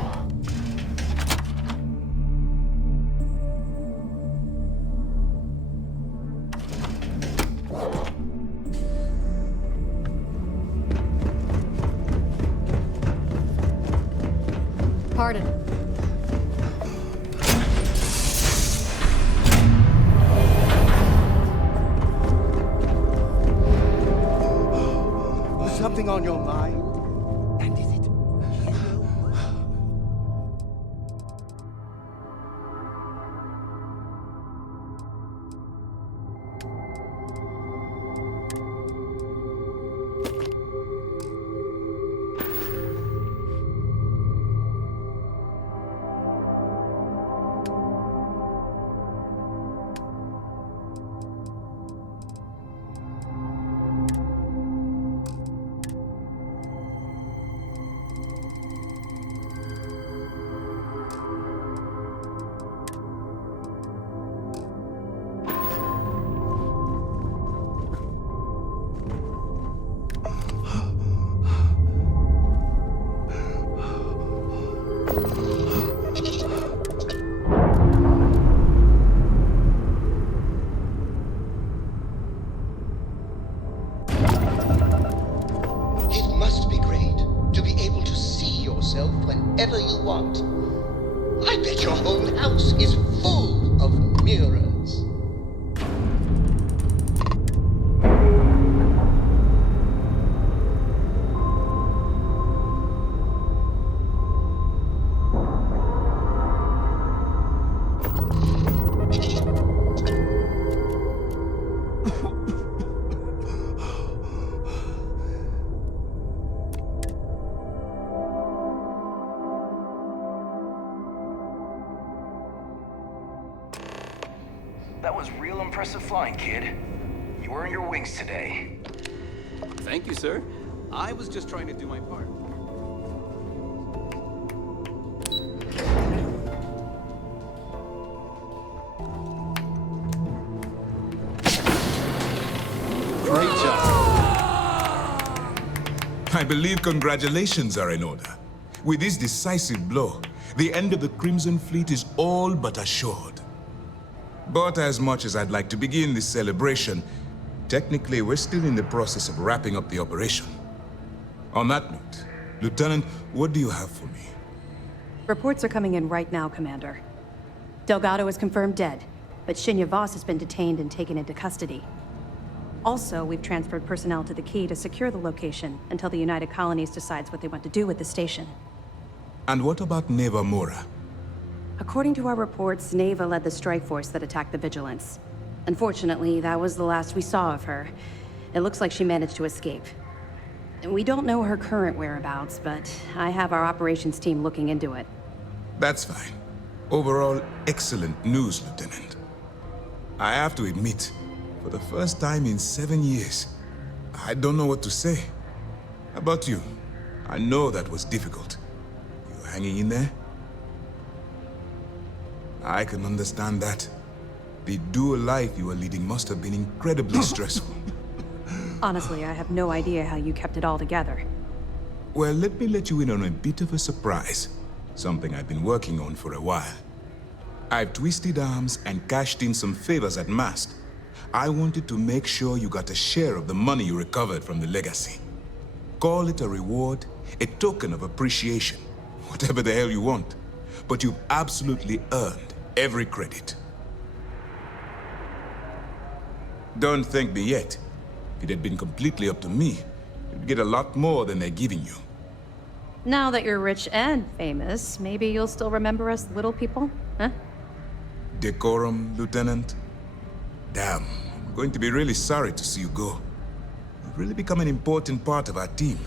Pardon. Something on your mind? And is it whenever you want. I bet your whole house is full of mirrors. That was real impressive flying, kid. You earned your wings today. Thank you, sir. I was just trying to do my part. Great job. I believe congratulations are in order. With this decisive blow, the end of the Crimson Fleet is all but assured. But as much as I'd like to begin this celebration, technically, we're still in the process of wrapping up the operation. On that note, Lieutenant, what do you have for me? Reports are coming in right now, Commander. Delgado is confirmed dead, but Shinya Voss has been detained and taken into custody. Also, we've transferred personnel to the Key to secure the location until the United Colonies decides what they want to do with the station. And what about Neva Mora? According to our reports, Neva led the strike force that attacked the Vigilance. Unfortunately, that was the last we saw of her. It looks like she managed to escape. We don't know her current whereabouts, but I have our operations team looking into it. That's fine. Overall, excellent news, Lieutenant. I have to admit, for the first time in 7 years, I don't know what to say. How about you? I know that was difficult. You hanging in there? I can understand that. The dual life you were leading must have been incredibly stressful. Honestly, I have no idea how you kept it all together. Well, let me let you in on a bit of a surprise. Something I've been working on for a while. I've twisted arms and cashed in some favors at Mast. I wanted to make sure you got a share of the money you recovered from the legacy. Call it a reward, a token of appreciation, whatever the hell you want. But you've absolutely earned every credit. Don't thank me yet. If it had been completely up to me, you'd get a lot more than they're giving you. Now that you're rich and famous, maybe you'll still remember us little people, huh? Decorum, Lieutenant? Damn, I'm going to be really sorry to see you go. You've really become an important part of our team.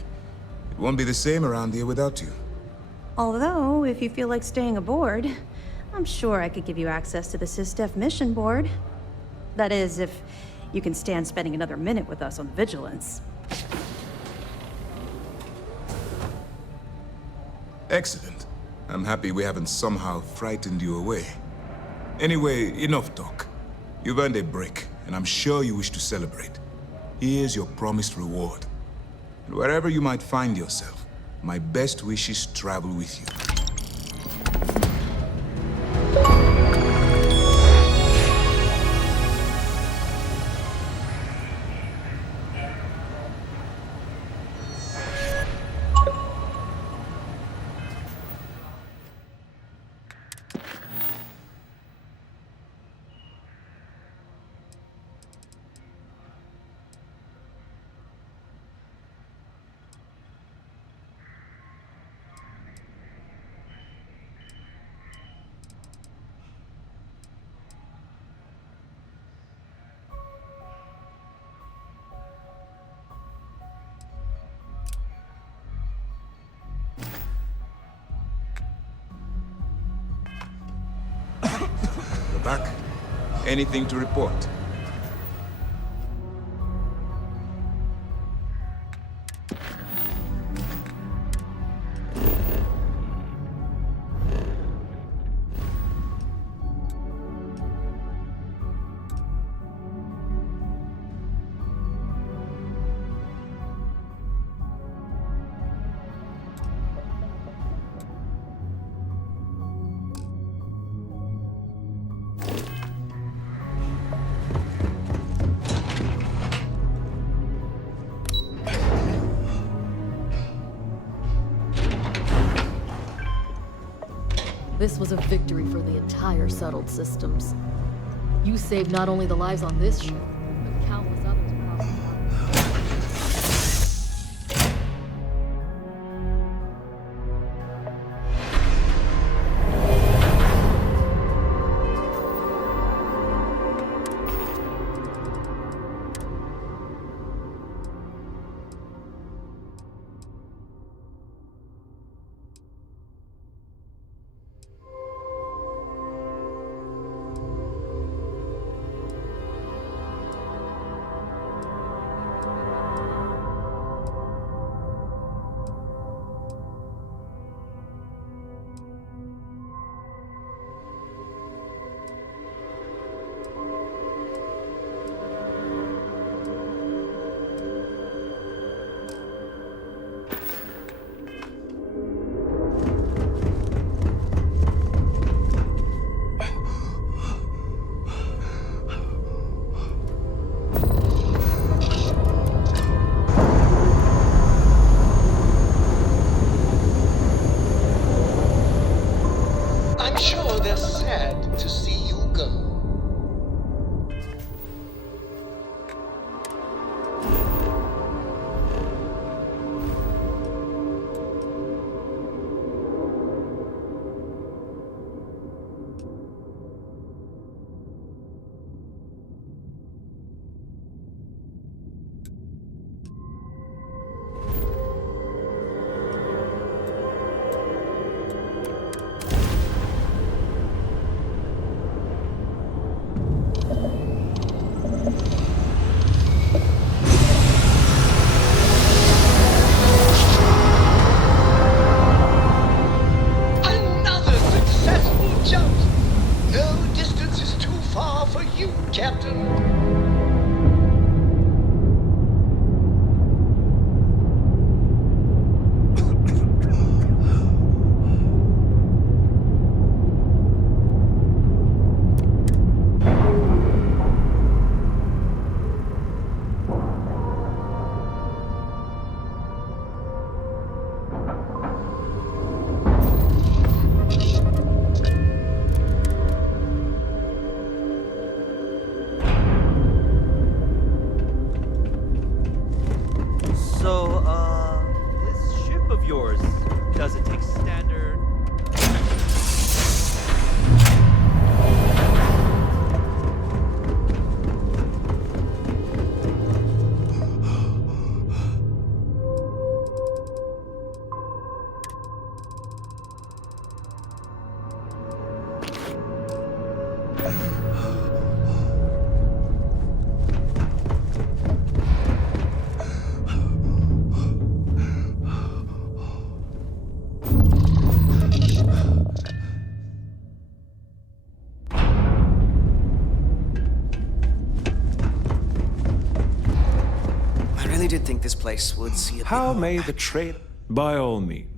It won't be the same around here without you. Although, if you feel like staying aboard, I'm sure I could give you access to the SysDef mission board. That is, if you can stand spending another minute with us on Vigilance. Excellent. I'm happy we haven't somehow frightened you away. Anyway, enough talk. You've earned a break, and I'm sure you wish to celebrate. Here's your promised reward. And wherever you might find yourself, my best wishes travel with you. You're back. Anything to report? This was a victory for the entire settled systems. You saved not only the lives on this ship, but countless others across the galaxy. really did think this place would see a bit How more may the action. trade... By all means.